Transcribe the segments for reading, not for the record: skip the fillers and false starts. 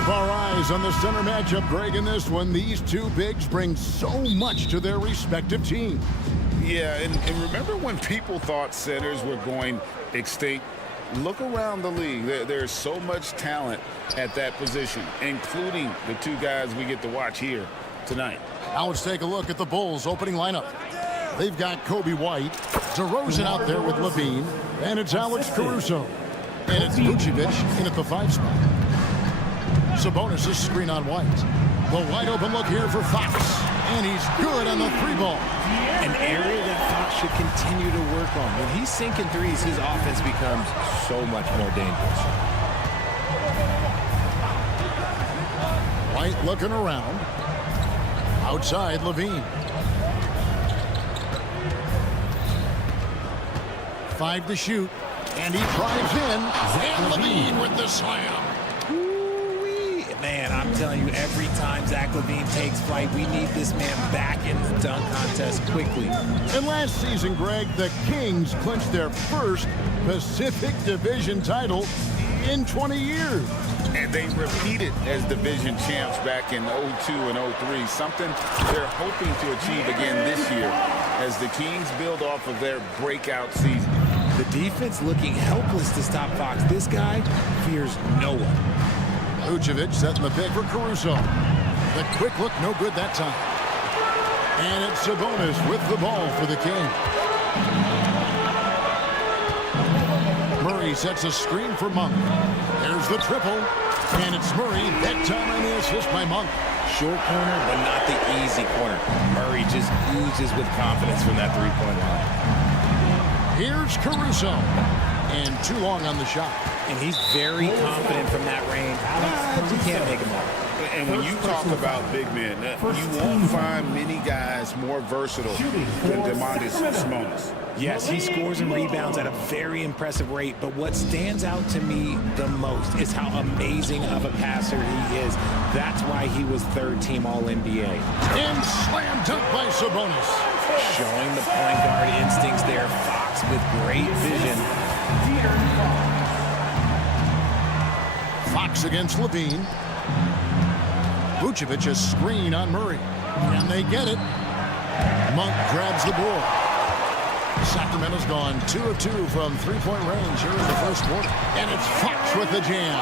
Our eyes on the center matchup, Greg, in this one. These two bigs bring so much to their respective teams. Yeah, and remember when people thought centers were going extinct? Look around the league. There's so much talent at that position, including the two guys we get to watch here tonight. Now let's take a look at the Bulls' opening lineup. They've got Kobe White, DeRozan out there with Levine, and it's Alex Caruso. And it's Vucevic in at the 5 spot. Sabonis' screen on White. The wide open look here for Fox. And he's good on the 3-ball. An area that Fox should continue to work on. When he's sinking threes, his offense becomes so much more dangerous. White looking around. Outside, Levine. 5 to shoot. And he drives in. And Levine with the slam. Man, I'm telling you, every time Zach LaVine takes flight, we need this man back in the dunk contest quickly. And last season, Greg, the Kings clinched their first Pacific Division title in 20 years. And they repeated as division champs back in 02 and 03, something they're hoping to achieve again this year as the Kings build off of their breakout season. The defense looking helpless to stop Fox. This guy fears no one. Vucevic setting the pick for Caruso. The quick look, no good that time. And it's Sabonis with the ball for the Kings. Murray sets a screen for Monk. There's the triple. And it's Murray. That time on the assist by Monk. Short corner, but not the easy corner. Murray just oozes with confidence from that three-point line. Here's Caruso. And too long on the shot. And he's very confident from that range. You can't make him up. And when you talk about big men, you won't find many guys more versatile than Domantas Sabonis. Yes, he scores and rebounds at a very impressive rate, but what stands out to me the most is how amazing of a passer he is. That's why he was third-team All-NBA. And slam dunk by Sabonis. Showing the point guard instincts there. Fox with great vision. Fox against Levine. Vucevic a screen on Murray. And they get it. Monk grabs the board. Sacramento's gone 2 of 2 from three-point range here in the first quarter. And it's Fox with the jam.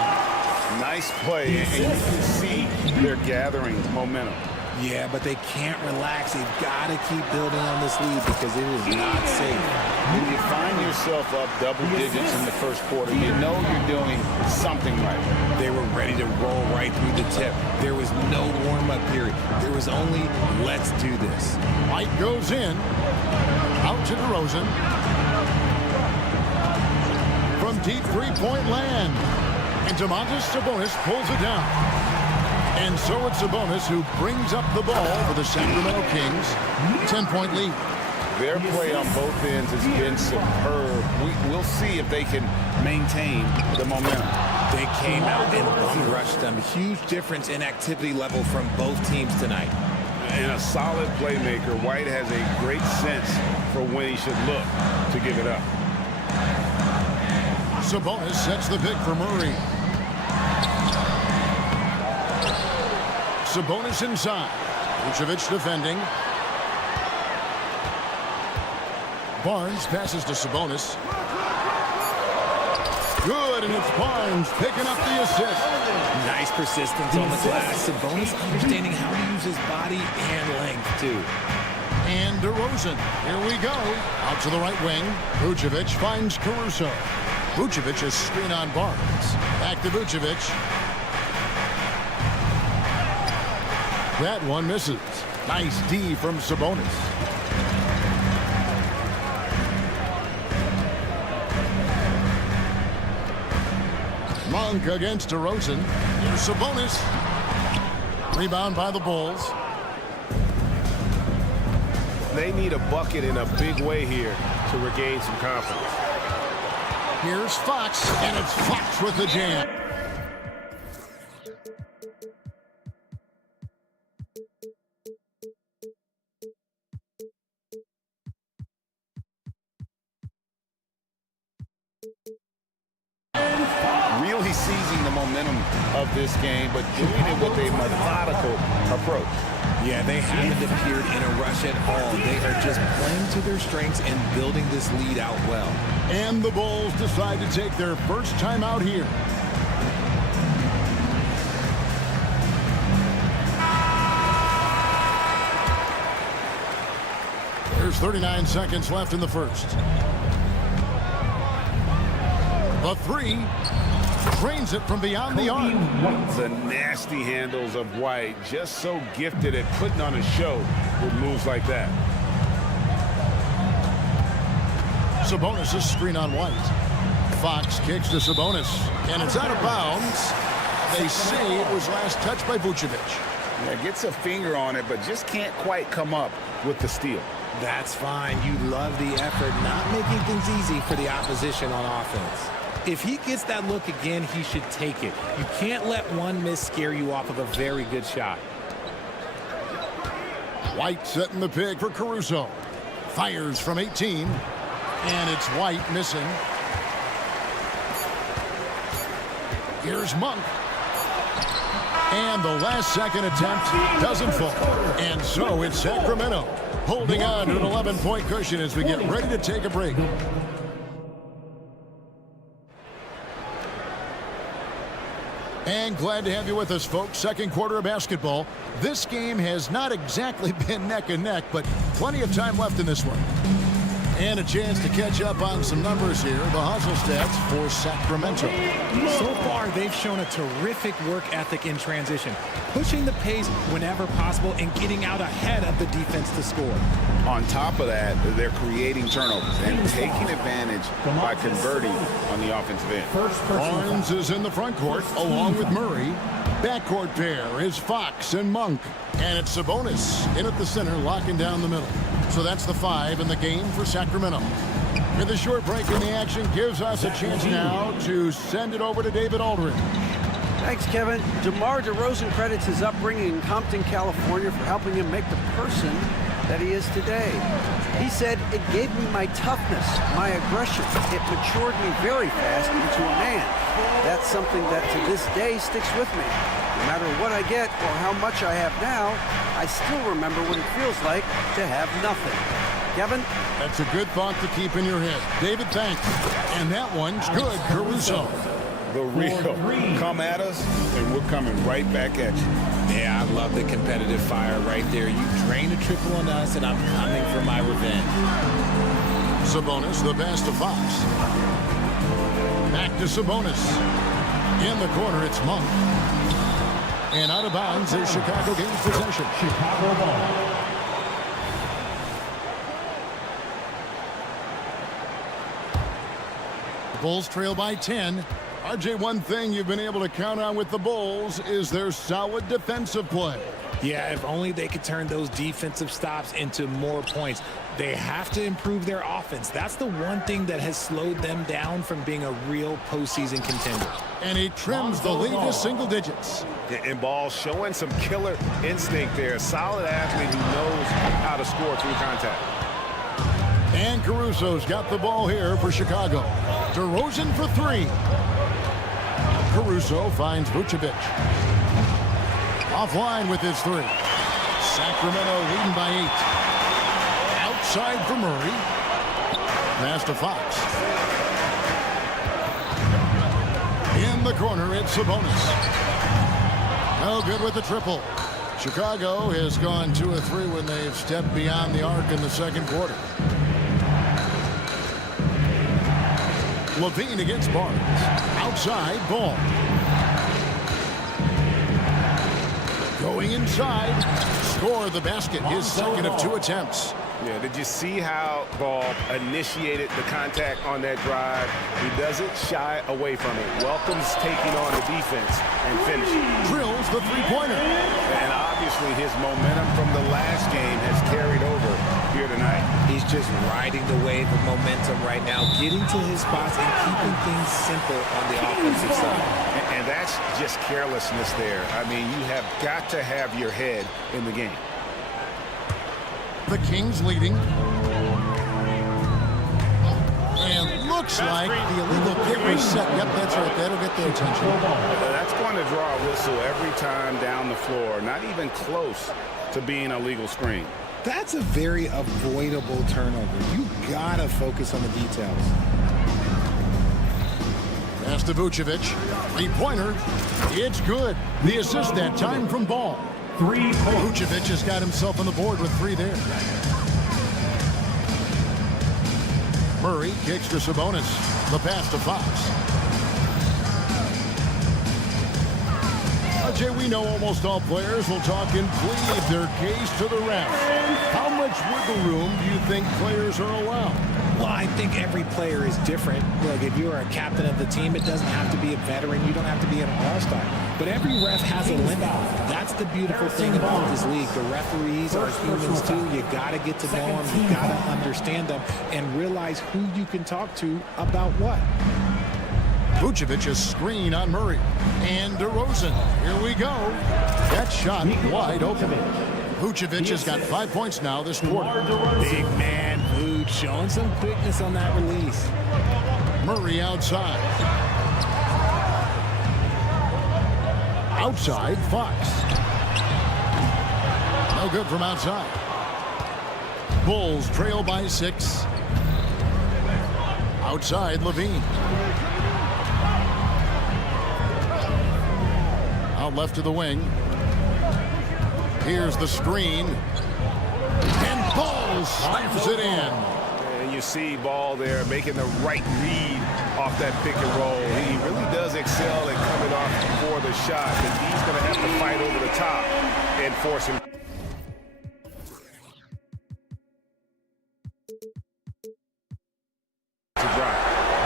Nice play, and you can see they're gathering momentum. Yeah, but they can't relax. They've got to keep building on this lead because it is not safe. When you find yourself up double digits in the first quarter, you know you're doing something right. They were ready to roll right through the tip. There was no warm-up period. There was only, let's do this. White goes in. Out to DeRozan. From deep three-point land. And Domantas Sabonis pulls it down. And so it's Sabonis who brings up the ball for the Sacramento Kings. 10-point lead. Their play on both ends has been superb. We'll see if they can maintain the momentum. They came out and bum-rushed them. Huge difference in activity level from both teams tonight. And a solid playmaker, White has a great sense for when he should look to give it up. Sabonis sets the pick for Murray. Sabonis inside. Vucevic defending. Barnes passes to Sabonis. Good, and it's Barnes picking up the assist. Nice persistence on the glass. Sabonis understanding how to use his body and length, too. And DeRozan. Here we go. Out to the right wing. Vucevic finds Caruso. Vucevic a screen on Barnes. Back to Vucevic. That one misses. Nice D from Sabonis. Monk against DeRozan. Here's Sabonis. Rebound by the Bulls. They need a bucket in a big way here to regain some confidence. Here's Fox, and it's Fox with the jam. momentum of this game, but doing it with a methodical approach. Yeah, they haven't appeared in a rush at all. They are just playing to their strengths and building this lead out well. And the Bulls decide to take their first time out here. There's 39 seconds left in the first. The three. Drains it from beyond the arc. The nasty handles of White, just so gifted at putting on a show with moves like that. Sabonis' screen on White. Fox kicks to Sabonis, and it's out of bounds. They say it was last touched by Vucevic. Yeah, gets a finger on it, but just can't quite come up with the steal. That's fine. You love the effort, not making things easy for the opposition on offense. If he gets that look again, he should take it. You can't let one miss scare you off of a very good shot. White setting the pick for Caruso. Fires from 18. And it's White missing. Here's Monk. And the last second attempt doesn't fall. And so it's Sacramento holding on to an 11-point cushion as we get ready to take a break. And glad to have you with us, folks. Second quarter of basketball. This game has not exactly been neck and neck, but plenty of time left in this one. And a chance to catch up on some numbers here. The hustle stats for Sacramento. So far, they've shown a terrific work ethic in transition, pushing the pace whenever possible and getting out ahead of the defense to score. On top of that, they're creating turnovers and taking advantage by converting on the offensive end. Barnes is in the front court along with Murray. Backcourt pair is Fox and Monk. And it's Sabonis in at the center, locking down the middle. So that's the 5 in the game for Sacramento. And the short break in the action gives us a chance now to send it over to David Aldridge. Thanks, Kevin. DeMar DeRozan credits his upbringing in Compton, California for helping him make the person that he is today. He said, "It gave me my toughness, my aggression. It matured me very fast into a man. That's something that to this day sticks with me. No matter what I get or how much I have now, I still remember what it feels like to have nothing." Kevin? That's a good thought to keep in your head. David, thanks. And that one's good, Caruso. The real come at us, and we're coming right back at you. Yeah, I love the competitive fire right there. You drain a triple on us, and I'm coming for my revenge. Sabonis, the pass to Fox. Back to Sabonis. In the corner, it's Monk. And out of bounds is Chicago gains possession. Chicago ball. The Bulls trail by 10. RJ, one thing you've been able to count on with the Bulls is their solid defensive play. Yeah, if only they could turn those defensive stops into more points. They have to improve their offense. That's the one thing that has slowed them down from being a real postseason contender. And he trims the lead to single digits. And Ball showing some killer instinct there. A solid athlete who knows how to score through contact. And Caruso's got the ball here for Chicago. DeRozan for 3. Caruso finds Vucevic. Offline with his 3. Sacramento leading by 8. Outside for Murray. Pass to Fox. In the corner, it's Sabonis. No good with the triple. Chicago has gone 2 of 3 when they've stepped beyond the arc in the second quarter. Levine against Barnes. Outside, Ball. Going inside. Score the basket. His second of 2 attempts. Yeah, did you see how Ball initiated the contact on that drive? He doesn't shy away from it. Welcomes taking on the defense and finishing. Drills the three-pointer. And obviously his momentum from the last game has carried over here tonight. He's just riding the wave of momentum right now, getting to his spots and keeping things simple on the offensive side. And that's just carelessness there. I mean, you have got to have your head in the game. The Kings leading. And look Looks like the illegal kick was set. Yep, that's right. That'll get their attention. That's going to draw a whistle every time down the floor. Not even close to being a legal screen. That's a very avoidable turnover. You gotta focus on the details. Pass to Vucevic. Three-pointer. It's good. The assist that time from Ball. Vucevic has got himself on the board with 3 there. Murray kicks to Sabonis. The pass to Fox. Jay, we know almost all players will talk and plead their case to the refs. How much wiggle room do you think players are allowed? Well, I think every player is different. Look, if you are a captain of the team, it doesn't have to be a veteran. You don't have to be an all-star. But every ref has a limit. That's the beautiful thing about this league. The referees are humans too. You got to get to know them. You got to understand them and realize who you can talk to about what. Vucevic's screen on Murray. And DeRozan. Here we go. That shot wide open. Vucevic has got 5 points now this quarter. Big man Vuce showing some quickness on that release. Murray outside. Outside, Fox. No good from outside. Bulls trail by 6. Outside, Levine. Out left to the wing. Here's the screen. And Ball slams it in. And you see Ball there making the right read off that pick and roll. He really does excel at coming off before the shot, but he's going to have to fight over the top and force him.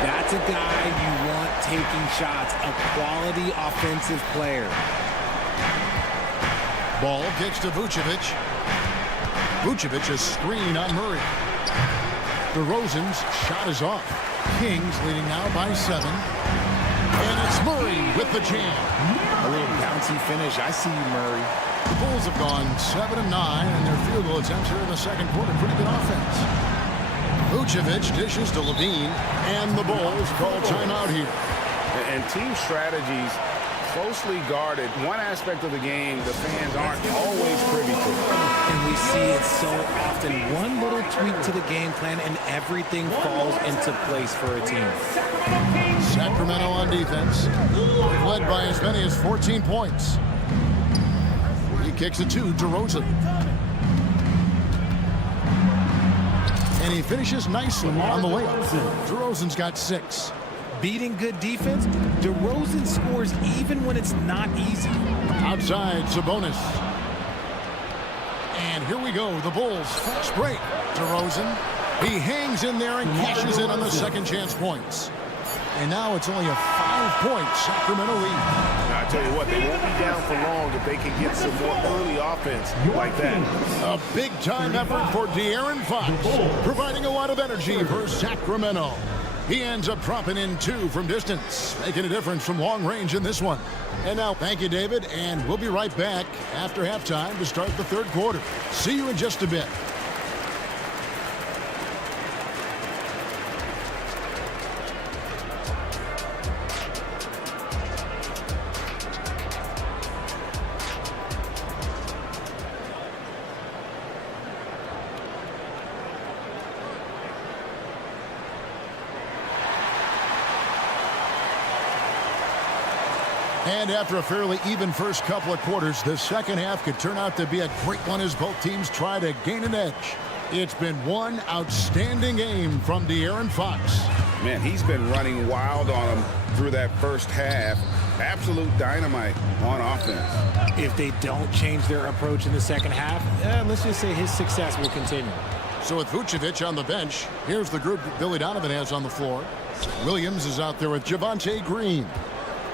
That's a guy you want taking shots, a quality offensive player. Ball kicks to Vucevic. Vucevic's screen on Murray. DeRozan's shot is off. Kings leading now by 7. And it's Murray with the jam. A little bouncy finish. I see you, Murray. The Bulls have gone 7 of 9 in their field goal attempts here in the second quarter. Pretty good offense. Vucevic dishes to Levine, and the Bulls call timeout here. And team strategies closely guarded. One aspect of the game the fans aren't always privy to. And we see it so often. One little tweak to the game plan and everything falls into place for a team. Sacramento on defense. They've led by as many as 14 points. He kicks it to DeRozan. And he finishes nicely on the layup. DeRozan's got 6. Beating good defense, DeRozan scores even when it's not easy. Outside, Sabonis. And here we go, the Bulls fast break. DeRozan, he hangs in there and cashes in on the second chance points. And now it's only a 5-point Sacramento lead. I tell you what, they won't be down for long if they can get some more early offense like that. A big-time effort for De'Aaron Fox, providing a lot of energy for Sacramento. He ends up dropping in 2 from distance, making a difference from long range in this one. And now, thank you, David, and we'll be right back after halftime to start the third quarter. See you in just a bit. And after a fairly even first couple of quarters, the second half could turn out to be a great one as both teams try to gain an edge. It's been one outstanding game from De'Aaron Fox. Man, he's been running wild on him through that first half. Absolute dynamite on offense. If they don't change their approach in the second half, let's just say his success will continue. So with Vucevic on the bench, here's the group that Billy Donovan has on the floor. Williams is out there with Javonte Green.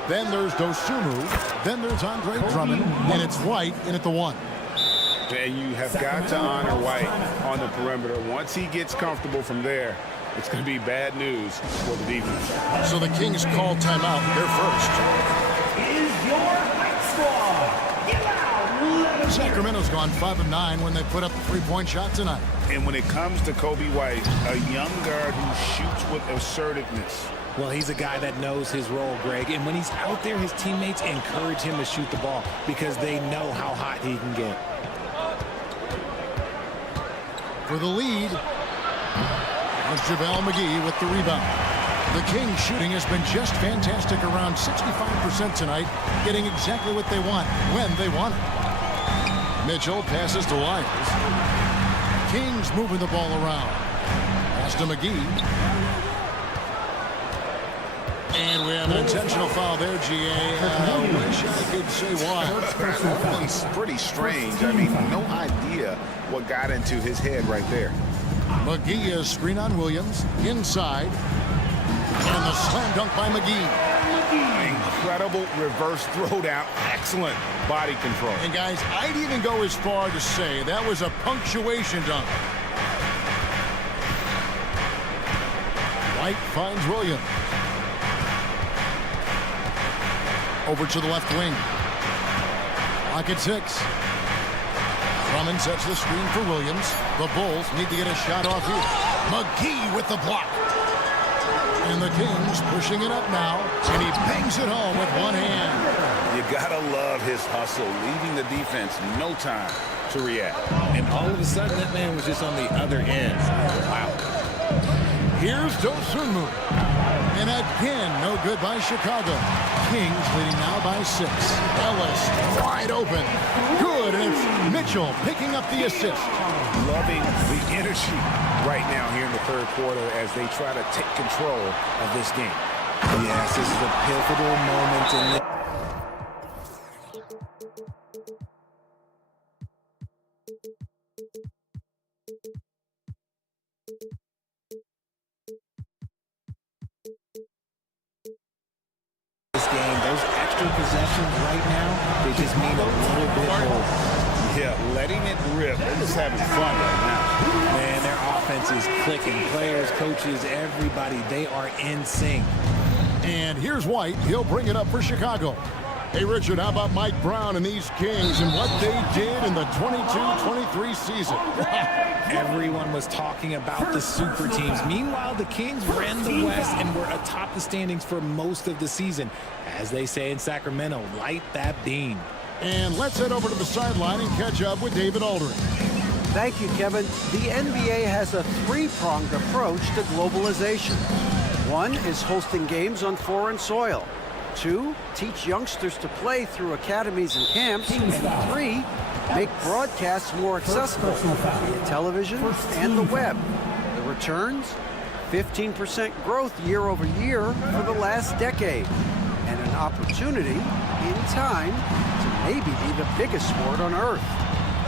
Then there's Dosunmu. Then there's Andre Drummond. And it's White in at the 1. And you have got to honor White on the perimeter. Once he gets comfortable from there, it's going to be bad news for the defense. So the Kings call timeout. They're first. Is your White squad. Get out. Sacramento's gone 5 of 9 when they put up a three-point shot tonight. And when it comes to Kobe White, a young guard who shoots with assertiveness. Well, he's a guy that knows his role, Greg. And when he's out there, his teammates encourage him to shoot the ball because they know how hot he can get. For the lead, was JaVale McGee with the rebound. The Kings shooting has been just fantastic, around 65% tonight, getting exactly what they want, when they want it. Mitchell passes to Lyles. Kings moving the ball around. Pass to McGee. And we have an intentional foul there, GA. I wish I could say why. That one's pretty strange. I mean, no idea what got into his head right there. McGee is screen on Williams. Inside. And the slam dunk by McGee. Incredible reverse throwdown. Excellent body control. And guys, I'd even go as far to say that was a punctuation dunk. White finds Williams. Over to the left wing. Clock at 6. Drummond sets the screen for Williams. The Bulls need to get a shot off here. McGee with the block. And the Kings pushing it up now. And he bangs it home with one hand. You gotta love his hustle, leaving the defense no time to react. And all of a sudden, that man was just on the other end. Wow. Here's Dosunmu. And again, no good by Chicago. Kings leading now by 6. Ellis wide open. Good, and it's Mitchell picking up the assist. Loving the energy right now here in the third quarter as they try to take control of this game. Yes, this is a pivotal moment in the game. Those extra possessions right now, they just mean a little bit more. Yeah, letting it rip. They're just having fun right now. Man, their offense is clicking. Players, coaches, everybody, they are in sync. And here's White. He'll bring it up for Chicago. Hey, Richard, how about Mike Brown and these Kings and what they did in the 22-23 season? Everyone was talking about the super teams. Meanwhile, the Kings ran the West and were atop the standings for most of the season. As they say in Sacramento, light that beam. And let's head over to the sideline and catch up with David Aldridge. Thank you, Kevin. The NBA has a three-pronged approach to globalization. One is hosting games on foreign soil. 2, teach youngsters to play through academies and camps. And 3, make broadcasts more accessible via television and the web. The returns? 15% growth year over year for the last decade. And an opportunity, in time, to maybe be the biggest sport on earth.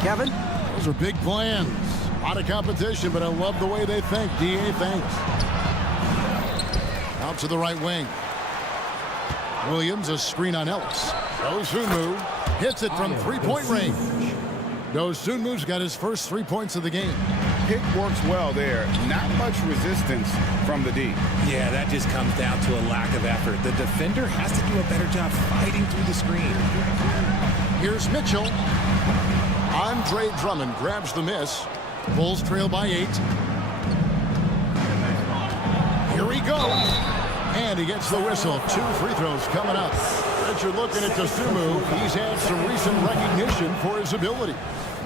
Kevin? Those are big plans. A lot of competition, but I love the way they think. DA, thanks. Out to the right wing. Williams, a screen on Ellis. Dosunmu hits it from three-point range. Dosunmu's got his first 3 points of the game. Pick works well there. Not much resistance from the D. Yeah, that just comes down to a lack of effort. The defender has to do a better job fighting through the screen. Here's Mitchell. Andre Drummond grabs the miss. Bulls trail by 8. Here he goes. And he gets the whistle. 2 free throws coming up. Richard, looking at Dosunmu, he's had some recent recognition for his ability.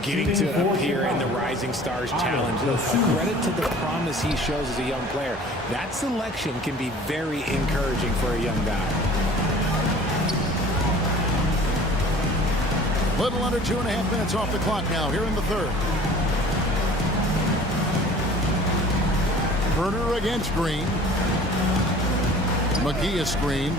Getting to appear in the Rising Stars Challenge. A credit to the promise he shows as a young player. That selection can be very encouraging for a young guy. Little under 2.5 minutes off the clock now here in the third. Herter against Green. McGee is screen.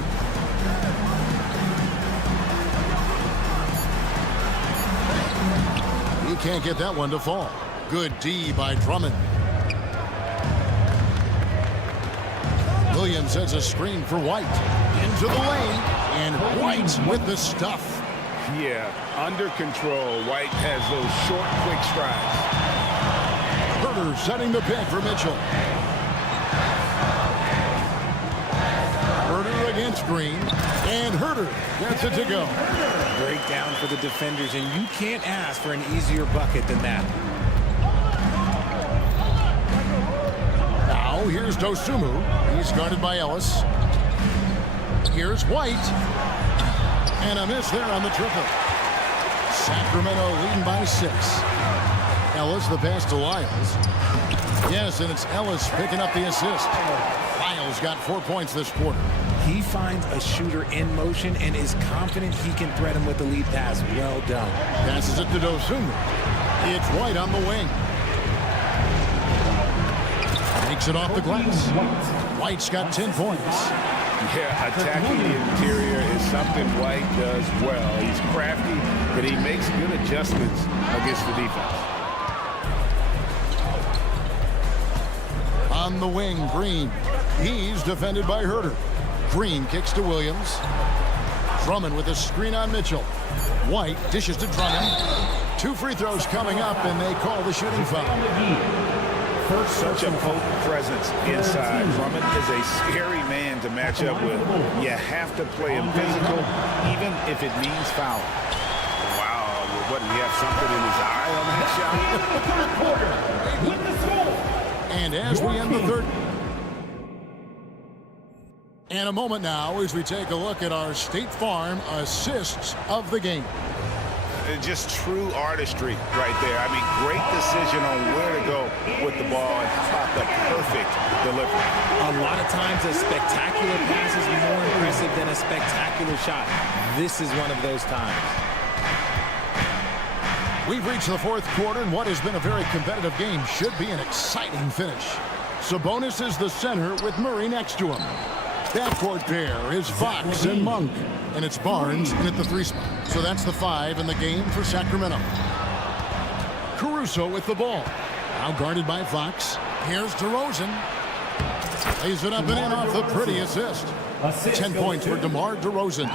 He can't get that one to fall. Good D by Drummond. Williams sets a screen for White. Into the lane. And White with the stuff. Yeah, under control. White has those short, quick strides. Herter setting the pick for Mitchell. Herter against Green. And And Herter gets it to go. Breakdown for the defenders, and you can't ask for an easier bucket than that. Now here's Dosumu. He's guarded by Ellis. Here's White. And a miss there on the triple. Sacramento leading by 6. Ellis, the pass to Lyles. Yes, and it's Ellis picking up the assist. Lyles got 4 points this quarter. He finds a shooter in motion and is confident he can thread him with the lead pass. Well done. Passes it to Dosumu. It's White on the wing. Takes it off the glass. White's got 10 points. Yeah, attacking the interior is something White does well. He's crafty, but he makes good adjustments against the defense. On the wing, Green. He's defended by Herter. Green kicks to Williams. Drummond with a screen on Mitchell. White dishes to Drummond. 2 free throws coming up, and they call the shooting foul. Such a potent presence inside. Drummond is a scary man to match up with. You have to play him physical, even if it means foul. Wow, what, did he have something in his eye on that shot? And as we end the third. And a moment now as we take a look at our State Farm assists of the game. Just true artistry right there. I mean, great decision on where to go with the ball, and how about the perfect delivery. A lot of times a spectacular pass is more impressive than a spectacular shot. This is one of those times. We've reached the 4th quarter, and what has been a very competitive game should be an exciting finish. Sabonis is the center with Murray next to him. Backcourt pair is Fox and Monk. And it's Barnes in at the 3 spot. So that's the 5 in the game for Sacramento. Caruso with the ball. Now guarded by Fox. Here's DeRozan. Lays it up and in off the pretty assist. 10 points for DeMar DeRozan.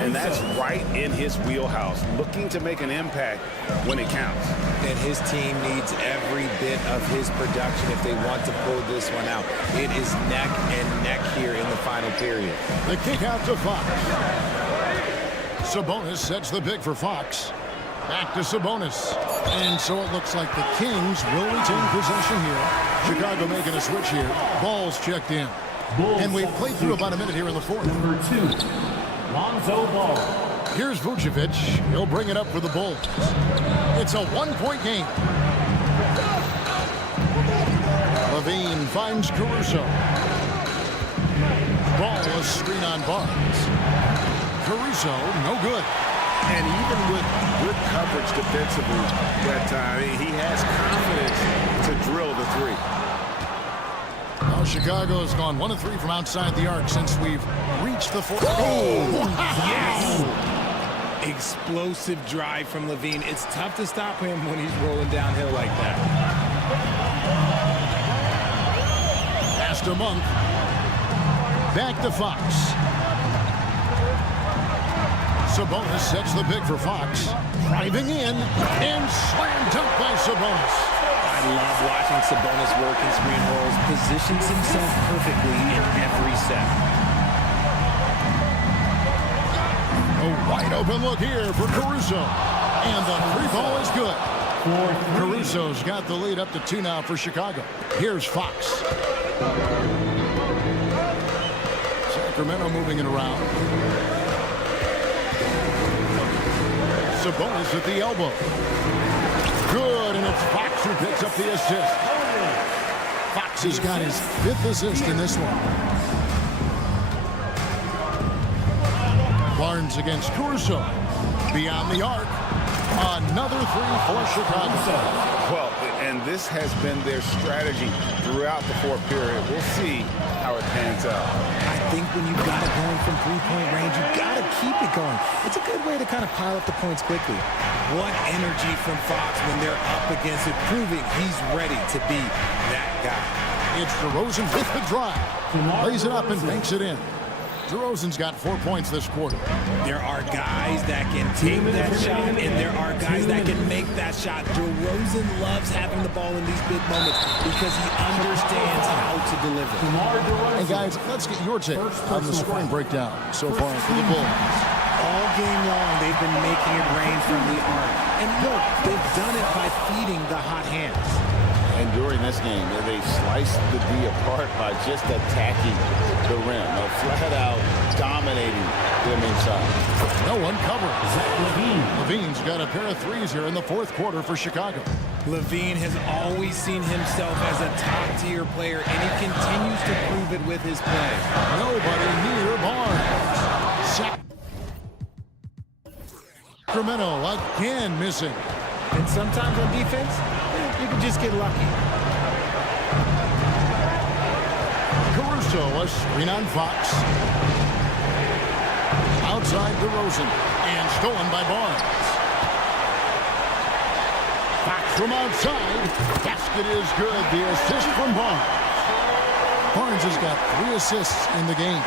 And that's right in his wheelhouse. Looking to make an impact when it counts. And his team needs every bit of his production if they want to pull this one out. It is neck and neck here in the final period. The kick out to Fox. Sabonis sets the pick for Fox. Back to Sabonis. And so it looks like the Kings will retain possession here. Chicago making a switch here. Ball's checked in. And we've played through about a minute here in the 4th. Number 2, Lonzo Ball. Here's Vucevic. He'll bring it up for the Bulls. It's a 1-point game. Levine finds Caruso. Ball a screen on Barnes. Caruso, no good. And even with good coverage defensively that time, he has confidence to drill the 3. Now Chicago's gone 1 of 3 from outside the arc since we've reached the 4th. Oh, yes! Explosive drive from Levine. It's tough to stop him when he's rolling downhill like that. Pass to Monk. Back to Fox. Sabonis sets the pick for Fox. Driving in and slam dunk by Sabonis. I love watching Sabonis work in screen rolls. Positions himself perfectly in every set. A wide open look here for Caruso. And the 3 ball is good. Caruso's got the lead up to 2 now for Chicago. Here's Fox. Sacramento moving it around. Sabonis at the elbow. Good, and it's Fox who picks up the assist. Fox has got his 5th assist in this one. Barnes against Caruso. Beyond the arc. Another 3 for Chicago. Well, and this has been their strategy throughout the 4th period. We'll see how it pans out. I think when you've got it going from 3-point range, you've got to keep it going. It's a good way to kind of pile up the points quickly. What energy from Fox when they're up against it, proving he's ready to be that guy. It's DeRozan with the drive. Lays it up and banks it in. DeRozan's got 4 points this quarter. There are guys that can take that shot, and there are guys that can make that shot. DeRozan loves having the ball in these big moments because he understands how to deliver. And guys, let's get your take on the scoring breakdown so far for the Bulls. All game long, they've been making it rain from the arc. And look, they've done it by feeding the hot hands. And during this game, they sliced the D apart by just attacking the rim, flat out dominating them inside. No one covering. Zach LaVine. LaVine's got a pair of threes here in the fourth quarter for Chicago. LaVine has always seen himself as a top-tier player, and he continues to prove it with his play. Nobody near Barnes. Sacramento again missing. And sometimes on defense, you can just get lucky. Caruso, a screen on Fox. Outside DeRozan, and stolen by Barnes. Fox from outside. Basket is good. The assist from Barnes. Barnes has got 3 assists in the game.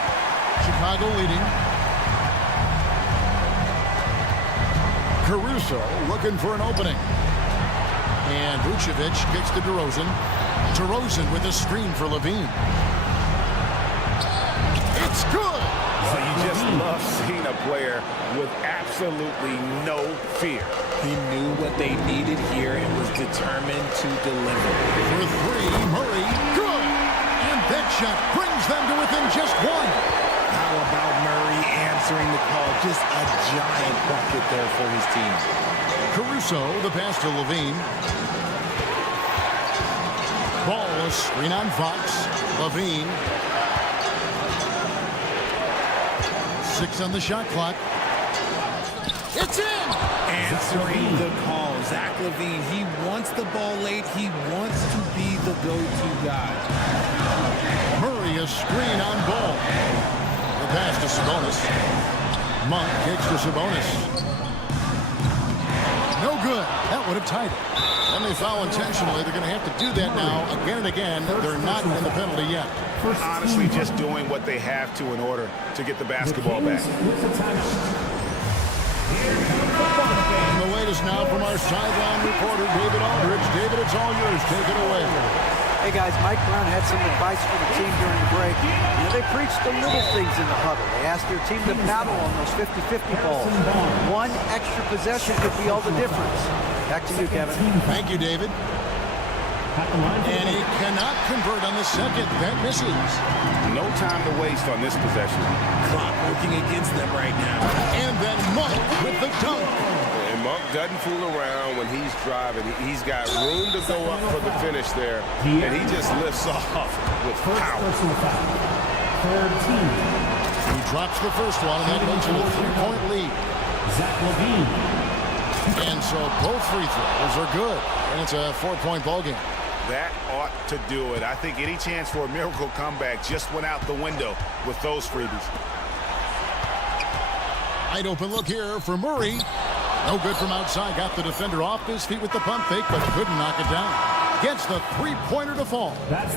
Chicago leading. Caruso looking for an opening. And Vucevic gets to DeRozan. DeRozan with a screen for LaVine. It's good! So you just love seeing a player with absolutely no fear. He knew what they needed here and was determined to deliver. For 3, Murray, good! And that shot brings them to within just 1. How about Murray answering the call? Just a giant bucket there for his team. Caruso, the pass to LaVine. Ball, a screen on Fox. LaVine. 6 on the shot clock. It's in! Answering the call. Zach LaVine, he wants the ball late. He wants to be the go-to guy. Murray, a screen on Ball. The pass to Sabonis. Monk kicks to Sabonis. No good. That would have tied it. And they foul intentionally. They're going to have to do that now again and again. They're not in the penalty yet. Honestly, just doing what they have to in order to get the basketball back. And the wait is now from our sideline reporter, David Aldridge. David, it's all yours. Take it away. Hey, guys, Mike Brown had some advice for the team during the break. You know, they preached the little things in the huddle. They asked their team to battle on those 50-50 balls. 1 extra possession could be all the difference. Back to you, Kevin. Thank you, David. And he cannot convert on the second. That misses. No time to waste on this possession. Clock working against them right now. And then Monk with the dunk. And Monk doesn't fool around when he's driving. He's got room to go up for the finish there, and he just lifts off with power. Third team. He drops the first one, and that makes it a 3-point lead. Zach LaVine. And so both free throws are good, and it's a 4-point ball game. That ought to do it. I think any chance for a miracle comeback just went out the window with those freebies. Wide open look here for Murray. No good from outside. Got the defender off his feet with the pump fake, but couldn't knock it down. Gets the 3-pointer to fall.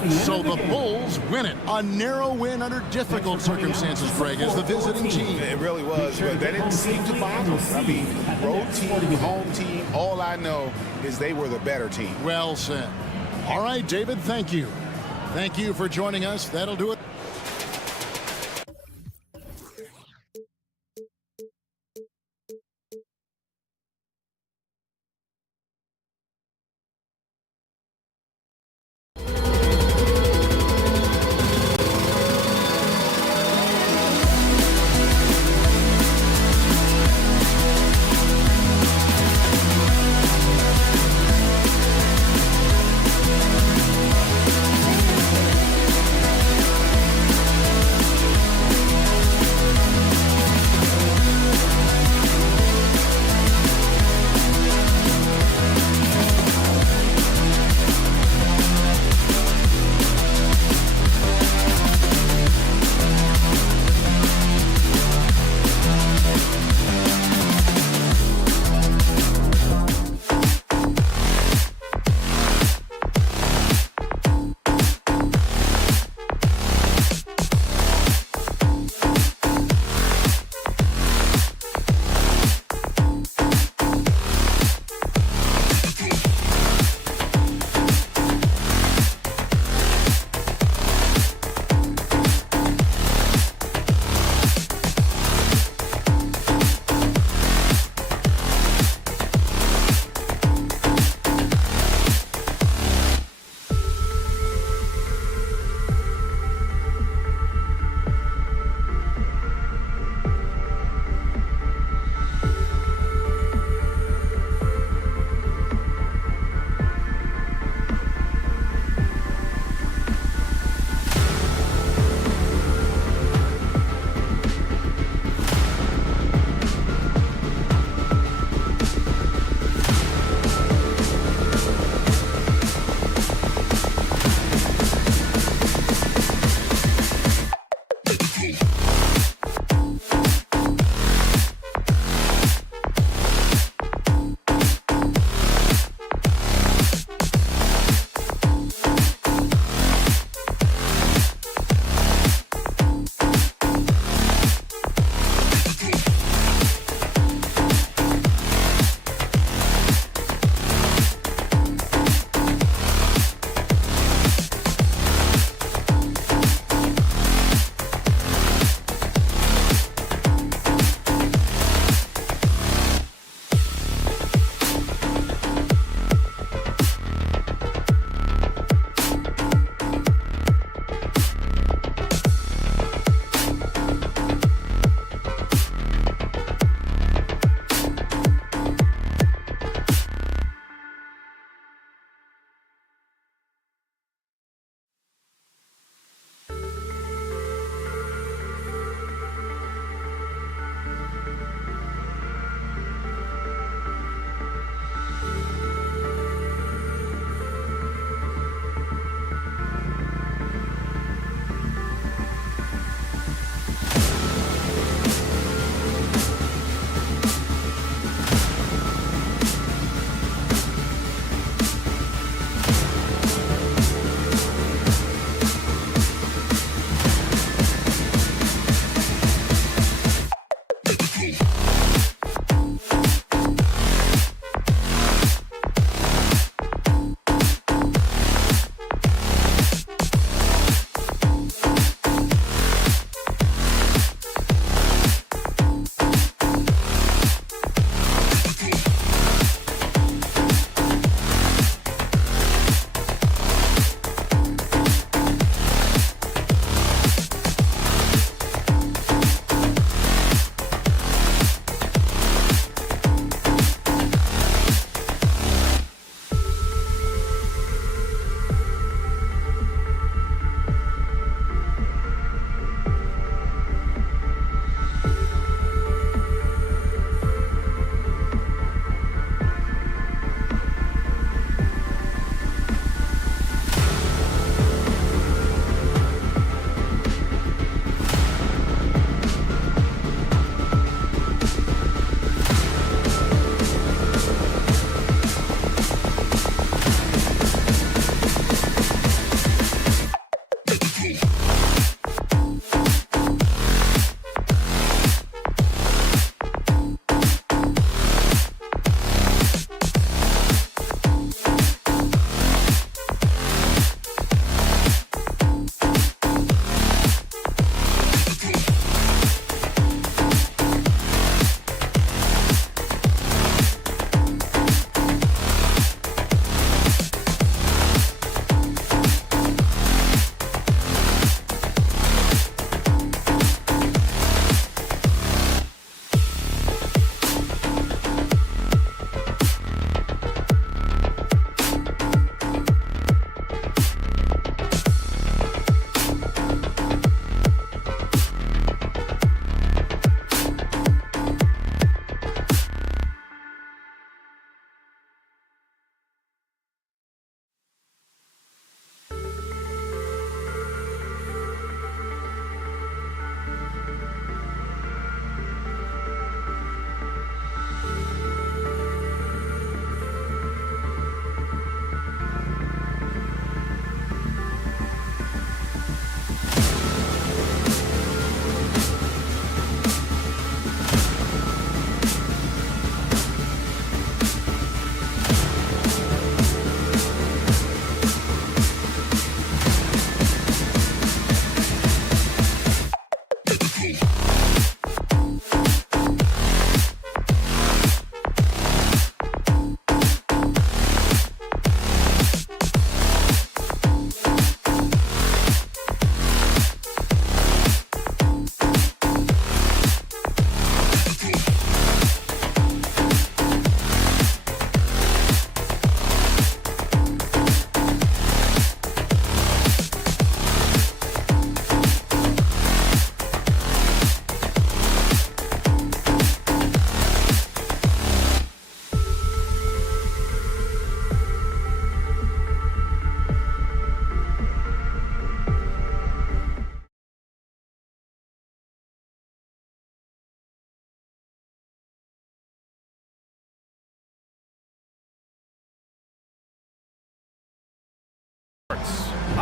So the Bulls win it. A narrow win under difficult circumstances, Greg, as the visiting team. It really was, but that didn't seem to bother them. I mean, road team, home team, all I know is they were the better team. Well said. All right, David, thank you. Thank you for joining us. That'll do it.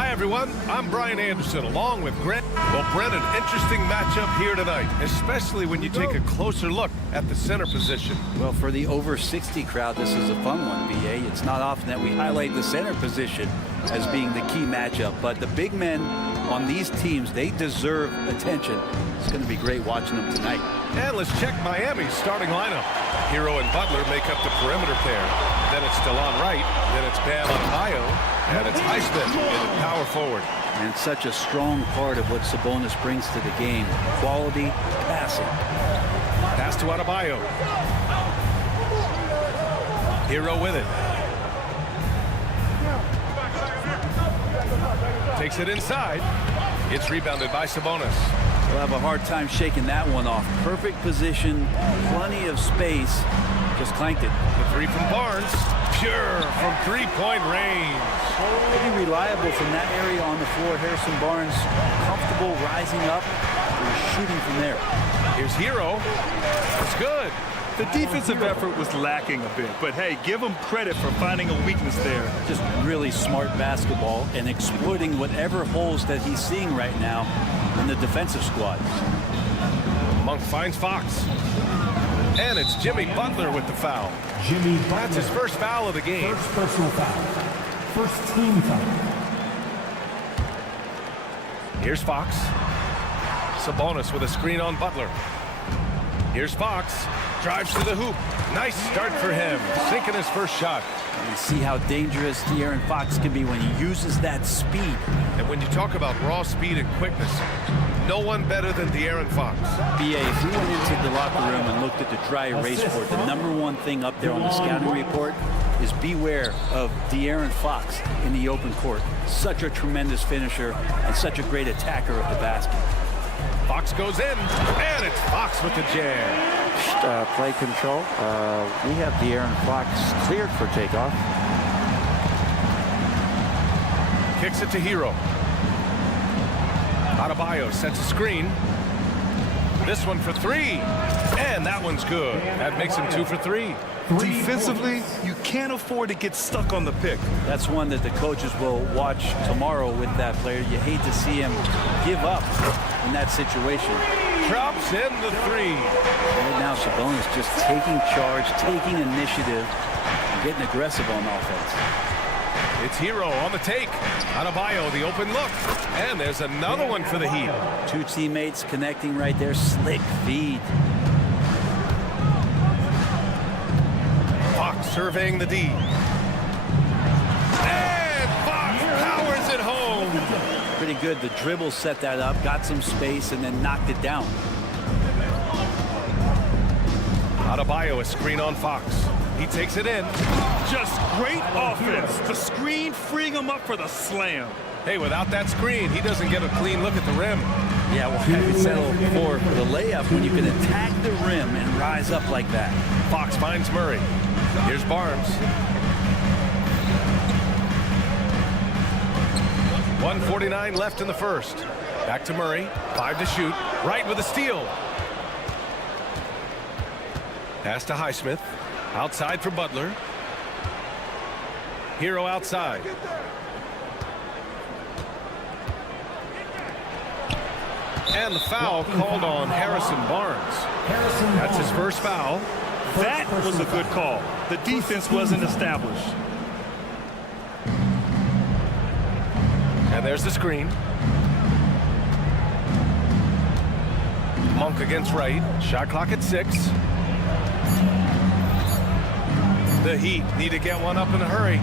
Hi, everyone. I'm Brian Anderson, along with Grant. Well, Brent, an interesting matchup here tonight, especially when you take a closer look at the center position. Well, for the over 60 crowd, this is a fun one, BA. It's not often that we highlight the center position as being the key matchup, but the big men on these teams, they deserve attention. It's going to be great watching them tonight. And let's check Miami's starting lineup. Hero and Butler make up the perimeter pair. Then it's DeLon Wright. Then it's Bam Adebayo. And it's Highsmith in the power forward. And such a strong part of what Sabonis brings to the game. Quality passing. Pass to Adebayo. Hero with it. Takes it inside. It's rebounded by Sabonis. We'll have a hard time shaking that one off. Perfect position, plenty of space. Just clanked it. The three from Barnes. Pure from three-point range. Pretty reliable from that area on the floor. Harrison Barnes comfortable rising up. He's shooting from there. Here's Hero. It's good. The defensive effort was lacking a bit, but hey, give him credit for finding a weakness there. Just really smart basketball and exploiting whatever holes that he's seeing right now in the defensive squad. Monk finds Fox. And it's Jimmy Butler with the foul. Jimmy Butler. That's his first foul of the game. First personal foul. First team foul. Here's Fox. Sabonis with a screen on Butler. Here's Fox. Drives to the hoop. Nice start for him. Sinking his first shot. You see how dangerous De'Aaron Fox can be when he uses that speed. And when you talk about raw speed and quickness, no one better than De'Aaron Fox. BA, if we went into the locker room and looked at the dry erase board, the number one thing up there on the scouting report is beware of De'Aaron Fox in the open court. Such a tremendous finisher and such a great attacker of the basket. Fox goes in, and it's Fox with the jam. Play control. We have De'Aaron Fox cleared for takeoff. Kicks it to Hero. Adebayo sets a screen. This one for three. And that one's good. That makes him 2 for 3. Defensively, you can't afford to get stuck on the pick. That's one that the coaches will watch tomorrow with that player. You hate to see him give up in that situation. Drops in the 3. Right now, Sabonis just taking charge, taking initiative, and getting aggressive on offense. It's Hero on the take. Adebayo, the open look. And there's another one for the Heat. Two teammates connecting right there. Slick feed. Fox surveying the D. And Fox powers it home. Pretty good. The dribble set that up, got some space, and then knocked it down. Adebayo, a screen on Fox. He takes it in. Just great offense. The screen freeing him up for the slam. Hey, without that screen, he doesn't get a clean look at the rim. Yeah, well, I would settle for the layup when you can attack the rim and rise up like that. Fox finds Murray. Here's Barnes. 1:49 left in the first. Back to Murray. 5 to shoot. Wright with a steal. Pass to Highsmith. Outside for Butler. Hero outside. And the foul called on Harrison Barnes. That's his first foul. That was a good call. The defense wasn't established. And there's the screen. Monk against Wright. Shot clock at 6. The Heat need to get one up in a hurry.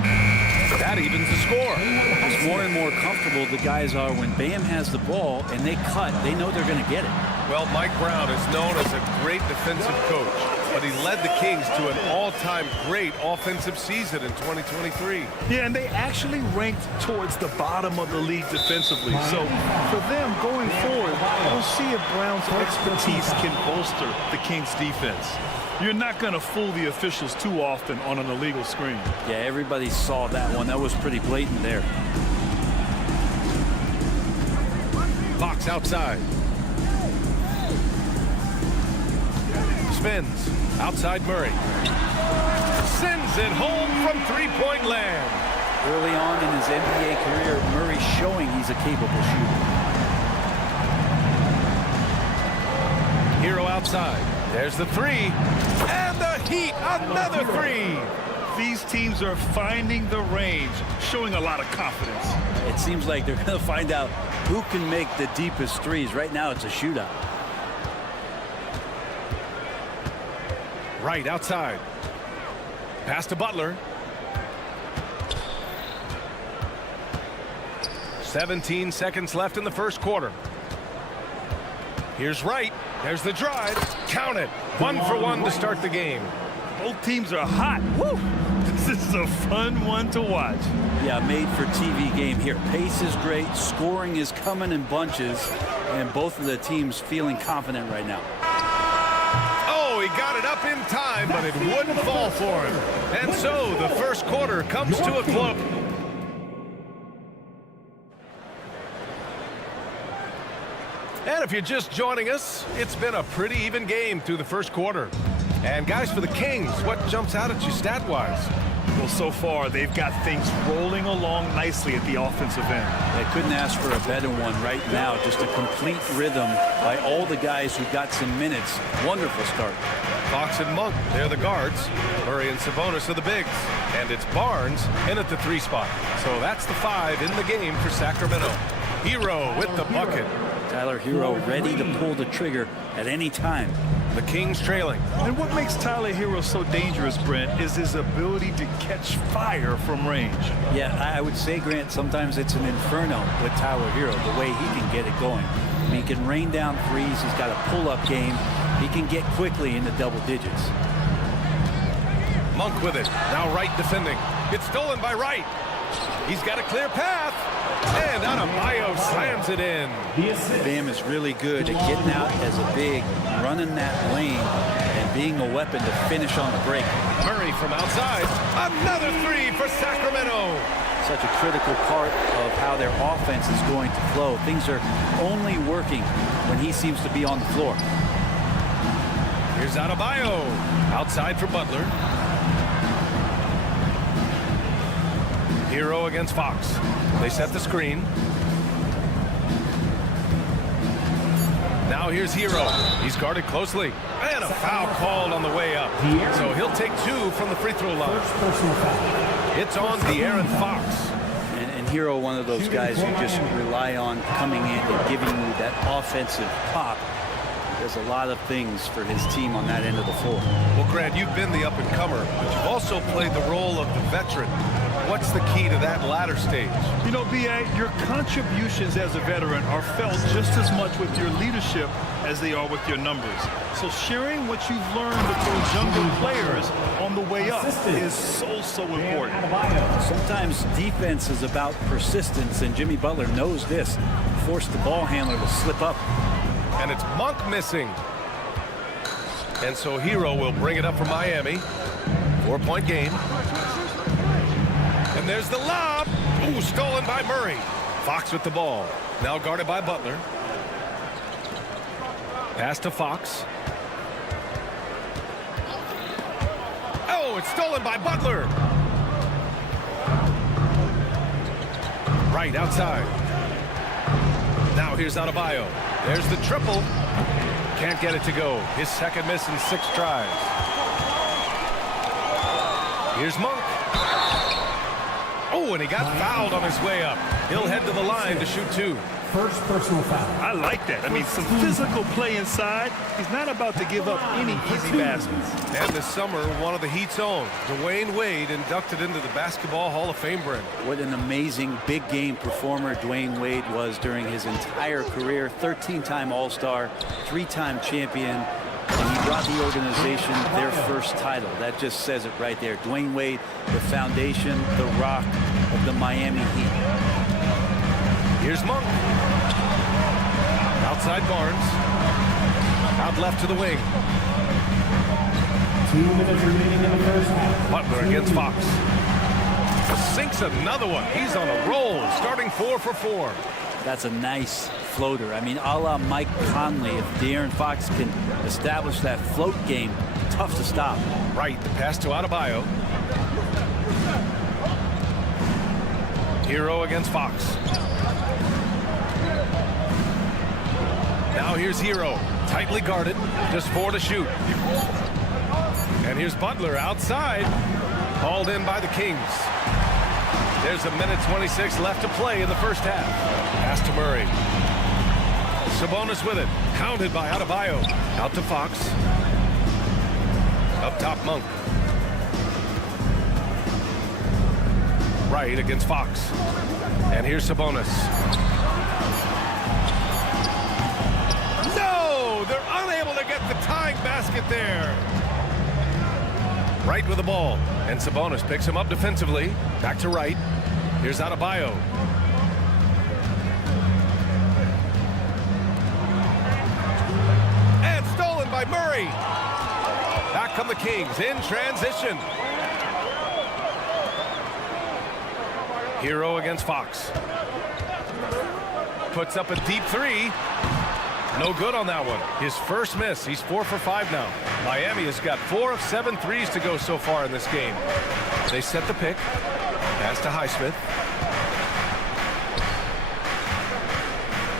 That evens the score. It's more and more comfortable the guys are when Bam has the ball and they cut. They know they're going to get it. Well, Mike Brown is known as a great defensive coach, but he led the Kings to an all-time great offensive season in 2023. Yeah, and they actually ranked towards the bottom of the league defensively. So for them going forward, we'll see if Brown's expertise can bolster the Kings defense. You're not going to fool the officials too often on an illegal screen. Yeah, everybody saw that one. That was pretty blatant there. Fox outside. Spins. Outside Murray. Sends it home from three-point land. Early on in his NBA career, Murray's showing he's a capable shooter. Hero outside. There's the three. And the Heat, another three. These teams are finding the range, showing a lot of confidence. It seems like they're going to find out who can make the deepest threes. Right now, it's a shootout. Right outside. Pass to Butler. 17 seconds left in the first quarter. Here's Wright. There's the drive. Count it. 1 for 1 to start the game. Both teams are hot. Woo! This is a fun one to watch. Yeah, made for TV game here. Pace is great. Scoring is coming in bunches. And both of the teams feeling confident right now. Oh, he got it up in time, but it wouldn't fall for him. And so the first quarter comes to a close. And if you're just joining us, it's been a pretty even game through the first quarter. And guys, for the Kings, what jumps out at you stat-wise? Well, so far, they've got things rolling along nicely at the offensive end. They couldn't ask for a better one right now. Just a complete rhythm by all the guys who got some minutes. Wonderful start. Fox and Monk, they're the guards. Murray and Sabonis are the bigs. And it's Barnes in at the 3 spot. So that's the 5 in the game for Sacramento. Hero with the bucket. Tyler Hero ready to pull the trigger at any time. The Kings trailing. And what makes Tyler Hero so dangerous, Brent, is his ability to catch fire from range. Yeah, I would say, Grant, sometimes it's an inferno with Tyler Hero, the way he can get it going. I mean, he can rain down threes. He's got a pull-up game. He can get quickly into double digits. Monk with it. Now Wright defending. It's stolen by Wright. He's got a clear path. And Adebayo slams it in. Bam is really good at getting out as a big, running that lane, and being a weapon to finish on the break. Murray from outside. Another 3 for Sacramento. Such a critical part of how their offense is going to flow. Things are only working when he seems to be on the floor. Here's Adebayo. Outside for Butler. Hero against Fox. They set the screen. Now here's Hero. He's guarded closely. And a foul called on the way up. So he'll take 2 from the free throw line. It's on De'Aaron Fox. And Hero, one of those guys you just rely on coming in and giving you that offensive pop. Does a lot of things for his team on that end of the floor. Well, Grant, you've been the up-and-comer, but you've also played the role of the veteran. What's the key to that latter stage? You know, B.A., your contributions as a veteran are felt just as much with your leadership as they are with your numbers. So sharing what you've learned with those younger players on the way up is so important. Sometimes defense is about persistence, and Jimmy Butler knows this. Forced the ball handler to slip up. And it's Monk missing. And so Hero will bring it up for Miami. 4-point game. And there's the lob. Ooh, stolen by Murray. Fox with the ball. Now guarded by Butler. Pass to Fox. Oh, it's stolen by Butler. Right outside. Now here's Adebayo. There's the triple. Can't get it to go. His second miss in 6 tries. Here's Monk. Oh, and he got fouled on his way up. He'll head to the line to shoot 2. First personal foul. I like that. I mean, some physical play inside. He's not about to give up any easy baskets. And this summer, one of the Heat's own, Dwayne Wade, inducted into the Basketball Hall of Fame, Brent. What an amazing big game performer Dwayne Wade was during his entire career. 13-time All-Star, 3-time champion, and he brought the organization their first title. That just says it right there. Dwayne Wade, the foundation, the rock of the Miami Heat. Here's Monk. Outside Barnes. Out left to the wing. 2 minutes remaining in the first half. Butler against Fox. Sinks another one. He's on a roll, starting 4 for 4. That's a nice floater. I mean, a la Mike Conley. If De'Aaron Fox can establish that float game, tough to stop. Right, the pass to Adebayo. Hero against Fox. Now here's Hero, tightly guarded, just 4 to shoot. And here's Butler outside, hauled in by the Kings. There's a minute 26 left to play in the first half. Pass to Murray. Sabonis with it, hounded by Adebayo. Out to Fox. Up top, Monk. Right against Fox. And here's Sabonis. No! They're unable to get the tying basket there. Wright with the ball. And Sabonis picks him up defensively. Back to Wright. Here's Adebayo. And stolen by Murray. Back come the Kings in transition. Hero against Fox. Puts up a deep 3. No good on that one. His first miss. He's 4 for 5 now. Miami has got 4 of 7 threes to go so far in this game. They set the pick. Pass to Highsmith.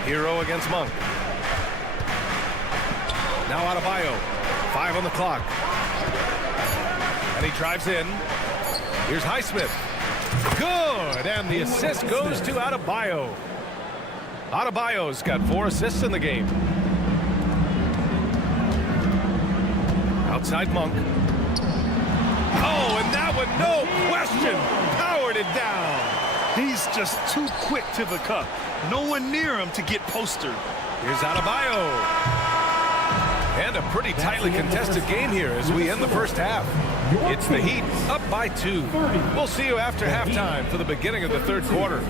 Hero against Monk. Now Adebayo. 5 on the clock. And he drives in. Here's Highsmith. Good. And the assist goes to Adebayo. Adebayo's got 4 assists in the game. Outside Monk. Oh, and that one, no question, powered it down. He's just too quick to the cup. No one near him to get postered. Here's Adebayo. And a pretty tightly contested game here as we end the first half. It's the Heat up by 2. We'll see you after halftime for the beginning of the third quarter.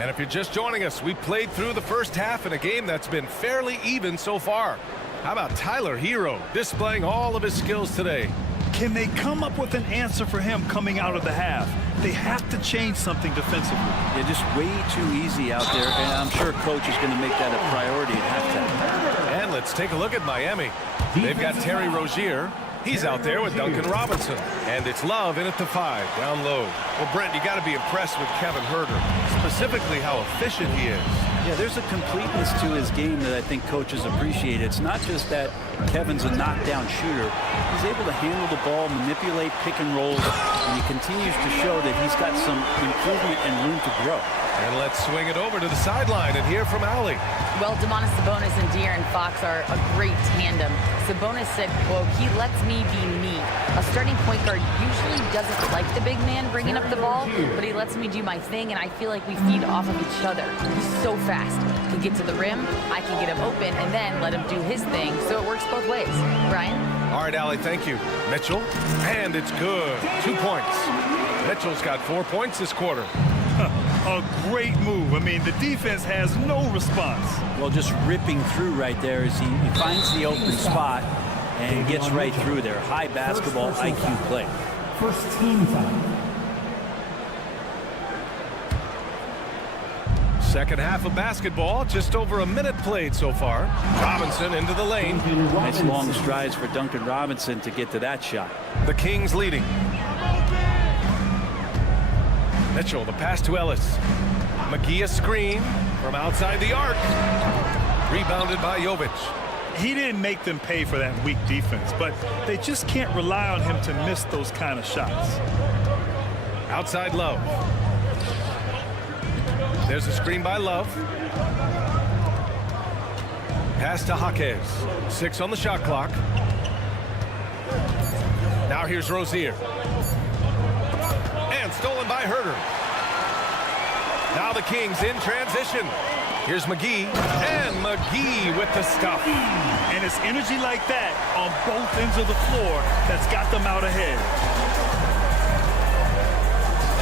And if you're just joining us, we played through the first half in a game that's been fairly even so far. How about Tyler Hero displaying all of his skills today? Can they come up with an answer for him coming out of the half? They have to change something defensively. Yeah, just way too easy out there, and I'm sure coach is going to make that a priority at halftime. And let's take a look at Miami. They've got Terry Rozier. He's out there with Duncan Robinson. And it's Love in at the 5, down low. Well, Brent, you got to be impressed with Kevin Huerter, specifically how efficient he is. Yeah, there's a completeness to his game that I think coaches appreciate. It's not just that Kevin's a knockdown shooter. He's able to handle the ball, manipulate pick and rolls, and he continues to show that he's got some improvement and room to grow. And let's swing it over to the sideline and hear from Allie. Well, Domantas Sabonis and De'Aaron Fox are a great tandem. Sabonis said, quote, "He lets me be me. A starting point guard usually doesn't like the big man bringing up the ball, but he lets me do my thing, and I feel like we feed off of each other. He's so fast. He can get to the rim, I can get him open, and then let him do his thing, so it works both ways." Brian? All right, Allie, thank you. Mitchell, and it's good. 2 points. Mitchell's got 4 points this quarter. A great move. I mean, the defense has no response. Well, just ripping through right there as he finds the open spot and gets right through there. High basketball IQ play. First team foul. Second half of basketball, just over a minute played so far. Robinson into the lane. Nice long strides for Duncan Robinson to get to that shot. The Kings leading. Mitchell, the pass to Ellis. McGee a screen from outside the arc. Rebounded by Jovic. He didn't make them pay for that weak defense, but they just can't rely on him to miss those kind of shots. Outside Love. There's a screen by Love. Pass to Jaquez. 6 on the shot clock. Now here's Rozier. And stolen by Huerter. Now the Kings in transition. Here's McGee. And McGee with the stuff. And it's energy like that on both ends of the floor that's got them out ahead.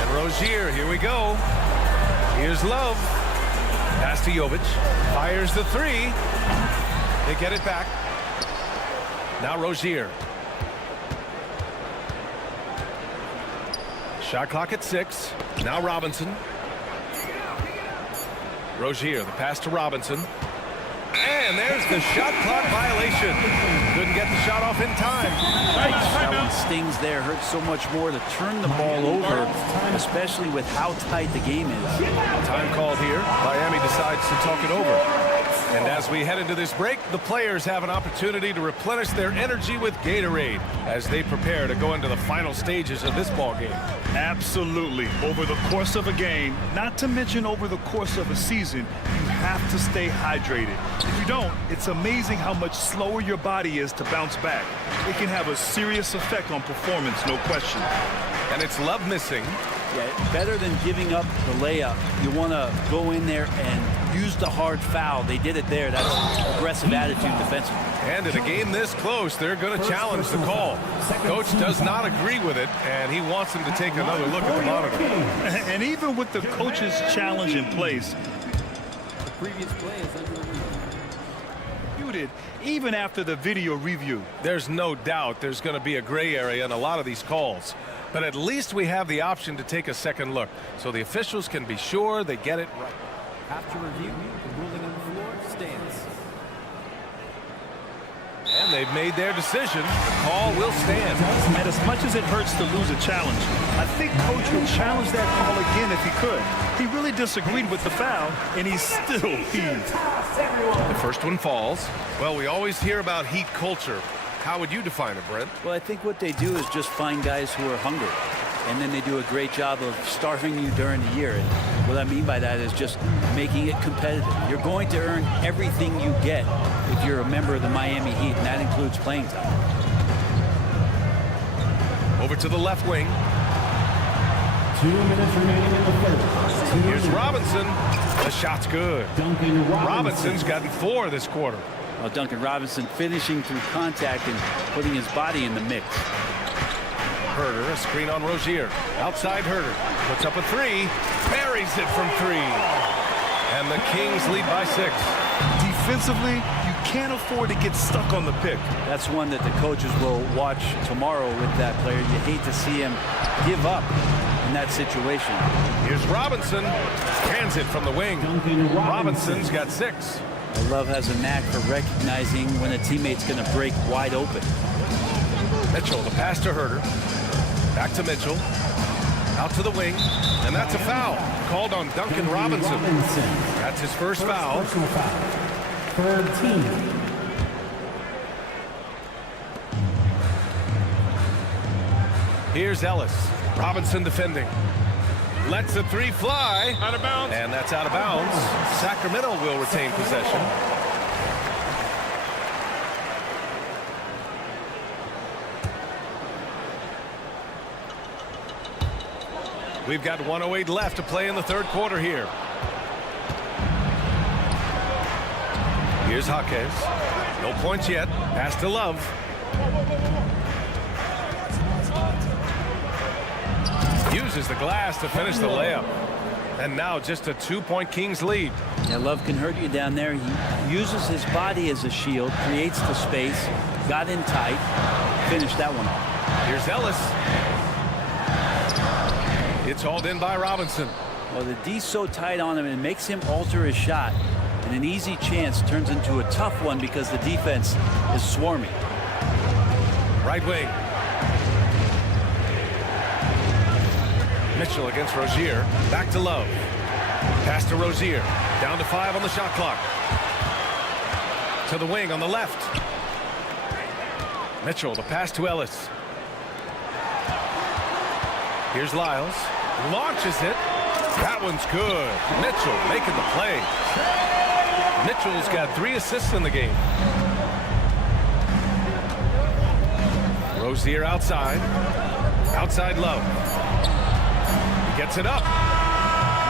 And Rozier, here we go. Here's Love. Pass to Jovic. Fires the 3. They get it back. Now Rozier. Shot clock at 6. Now Robinson. Rozier, the pass to Robinson. And there's the shot clock violation. Couldn't get the shot off in time. That one stings there. Hurts so much more to turn the ball over, especially with how tight the game is. Time called here. Miami decides to talk it over. And as we head into this break, the players have an opportunity to replenish their energy with Gatorade as they prepare to go into the final stages of this ball game. Absolutely. Over the course of a game, not to mention over the course of a season, you have to stay hydrated. If you don't, it's amazing how much slower your body is to bounce back. It can have a serious effect on performance, no question. And it's love missing. Yeah, better than giving up the layup. You want to go in there and use the hard foul. They did it there. That's aggressive attitude defensively. And in a game this close, they're going to challenge the call. Coach does not agree with it, and he wants him to take another look at the monitor. And even with the coach's challenge in place, The previous play is under muted even after the video review. There's no doubt there's going to be a gray area in a lot of these calls. But at least we have the option to take a second look, so the officials can be sure they get it right. After review, the ruling on the floor stands. And they've made their decision. The call will stand. And as much as it hurts to lose a challenge, I think Coach would challenge that call again if he could. He really disagreed with the foul, and he's still peeved. The first one falls. Well, we always hear about heat culture. How would you define it, Brent? Well, I think what they do is just find guys who are hungry. And then they do a great job of starving you during the year. And what I mean by that is just making it competitive. You're going to earn everything you get if you're a member of the Miami Heat, and that includes playing time. Over to the left wing. 2 minutes remaining in the third. Here's Robinson. The shot's good. Duncan Robinson's gotten 4 this quarter. Well, Duncan Robinson finishing through contact and putting his body in the mix. Herter, a screen on Rozier. Outside Herter. Puts up a 3. Buries it from 3. And the Kings lead by 6. Defensively, you can't afford to get stuck on the pick. That's one that the coaches will watch tomorrow with that player. You hate to see him give up in that situation. Here's Robinson. Hands it from the wing. Robinson's got 6. Love has a knack for recognizing when a teammate's going to break wide open. Mitchell, the pass to Herter. Back to Mitchell. Out to the wing. And that's a foul. Called on Duncan Robinson. That's his first foul. Personal foul. Third team. Here's Ellis. Robinson defending. Lets the 3 fly. Out of bounds. And that's out of bounds. Sacramento will retain possession. We've got 1:08 left to play in the third quarter here. Here's Jaquez. No points yet. Pass to Love. Uses the glass to finish the layup. And now just a 2-point Kings lead. Yeah, Love can hurt you down there. He uses his body as a shield, creates the space, got in tight, finished that one off. Here's Ellis. It's hauled in by Robinson. Well, the D's so tight on him, it makes him alter his shot. And an easy chance turns into a tough one because the defense is swarming. Right wing. Mitchell against Rozier. Back to Love. Pass to Rozier. Down to 5 on the shot clock. To the wing on the left. Mitchell, the pass to Ellis. Here's Lyles. Launches it. That one's good. Mitchell making the play. Mitchell's got 3 assists in the game. Rozier outside. Outside Love. He gets it up.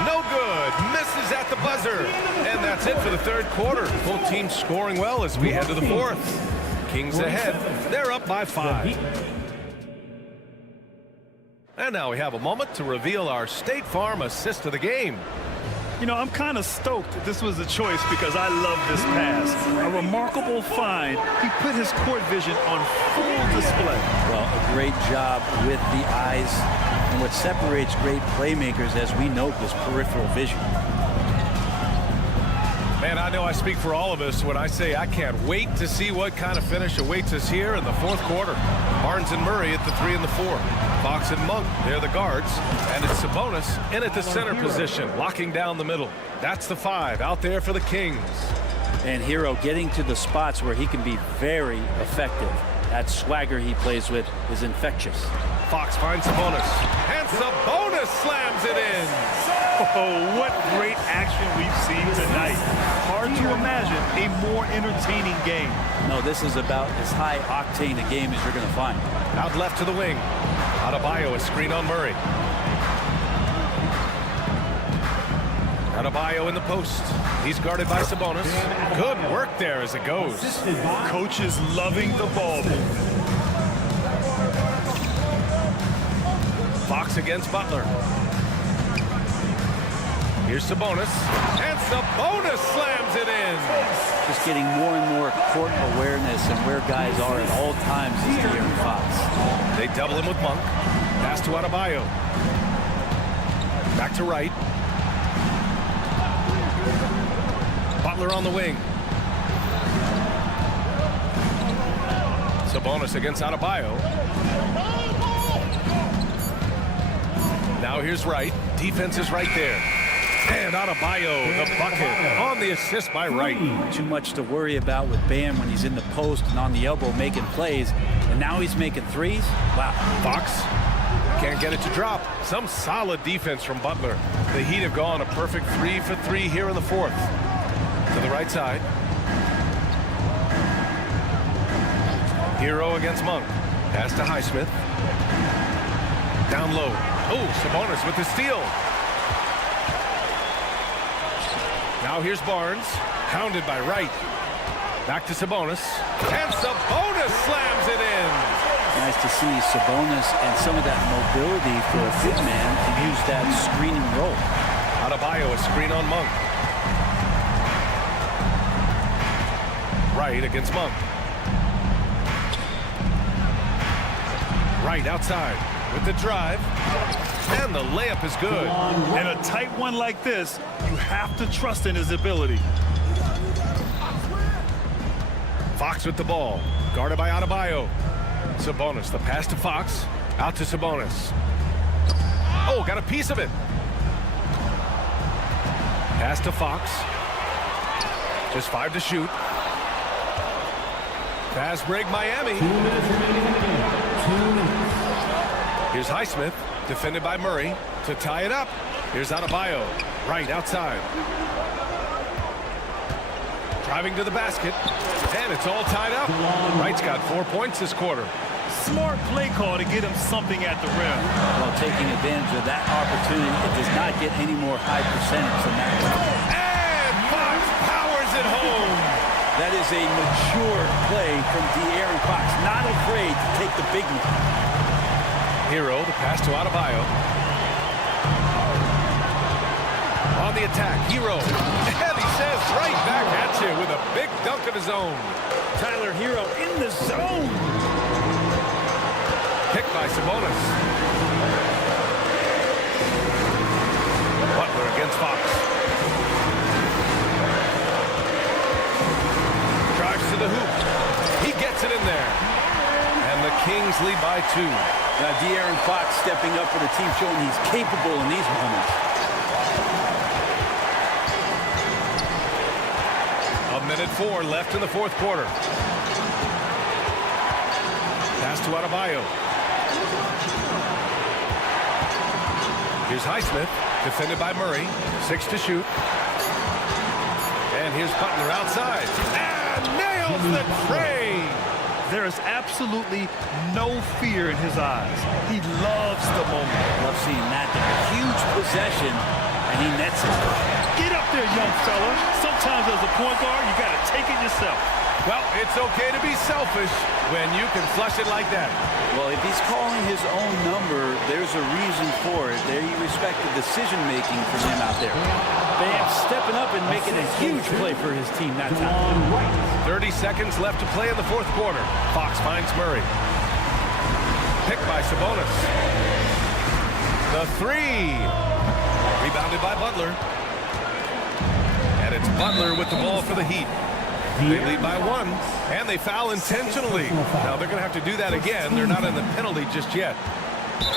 No good. Misses at the buzzer. And that's it for the third quarter. Both teams scoring well as we head to the fourth. Kings ahead. They're up by 5. And now we have a moment to reveal our State Farm assist of the game. You know, I'm kind of stoked that this was a choice because I love this pass. A remarkable find. He put his court vision on full display. Well, a great job with the eyes And what separates great playmakers, as we note, is peripheral vision. Man, I know I speak for all of us when I say I can't wait to see what kind of finish awaits us here in the fourth quarter. Barnes and Murray at the 3 and the 4. Fox and Monk, they're the guards. And it's Sabonis in at the center position, locking down the middle. That's the 5 out there for the Kings. And Hero getting to the spots where he can be very effective. That swagger he plays with is infectious. Fox finds Sabonis. And Sabonis slams it in. Oh, what great action we've seen tonight. Hard to imagine a more entertaining game. No, this is about as high octane a game as you're going to find. Out left to the wing. Adebayo, a screen on Murray. Adebayo in the post. He's guarded by Sabonis. Good work there as it goes. Coach is loving the ball movement. Fox against Butler. Here's Sabonis. And Sabonis slams it in. Just getting more and more court awareness and where guys are at all times is De'Aaron Fox. They double him with Monk. Pass to Adebayo. Back to Wright. Butler on the wing. Sabonis against Adebayo. Now here's Wright. Defense is right there. And Adebayo, the bucket on the assist by Wright. Too much to worry about with Bam when he's in the post and on the elbow making plays. And now he's making threes. Wow. Fox can't get it to drop. Some solid defense from Butler. The Heat have gone a perfect 3 for 3 here in the fourth. To the right side. Hero against Monk. Pass to Highsmith. Down low. Oh, Sabonis with the steal. Now here's Barnes. Hounded by Wright. Back to Sabonis. And Sabonis slams it in. Nice to see Sabonis and some of that mobility for a big man to use that screening role. Adebayo, a screen on Monk. Wright against Monk. Wright outside with the drive. And the layup is good. In a tight one like this, you have to trust in his ability. Fox with the ball. Guarded by Adebayo. Sabonis, the pass to Fox. Out to Sabonis. Oh, got a piece of it. Pass to Fox. Just 5 to shoot. Fast break, Miami. 2 minutes remaining in the game. 2 minutes. Here's Highsmith, defended by Murray, to tie it up. Here's Adebayo, right outside. Driving to the basket, and it's all tied up. Wright's got 4 points this quarter. Smart play call to get him something at the rim. Well, taking advantage of that opportunity, it does not get any more high percentage than that. And Fox powers it home. That is a mature play from De'Aaron Fox, not afraid to take the big one. Hero, the pass to Adebayo. On the attack, Hero. And he says right back at you with a big dunk of his own. Tyler Hero in the zone. Picked by Sabonis. Butler against Fox. Drives to the hoop. He gets it in there. And the Kings lead by 2. Now De'Aaron Fox stepping up for the team, showing he's capable in these moments. A minute 4 left in the fourth quarter. Pass to Adebayo. Here's Highsmith, defended by Murray. 6 to shoot. And here's Butler outside. And nails the tray. There is absolutely no fear in his eyes. He loves the moment. Love seeing that. A huge possession, and he nets it. Get up there, young fella. Sometimes as a point guard, you got to take it yourself. Well, it's okay to be selfish when you can flush it like that. Well, if he's calling his own number, there's a reason for it. There you respect the decision-making from him out there. Bam stepping up and making a huge play for his team that time. 30 seconds left to play in the fourth quarter. Fox finds Murray. Picked by Sabonis. The three. Rebounded by Butler. And it's Butler with the ball for the Heat. They lead by 1, and they foul intentionally. Now they're going to have to do that again. They're not in the penalty just yet.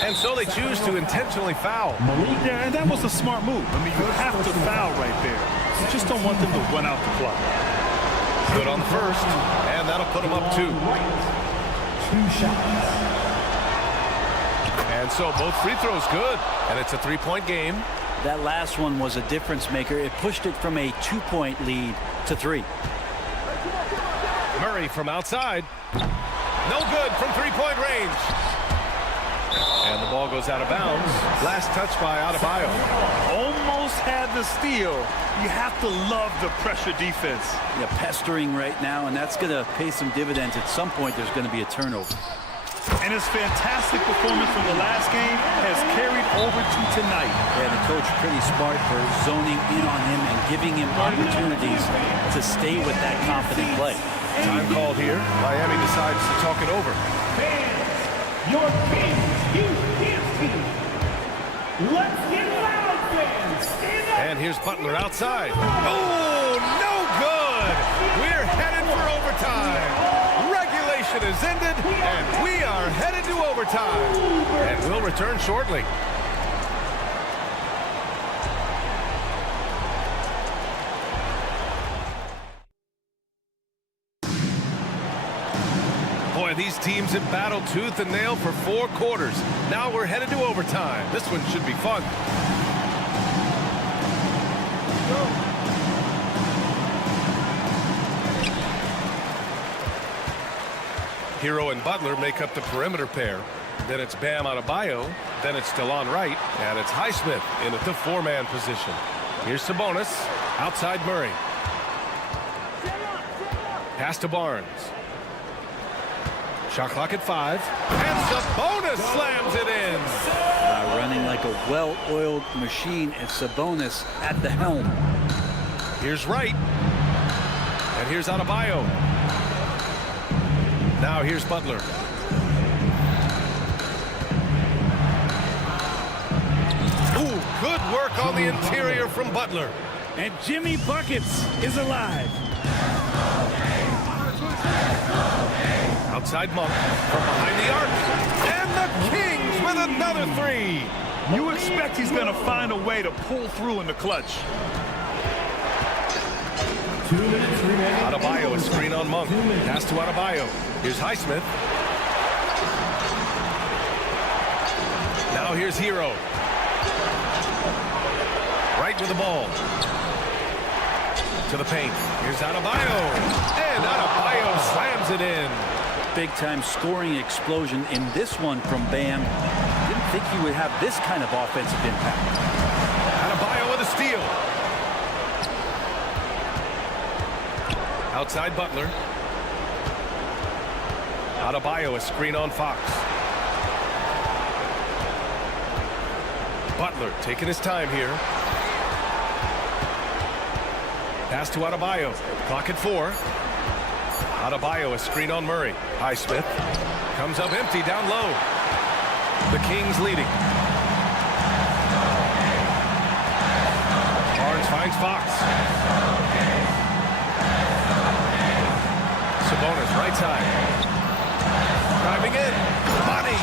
And so they choose to intentionally foul. Yeah, and that was a smart move. I mean, you have to foul right there. You just don't want them to run out the clock. Good on the first, and that'll put them up 2. 2 shots. And so both free throws good, and it's a 3-point game. That last one was a difference maker. It pushed it from a 2-point lead to 3. Murray from outside. No good from 3-point range. And the ball goes out of bounds. Last touch by Adebayo. Almost had the steal. You have to love the pressure defense. Yeah, pestering right now, and that's going to pay some dividends. At some point, there's going to be a turnover. And his fantastic performance from the last game has carried over to tonight. Yeah, the coach pretty smart for zoning in on him and giving him opportunities to stay with that confident play. Time called here. Miami decides to talk it over. Your Kings team. Let's get loud, fans. Stand up. And here's Butler outside. Oh, no good. We're headed for overtime. Regulation is ended, and we are headed to overtime. And we'll return shortly. Boy, these teams have battled tooth and nail for 4 quarters. Now we're headed to overtime. This one should be fun. Hero and Butler make up the perimeter pair. Then it's Bam Adebayo. Then it's Delon Wright. And it's Highsmith in at the 4-man position. Here's Sabonis. Outside Murray. Pass to Barnes. Shot clock at 5. And Sabonis slams it in. Running like a well-oiled machine, and Sabonis at the helm. Here's Wright. And here's Adebayo. Now here's Butler. Ooh, good work on the interior from Butler. And Jimmy Buckets is alive. Outside Monk from behind the arc. And the Kings with another 3. You expect he's going to find a way to pull through in the clutch. 2 minutes remaining. Adebayo, a screen on Monk. Pass to Adebayo. Here's Highsmith. Now here's Hero. Right with the ball. To the paint. Here's Adebayo. And Adebayo slams it in. Big-time scoring explosion in this one from Bam. Didn't think he would have this kind of offensive impact. Adebayo with a steal. Outside Butler. Adebayo, a screen on Fox. Butler taking his time here. Pass to Adebayo. Clock at 4. Adebayo, a screen on Murray. Highsmith comes up empty down low. The Kings leading. Barnes finds Fox. Sabonis right side. Driving in. Money.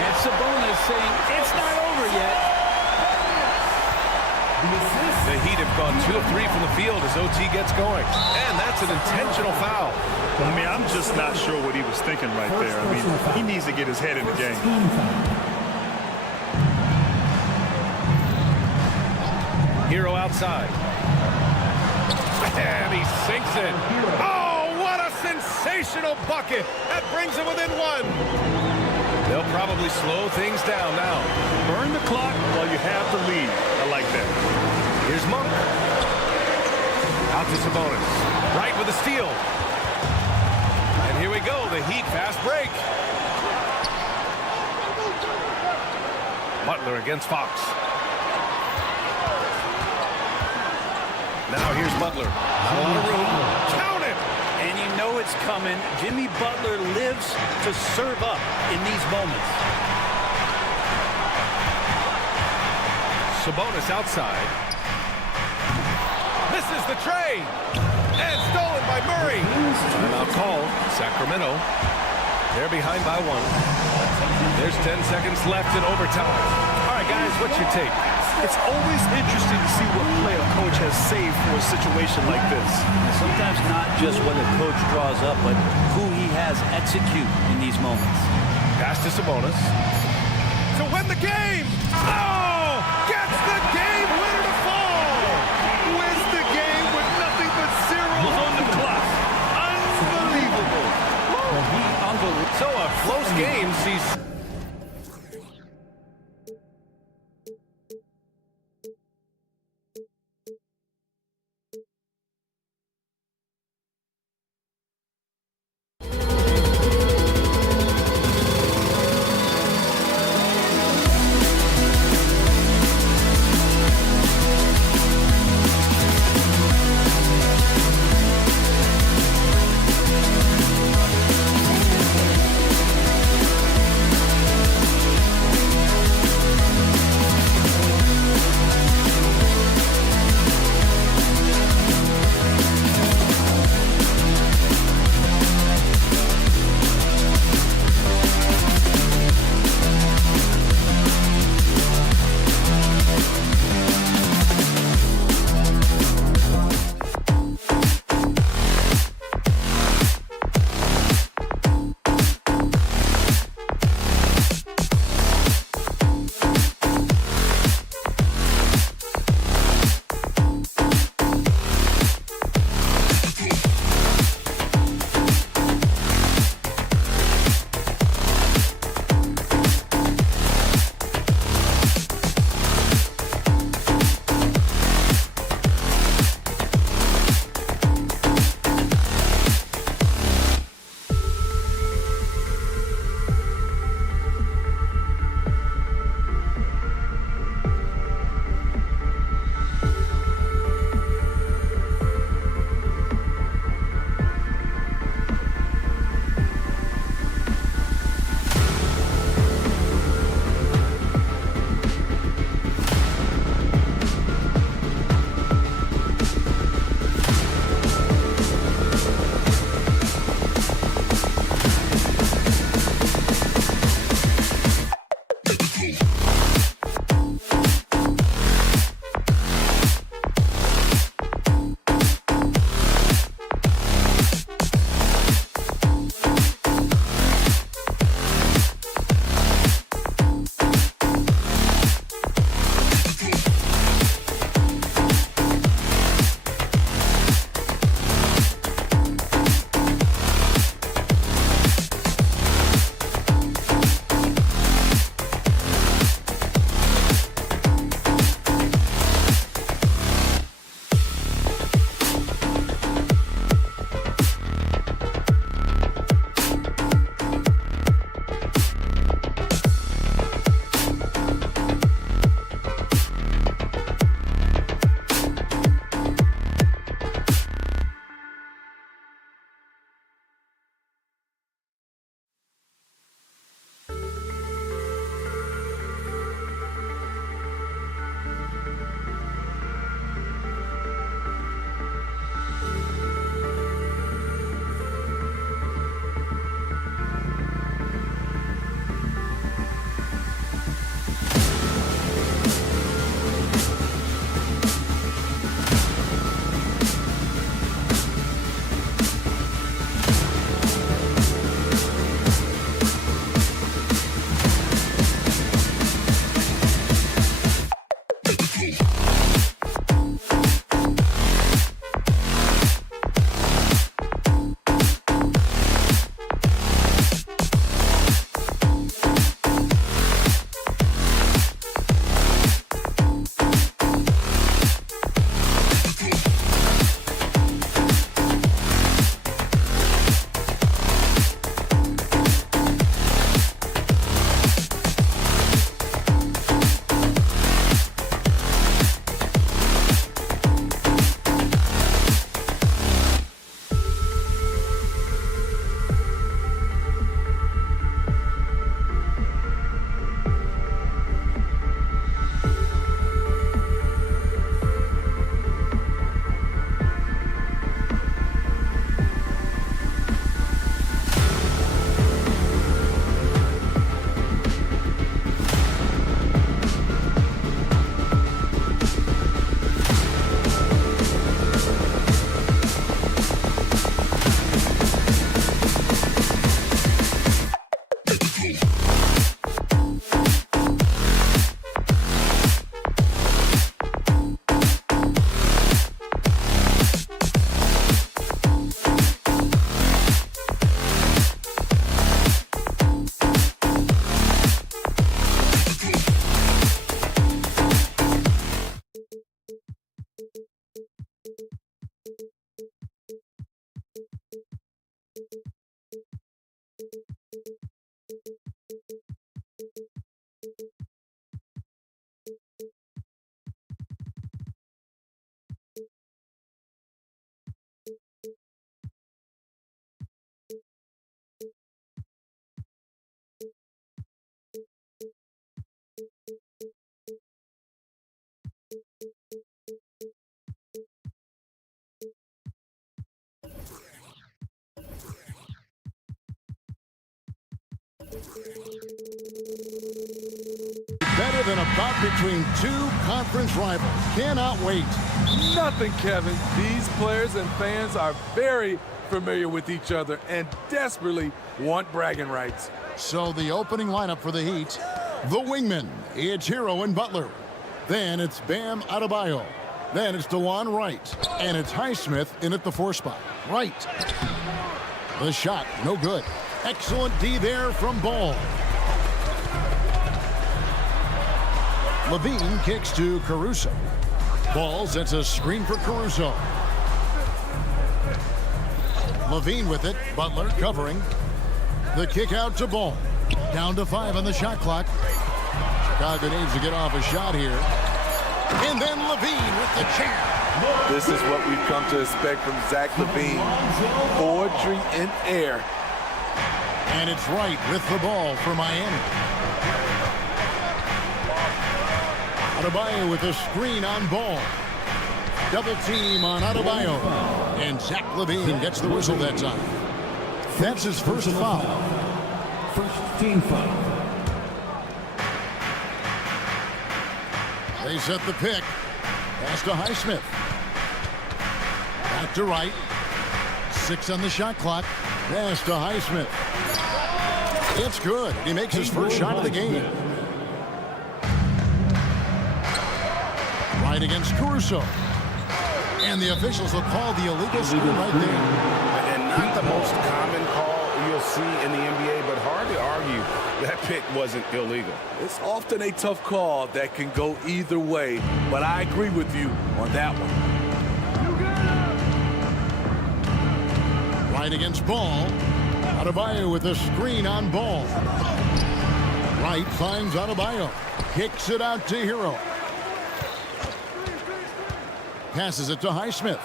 And Sabonis saying it's not over yet. The Heat have gone 2 of 3 from the field as OT gets going. And that's an intentional foul. I mean, I'm just not sure what he was thinking right there. I mean, he needs to get his head in the game. Hero outside. And he sinks it. Oh, what a sensational bucket. That brings him within 1. They'll probably slow things down now. Burn the clock while you have the lead. I like that. Here's Monk. Out to Sabonis. Right with the steal. And here we go. The Heat fast break. Butler against Fox. Now here's Butler. Not a lot of room. Count it! And you know it's coming. Jimmy Butler lives to serve up in these moments. Sabonis outside. Misses the trade. And stolen by Murray. Timeout call. Sacramento. They're behind by 1. There's 10 seconds left in overtime. All right, guys, what's your take? It's always interesting to see what play a coach has saved for a situation like this. And sometimes not just what a coach draws up, but who he has execute in these moments. Pass to Sabonis. To win the game. Oh! Gets the game winner to fall. Wins the game with nothing but zeros on the clock. Unbelievable. So a close game sees... with an bout between two conference rivals. Cannot wait. Nothing, Kevin. These players and fans are very familiar with each other and desperately want bragging rights. So the opening lineup for the Heat, the wingmen, it's Hero and Butler. Then it's Bam Adebayo. Then it's DeJuan Wright. And it's Highsmith in at the 4 spot. Wright. The shot, no good. Excellent D there from Ball. Levine kicks to Caruso. Ball sets a screen for Caruso. Levine with it. Butler covering. The kick out to Ball. Down to 5 on the shot clock. Chicago needs to get off a shot here. And then Levine with the jam. This is what we've come to expect from Zach Levine. Poetry in air. And it's Wright with the ball for Miami. Adebayo with a screen on Ball. Double team on Adebayo. And Zach Levine gets the whistle that time. That's his first foul. First team foul. They set the pick. Pass to Highsmith. Back to Wright. 6 on the shot clock. Pass to Highsmith. It's good. He makes his first shot of the game. Right against Caruso. And the officials will call the illegal screen right there. And not the most common call you'll see in the NBA, but hard to argue that pick wasn't illegal. It's often a tough call that can go either way, but I agree with you on that one. Right against Ball. Adebayo with a screen on Ball. Wright finds Adebayo. Kicks it out to Hero. Passes it to Highsmith.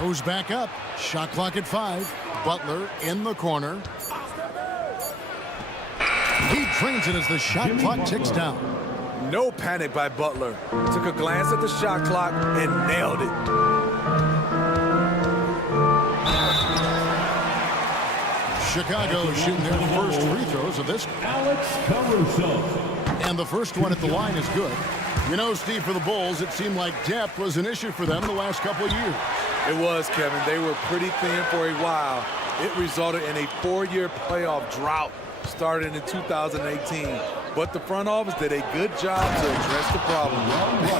Goes back up. Shot clock at 5. Butler in the corner. He trains it as the shot clock ticks down. No panic by Butler. Took a glance at the shot clock and nailed it. Chicago shooting their first free throws of this. Alex Caruso. And the first one at the line is good. You know, Steve, for the Bulls, it seemed like depth was an issue for them the last couple of years. It was, Kevin. They were pretty thin for a while. It resulted in a 4-year playoff drought starting in 2018. But the front office did a good job to address the problem.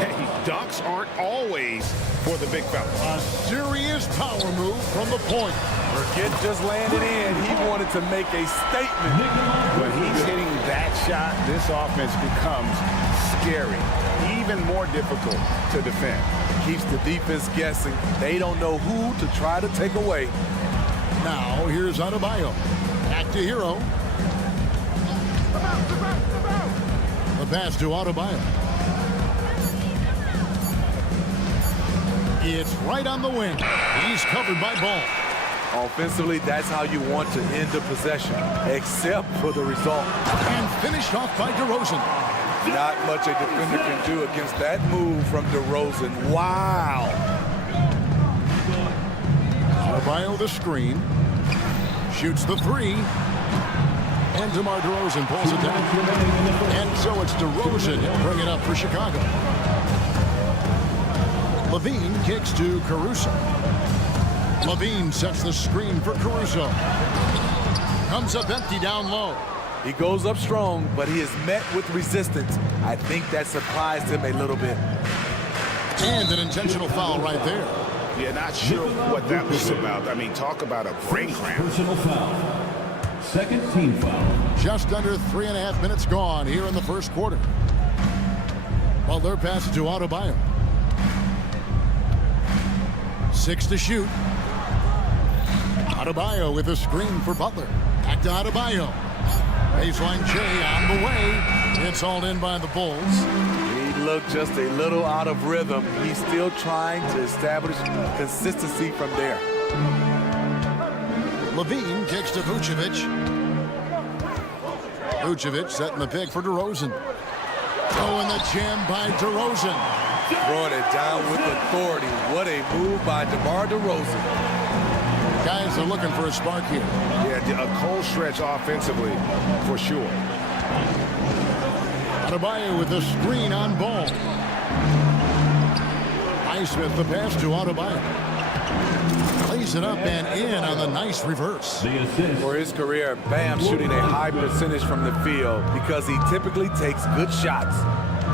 Hey, dunks aren't always for the big fellas. A serious power move from the point. Forget just landing in. He wanted to make a statement. When he's hitting that shot, this offense becomes scary, even more difficult to defend. Keeps the defense guessing. They don't know who to try to take away. Now here's Adebayo. Back to Hero. The pass to Adebayo. It's right on the wing. He's covered by Ball. Offensively, that's how you want to end the possession, except for the result. And finished off by DeRozan. Not much a defender can do against that move from DeRozan. Wow. Adebayo the screen. Shoots the 3. And DeMar DeRozan pulls it down. And so it's DeRozan. He'll bring it up for Chicago. Levine kicks to Caruso. Levine sets the screen for Caruso. Comes up empty down low. He goes up strong, but he is met with resistance. I think that surprised him a little bit. And an intentional foul right there. Yeah, not sure what that was about. I mean, talk about a brain cramp. Personal foul. Second team foul. Just under 3.5 minutes gone here in the first quarter. Butler passes to Adebayo. 6 to shoot. Adebayo with a screen for Butler. Back to Adebayo. Baseline J on the way. It's all in by the Bulls. He looked just a little out of rhythm. He's still trying to establish consistency from there. Levine kicks to Vucevic. Vucevic setting the pick for DeRozan. Oh, and the jam by DeRozan. Throwing it down with authority. What a move by DeMar DeRozan. Guys are looking for a spark here. Yeah, a cold stretch offensively, for sure. Adebayo with the screen on Ball. Highsmith the pass to Adebayo. Plays it up and in on the nice reverse. For his career, Bam shooting a high percentage from the field because he typically takes good shots.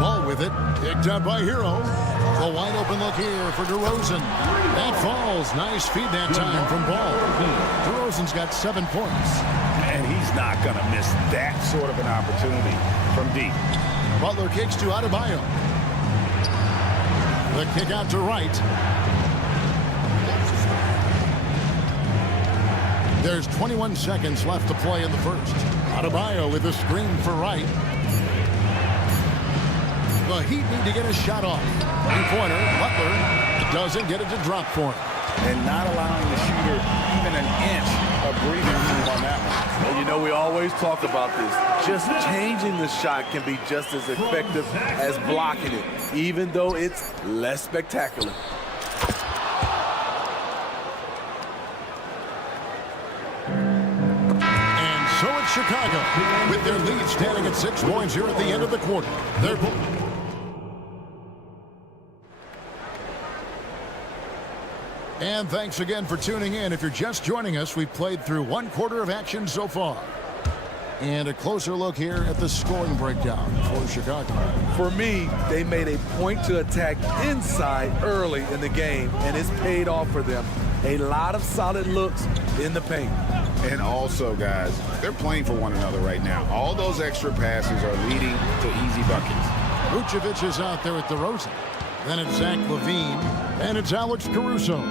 Ball with it, picked up by Hero. The wide open look here for DeRozan. That falls. Nice feed that time from Ball. DeRozan's got 7 points. And he's not going to miss that sort of an opportunity from deep. Butler kicks to Adebayo. The kick out to Wright. There's 21 seconds left to play in the first. Adebayo with the screen for Wright. The Heat need to get a shot off. Three-pointer, Butler doesn't get it to drop for him. And not allowing the shooter even an inch of breathing room on that one. And you know, we always talk about this. Just changing the shot can be just as effective as blocking it, even though it's less spectacular. And so it's Chicago with their lead standing at 6 points here at the end of the quarter. And thanks again for tuning in. If you're just joining us, we've played through 1 quarter of action so far. And a closer look here at the scoring breakdown for Chicago. For me, they made a point to attack inside early in the game, and it's paid off for them. A lot of solid looks in the paint. And also, guys, they're playing for one another right now. All those extra passes are leading to easy buckets. Vucevic is out there at DeRozan. Then it's Zach LaVine. And it's Alex Caruso.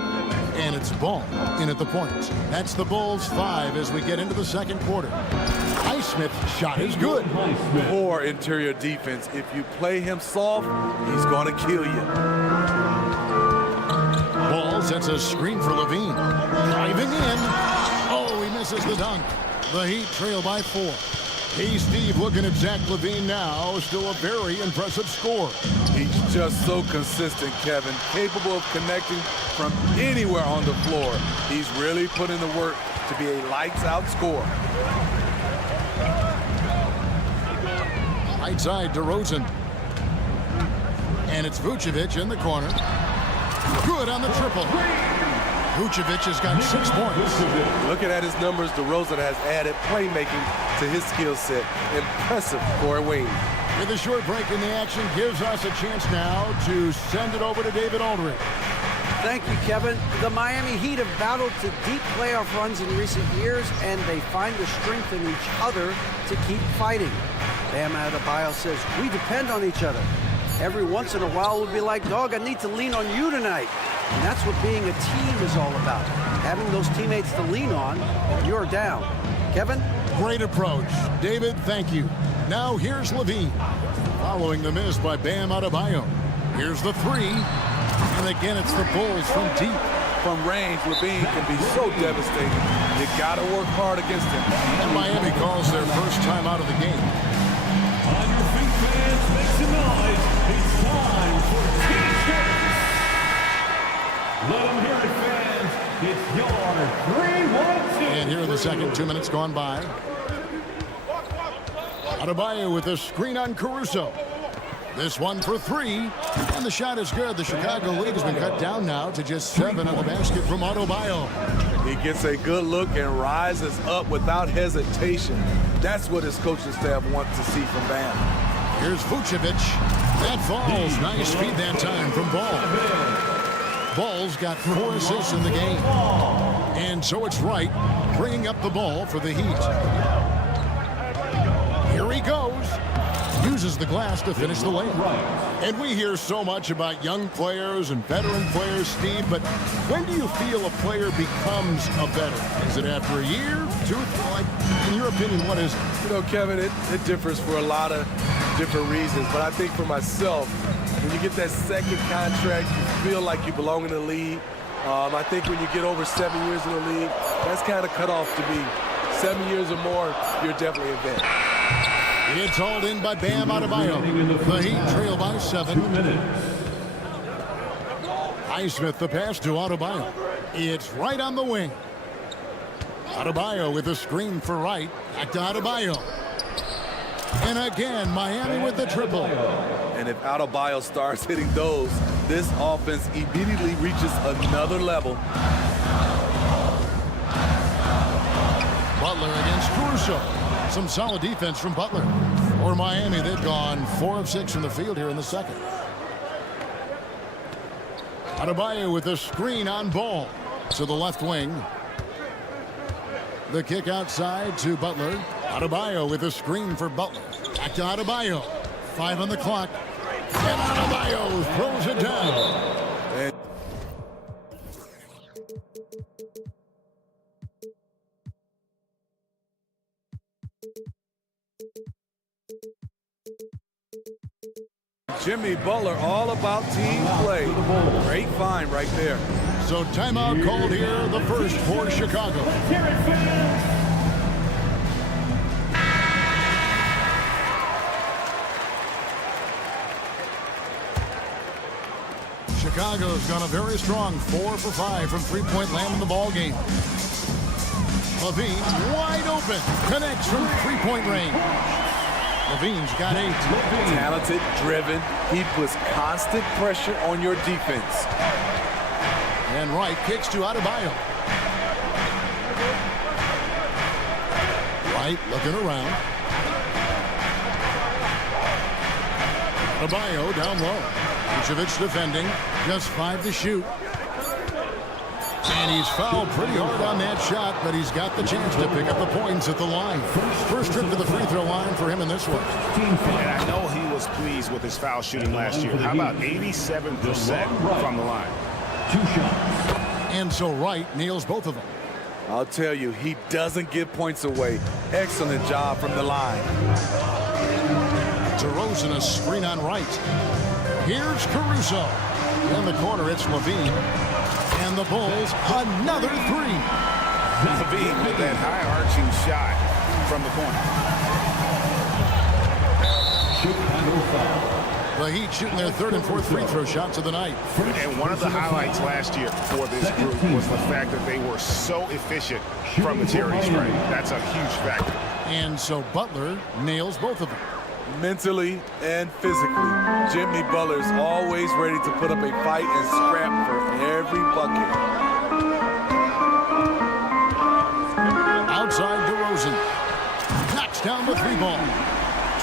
And it's Ball in at the point. That's the Bulls 5 as we get into the second quarter. Highsmith's shot is good. Poor interior defense. If you play him soft, he's going to kill you. Ball sets a screen for LaVine. Driving in. Oh, he misses the dunk. The Heat trail by 4. Hey, Steve, looking at Zach LaVine now. Still a very impressive score. He's just so consistent, Kevin. Capable of connecting from anywhere on the floor. He's really put in the work to be a lights-out scorer. Right side, DeRozan. And it's Vucevic in the corner. Good on the triple. Vucevic has got 6 points. Looking at his numbers, DeRozan has added playmaking to his skill set. Impressive for a wing. With a short break in the action, gives us a chance now to send it over to David Aldridge. Thank you, Kevin. The Miami Heat have battled to deep playoff runs in recent years, and they find the strength in each other to keep fighting. Bam Adebayo says, we depend on each other. Every once in a while, we'll be like, dog, I need to lean on you tonight. And that's what being a team is all about. Having those teammates to lean on when you're down. Kevin? Great approach. David, thank you. Now here's LaVine. Following the miss by Bam Adebayo. Here's the 3. And again, it's the Bulls from deep. From range, LaVine can be so devastating. You got to work hard against him. And Miami calls their first time out of the game. On your feet, fans, make some noise. It's time for T-shirts. Let them hear it, fans. It's your 3-1-2. And here in the second, 2 minutes gone by. Adebayo with a screen on Caruso. This one for 3. And the shot is good. The Chicago lead has been cut down now to just 7 on the basket from Adebayo. He gets a good look and rises up without hesitation. That's what his coaching staff wants to see from Bam. Here's Vucevic. That falls. Nice feed that time from Ball. Ball's got 4 assists in the game. And so it's Wright bringing up the ball for the Heat. Here he goes. Uses the glass to finish the layup. And we hear so much about young players and veteran players, Steve, but when do you feel a player becomes a veteran? Is it after a year, 2, 3? Like, in your opinion, what is it? You know, Kevin, it differs for a lot of different reasons, but I think for myself, when you get that second contract, you feel like you belong in the league. I think when you get over 7 years in the league, that's kind of cut off to be 7 years or more, you're definitely a vet. It's hauled in by Bam Adebayo. The Heat trail by 7. Highsmith the pass to Adebayo. It's right on the wing. Adebayo with a screen for Wright. Back to Adebayo. And again, Miami with the triple. And if Adebayo starts hitting those, this offense immediately reaches another level. Butler against Caruso. Some solid defense from Butler. For Miami, they've gone 4 of 6 from the field here in the second. Adebayo with a screen on ball to the left wing. The kick outside to Butler. Adebayo with a screen for Butler. Back to Adebayo. 5 on the clock. And Adebayo throws it down. Jimmy Butler, all about team play. Great find right there. So timeout called here, the first for Chicago. Chicago's gone a very strong 4 for 5 from three-point land in the ball game. Levine wide open, connects from three-point range. Levine's got 8. Talented, driven. He puts constant pressure on your defense. And Wright kicks to Adebayo. Wright looking around. Adebayo down low. Vucevic defending. Just 5 to shoot. And he's fouled pretty hard on that shot, but he's got the chance to pick up the points at the line. First trip to the free throw line for him in this one. And I know he was pleased with his foul shooting last year. How about 87% from the line? 2 shots. And so Wright nails both of them. I'll tell you, he doesn't give points away. Excellent job from the line. DeRozan a screen on Wright. Here's Caruso. In the corner, it's Levine. And the Bulls, another 3. Levine with that high-arching shot from the corner. The Heat shooting their 3rd and 4th free throw shots of the night. And one of the highlights last year for this group was the fact that they were so efficient from the charity stripe. That's a huge factor. And so Butler nails both of them. Mentally and physically, Jimmy Butler's always ready to put up a fight and scrap for every bucket. Outside DeRozan. Knocks down the 3 ball.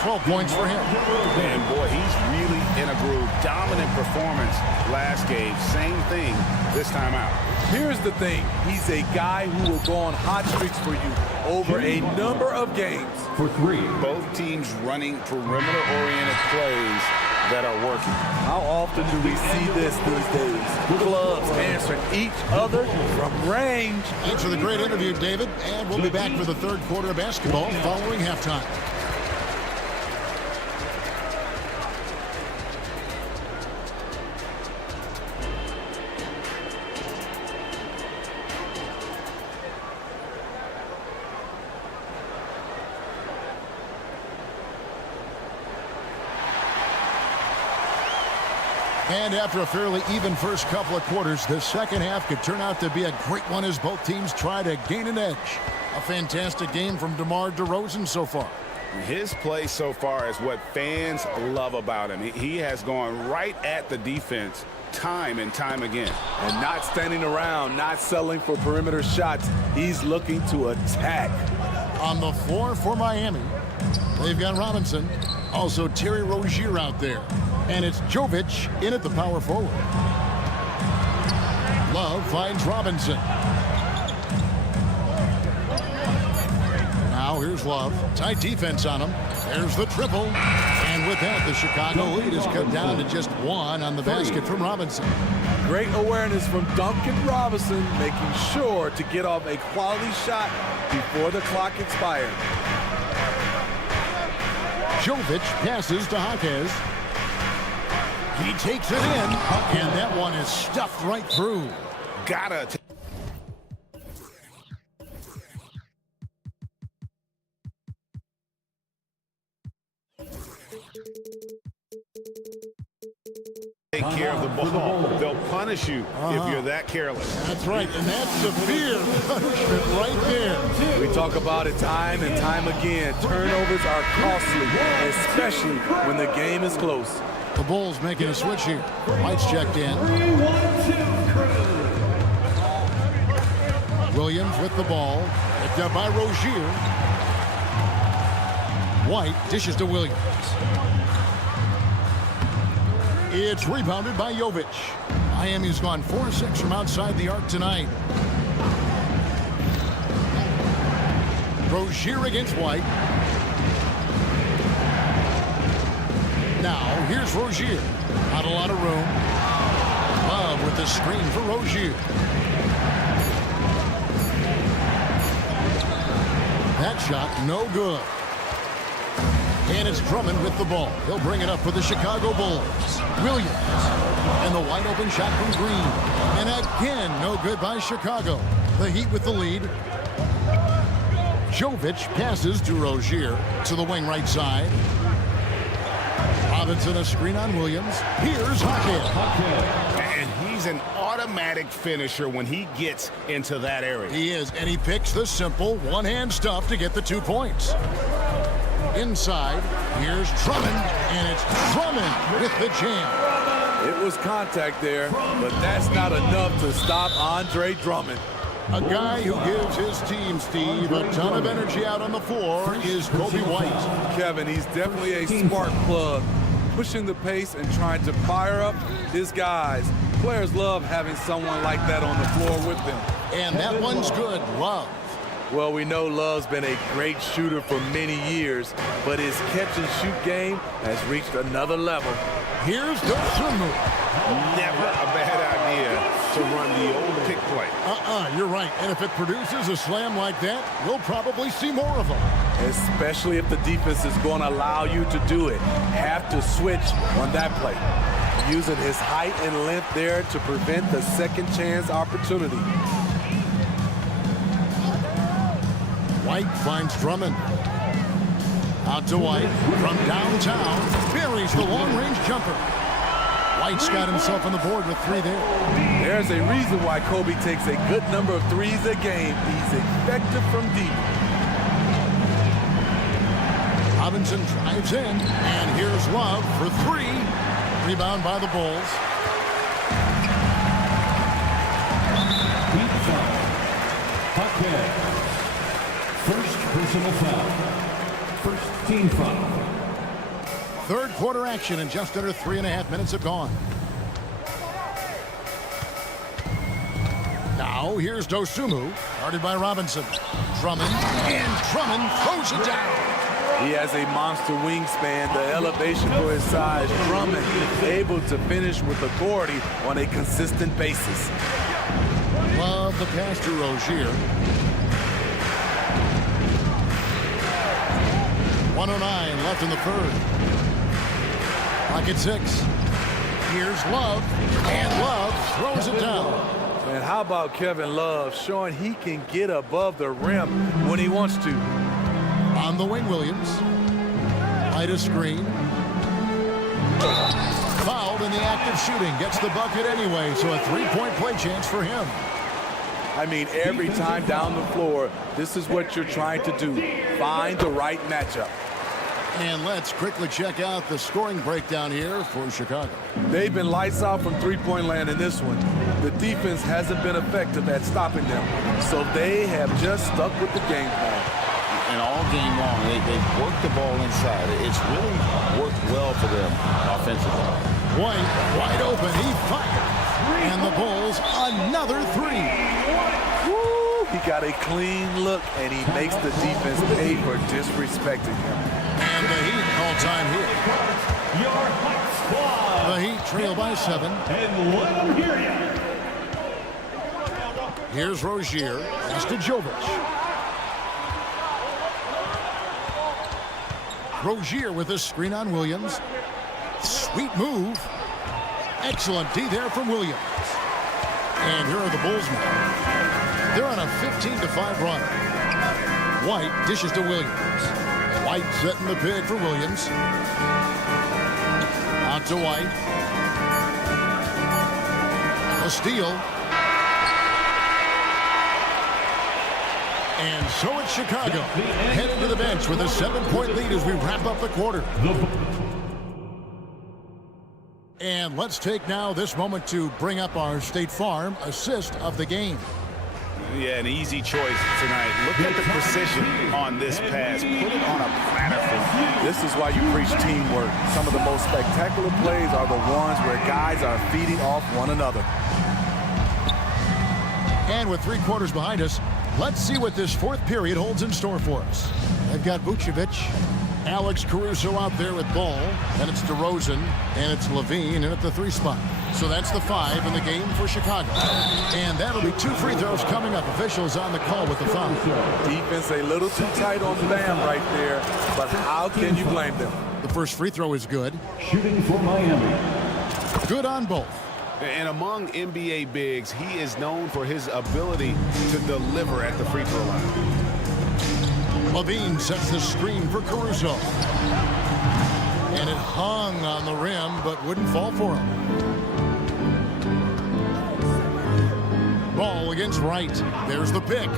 12 points for him. And boy, he's really in a groove. Dominant performance last game. Same thing this time out. Here's the thing. He's a guy who will go on hot streaks for you over a number of games. For 3. Both teams running perimeter-oriented plays that are working. How often do we see this these days? Clubs answering each other from range. Thanks for the great interview, David. And we'll be back for the 3rd quarter of basketball following halftime. And after a fairly even first couple of quarters, the second half could turn out to be a great one as both teams try to gain an edge. A fantastic game from DeMar DeRozan so far. His play so far is what fans love about him. He has gone right at the defense time and time again. And not standing around, not settling for perimeter shots. He's looking to attack. On the floor for Miami, they've got Robinson. Also Terry Rozier out there. And it's Jovic in at the power forward. Love finds Robinson. Now here's Love. Tight defense on him. There's the triple. And with that, the Chicago lead is cut down to just 1 on the basket from Robinson. Great awareness from Duncan Robinson, making sure to get off a quality shot before the clock expired. Jovic passes to Jaquez. He takes it in, and that one is stuffed right through. Gotta take care of the ball. They'll punt punish you if you're that careless. That's right, and that's severe punishment right there. We talk about it time and time again. Turnovers are costly, especially when the game is close. The Bulls making a switch here. White's checked in. 3-1-2 crew. Williams with the ball. Picked up by Rozier. White dishes to Williams. It's rebounded by Jovic. Miami's gone 4-6 from outside the arc tonight. Rozier against White. Now, here's Rozier. Not a lot of room. Love with the screen for Rozier. That shot, no good. And it's Drummond with the ball. He'll bring it up for the Chicago Bulls. Williams. And the wide open shot from Green. And again, no good by Chicago. The Heat with the lead. Jovic passes to Rozier to the wing right side. Robinson a screen on Williams. Here's Hackett. And he's an automatic finisher when he gets into that area. He is, and he picks the simple one-hand stuff to get the 2 points. Inside, here's Drummond, and it's Drummond with the jam. It was contact there, but that's not enough to stop Andre Drummond. A guy who gives his team, Steve, a ton of energy out on the floor is Kobe White. Kevin, he's definitely a smart plug, pushing the pace and trying to fire up his guys. Players love having someone like that on the floor with them. And that one's good. Love. Well, we know Love's been a great shooter for many years, but his catch-and-shoot game has reached another level. Here's Dosunmu. Never a bad idea to run the old pick play. You're right. And if it produces a slam like that, you'll probably see more of them. Especially if the defense is going to allow you to do it. Have to switch on that play. Using his height and length there to prevent the second chance opportunity. White finds Drummond. Out to White from downtown. Buries the long-range jumper. White's got himself on the board with 3 there. There's a reason why Kobe takes a good number of threes a game. He's effective from deep. Robinson drives in, and here's Love for 3. Rebound by the Bulls. Deep foul. Hackett. First personal foul. First team foul. Third quarter action, and just under 3.5 minutes have gone. Now here's Dosunmu, guarded by Robinson. Drummond, and Drummond throws it down. He has a monster wingspan, the elevation for his size. Drummond able to finish with authority on a consistent basis. Love the pass to Rozier. 1:09 left in the third. Clock at 6. Here's Love, and Love throws it down. And how about Kevin Love showing he can get above the rim when he wants to. On the wing, Williams. Light a screen. Fouled in the act of shooting. Gets the bucket anyway, so a 3-point play chance for him. I mean, every time down the floor, this is what you're trying to do. Find the right matchup. And let's quickly check out the scoring breakdown here for Chicago. They've been lights out from three-point land in this one. The defense hasn't been effective at stopping them, so they have just stuck with the game plan. And all game long, they've worked the ball inside. It's really worked well for them offensively. White, wide open, he fired. And the Bulls, another 3. Woo, he got a clean look, and he makes the defense pay for disrespecting him. And the Heat call time here. Your hot squad. The Heat trail by 7. And let them hear you. Here's Rozier. Pass to Jovic. Rozier with a screen on Williams. Sweet move. Excellent D there from Williams. And here are the Bulls now. They're on a 15-5 run. White dishes to Williams. White setting the pick for Williams. Out to White. A steal. And so it's Chicago heading to the bench with a 7-point lead as we wrap up the quarter. And let's take now this moment to bring up our State Farm assist of the game. Yeah, an easy choice tonight. Look at the precision on this pass. Put it on a platter for you. This is why you preach teamwork. Some of the most spectacular plays are the ones where guys are feeding off one another. And with 3 quarters behind us, let's see what this 4th period holds in store for us. They've got Vucevic, Alex Caruso out there with ball, and it's DeRozan, and it's Levine in at the 3 spot. So that's the 5 in the game for Chicago. And that'll be 2 free throws coming up. Officials on the call with the foul. Defense a little too tight on Bam right there, but how can you blame them? The first free throw is good. Shooting for Miami. Good on both. And among NBA bigs, he is known for his ability to deliver at the free throw line. Levine sets the screen for Caruso. And it hung on the rim, but wouldn't fall for him. Ball against Wright. There's the pick.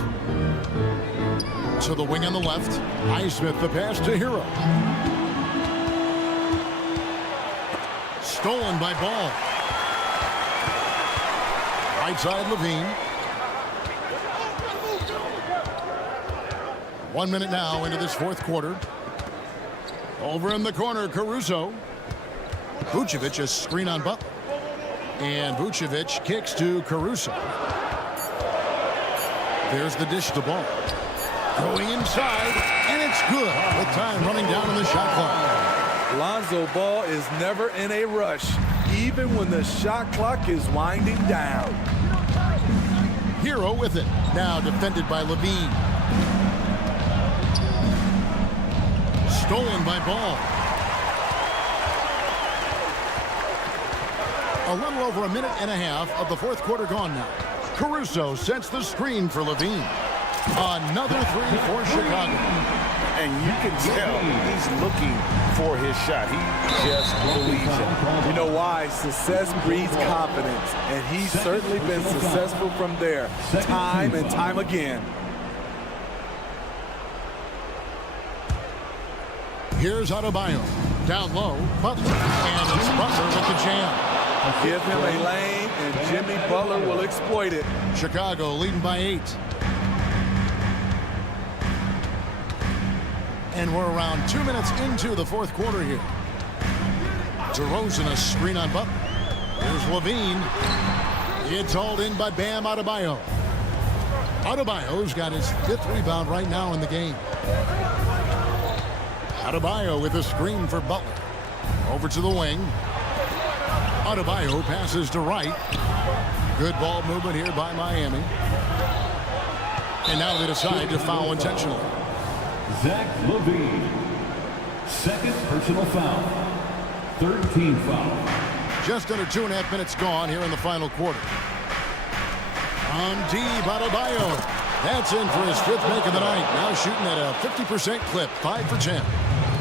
To the wing on the left. Highsmith the pass to Hero. Stolen by Ball. Right side Levine. 1 minute now into this 4th quarter. Over in the corner, Caruso. Vucevic a screen on Butler. And Vucevic kicks to Caruso. There's the dish to Ball. Going inside, and it's good with time running down in the shot clock. Lonzo Ball is never in a rush, even when the shot clock is winding down. Hero with it. Now defended by Levine. Stolen by Ball. A little over a minute and a half of the 4th quarter gone now. Caruso sets the screen for Levine. Another 3 for Chicago. And you can tell he's looking for his shot. He just believes it. You know why? Success breeds confidence, and he's certainly been successful from there, time and time again. Here's Adebayo. Down low, Butler. And it's Butler with the jam. Give him a lane, and Jimmy Butler will exploit it. Chicago leading by 8. And we're around 2 minutes into the 4th quarter here. DeRozan a screen on Butler. Here's Levine. It's hauled in by Bam Adebayo. Adebayo's got his 5th rebound right now in the game. Adebayo with a screen for Butler. Over to the wing. Adebayo passes to Wright. Good ball movement here by Miami. And now they decide to foul intentionally. Zach Levine. 2nd personal foul. 3rd team foul. Just under 2.5 minutes gone here in the final quarter. On deep, Adebayo. That's in for his 5th make of the night. Now shooting at a 50% clip, 5 for 10.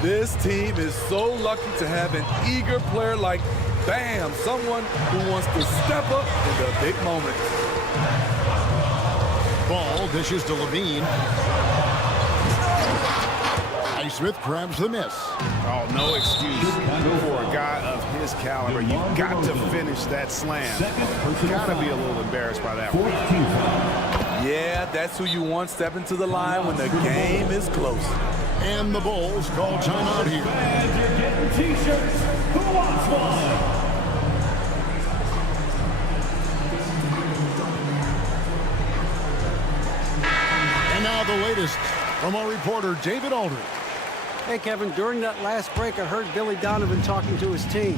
This team is so lucky to have an eager player like Bam, someone who wants to step up in the big moments. Ball dishes to Levine. Highsmith grabs the miss. Oh, no excuse for a guy of his caliber. You've got to finish that slam. Got to be a little embarrassed by that one. Yeah, that's who you want stepping to the line when the game is close. And the Bulls call timeout here. And you're getting T-shirts. Who wants one? And now the latest from our reporter, David Aldridge. Hey, Kevin, during that last break, I heard Billy Donovan talking to his team.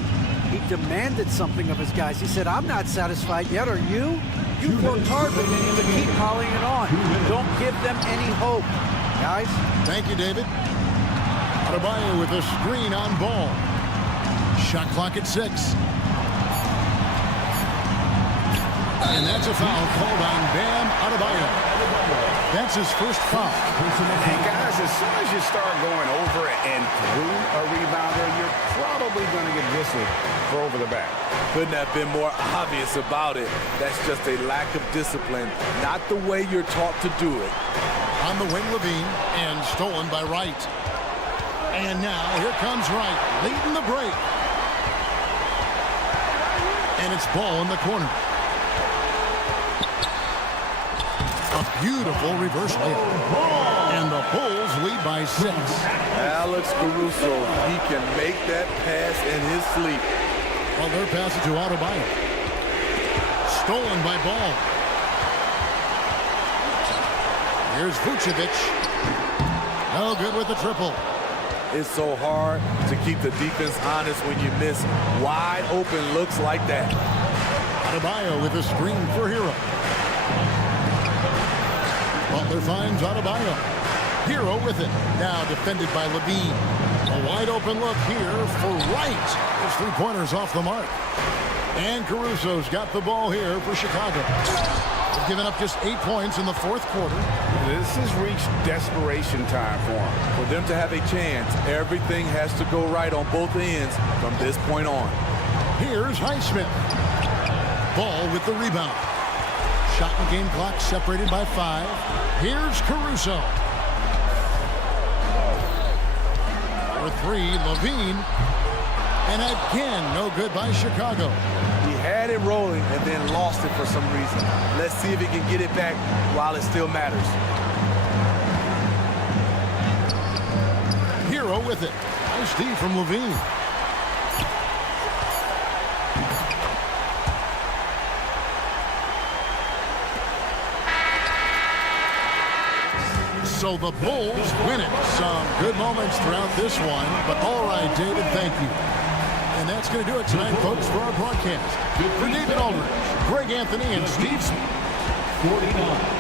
He demanded something of his guys. He said, I'm not satisfied yet, are you? You've worked hard to keep piling it on. Don't give them any hope, guys. Thank you, David. Adebayo with a screen on Ball. Shot clock at 6. And that's a foul called on Bam Adebayo. That's That's his first foul. And guys, as soon as you start going over and through a rebounder, you're probably going to get whistled for over the back. Couldn't have been more obvious about it. That's just a lack of discipline, not the way you're taught to do it. On the wing, Levine, and stolen by Wright. And now, here comes Wright, leading the break. And it's ball in the corner. A beautiful reverse layup. And the Bulls lead by 6. Alex Caruso, he can make that pass in his sleep. Well, their pass it to Adebayo. Stolen by Ball. Here's Vucevic. No good with the triple. It's so hard to keep the defense honest when you miss wide open looks like that. Adebayo with a screen for Hero. Butler finds Adebayo. Hero with it. Now defended by Levine. A wide open look here for Wright. His three-pointers off the mark. And Caruso's got the ball here for Chicago. They've given up just 8 points in the fourth quarter. This has reached desperation time for them. For them to have a chance, everything has to go right on both ends from this point on. Here's Highsmith. Ball with the rebound. Shot and game clock separated by 5. Here's Caruso. For 3, Levine. And again, no good by Chicago. He had it rolling and then lost it for some reason. Let's see if he can get it back while it still matters. Hero with it. Nice D from Levine. So the Bulls win it. Some good moments throughout this one. But all right, David, thank you. And that's going to do it tonight, folks, for our broadcast. For David Aldridge, Greg Anthony, and Steve Smith. 49.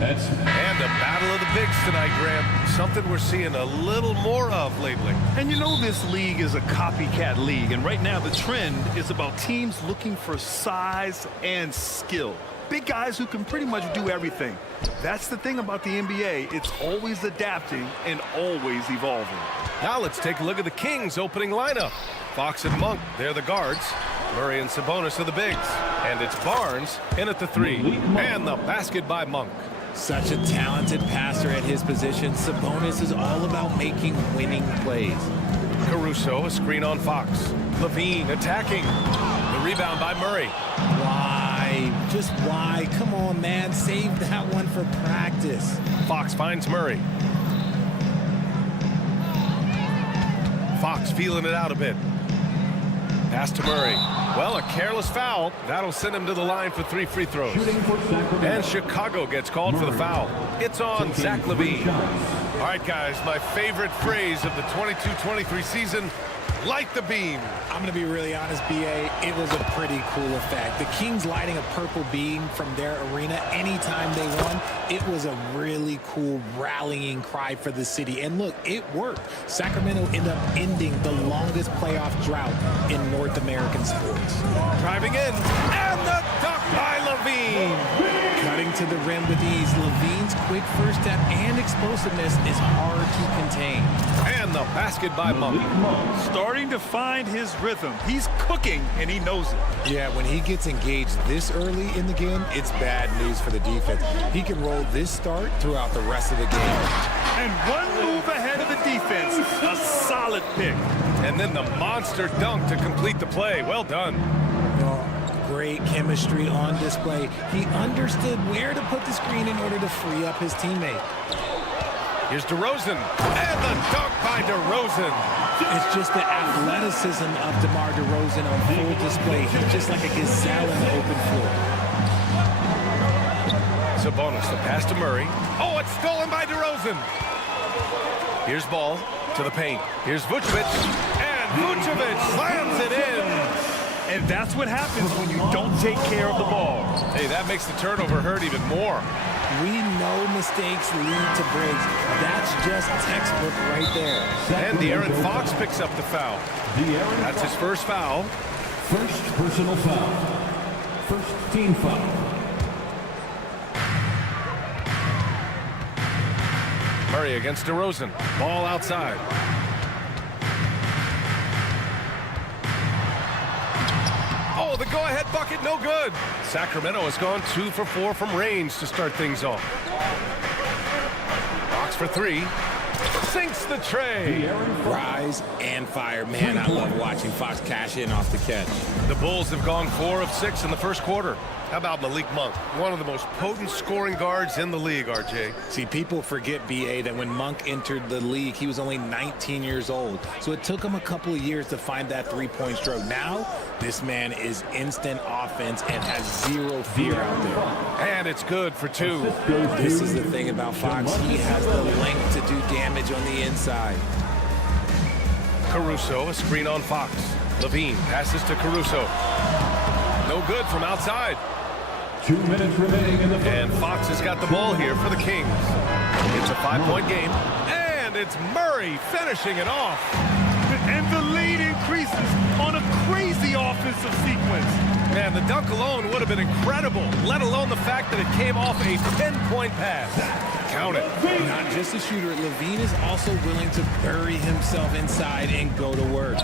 And a battle of the bigs tonight, Graham. Something we're seeing a little more of lately. And you know this league is a copycat league, and right now the trend is about teams looking for size and skill. Big guys who can pretty much do everything. That's the thing about the NBA. It's always adapting and always evolving. Now let's take a look at the Kings' opening lineup. Fox and Monk, they're the guards. Murray and Sabonis are the bigs. And it's Barnes in at the 3. And the basket by Monk. Such a talented passer at his position. Sabonis is all about making winning plays. Caruso, a screen on Fox. Levine attacking. The rebound by Murray. Why? Just why? Come on, man. Save that one for practice. Fox finds Murray. Fox feeling it out a bit. Pass to Murray. Well, a careless foul. That'll send him to the line for 3 free throws. And Chicago gets called for the foul. It's on Zach LaVine. All right, guys, my favorite phrase of the 22-23 season, light the beam. I'm going to be really honest, B.A. It was a pretty cool effect. The Kings lighting a purple beam from their arena anytime they won. It was a really cool rallying cry for the city. And look, it worked. Sacramento ended up ending the longest playoff drought in North American sports. Driving in, and the dunk by LaVine. Cutting to the rim with ease. LaVine's quick first step and explosiveness is hard to contain. And the basket by Monk. Starting to find his rhythm. He's cooking, and he knows it. Yeah, when he gets engaged this early in the game, it's bad news for the defense. He can roll this start throughout the rest of the game. And one move ahead of the defense, a solid pick. And then the monster dunk to complete the play. Well done. Great chemistry on display. He understood where to put the screen in order to free up his teammate. Here's DeRozan. And the dunk by DeRozan. It's just the athleticism of DeMar DeRozan on full display. He's just like a gazelle in the open floor. Sabonis, the pass to Murray. Oh, it's stolen by DeRozan. Here's Ball to the paint. Here's Vucevic. And Vucevic slams it in. And that's what happens when you don't take care of the ball. Hey, that makes the turnover hurt even more. We know mistakes lead to breaks. That's just textbook right there. And De'Aaron Fox picks up the foul. That's his first foul. First personal foul. First team foul. Murray against DeRozan. Ball outside. Oh, the go-ahead bucket, no good. Sacramento has gone 2 for 4 from range to start things off. Fox for 3. Sinks the tray. Rise and fire. Man, I love watching Fox cash in off the catch. The Bulls have gone 4 of 6 in the first quarter. How about Malik Monk? One of the most potent scoring guards in the league, RJ. See, people forget, B.A., that when Monk entered the league, he was only 19 years old. So it took him a couple of years to find that three-point stroke. Now, this man is instant offense and has zero fear out there. And it's good for 2. This is the thing about Fox. He has the length to do damage on the inside. Caruso, a screen on Fox. LaVine passes to Caruso. No good from outside. 2 minutes remaining in the first. And Fox has got the ball here for the Kings. It's a 5-point game. And it's Murray finishing it off. And the lead increases on a crazy offensive sequence. Man, And the dunk alone would have been incredible, let alone the fact that it came off a pinpoint pass. Count it. Not just a shooter, Levine is also willing to bury himself inside and go to work.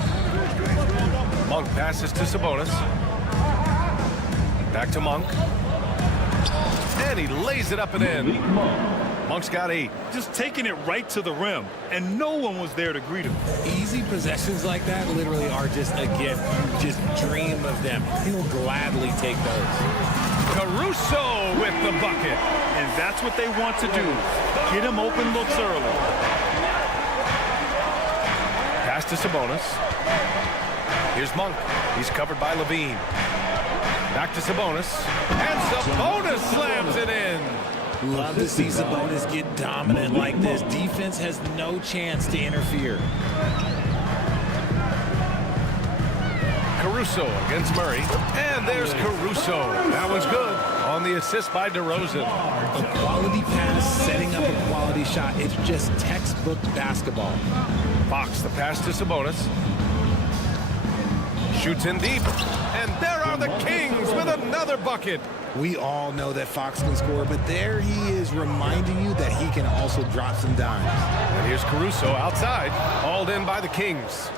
Monk passes to Sabonis. Back to Monk. And he lays it up and in. Monk's got 8. Just taking it right to the rim, and no one was there to greet him. Easy possessions like that literally are just a gift. You just dream of them. He'll gladly take those. Caruso with the bucket. And that's what they want to do. Get him open looks early. Pass to Sabonis. Here's Monk. He's covered by Levine. Back to Sabonis. And Sabonis slams it in. Love to see Sabonis get dominant like this. Defense has no chance to interfere. Caruso against Murray. And there's Caruso. That one's good. On the assist by DeRozan. A quality pass, setting up a quality shot. It's just textbook basketball. Fox, the pass to Sabonis. Shoots in deep. And there are the Kings with another bucket. We all know that Fox can score, but there he is reminding you that he can also drop some dimes. And here's Caruso outside, hauled in by the Kings.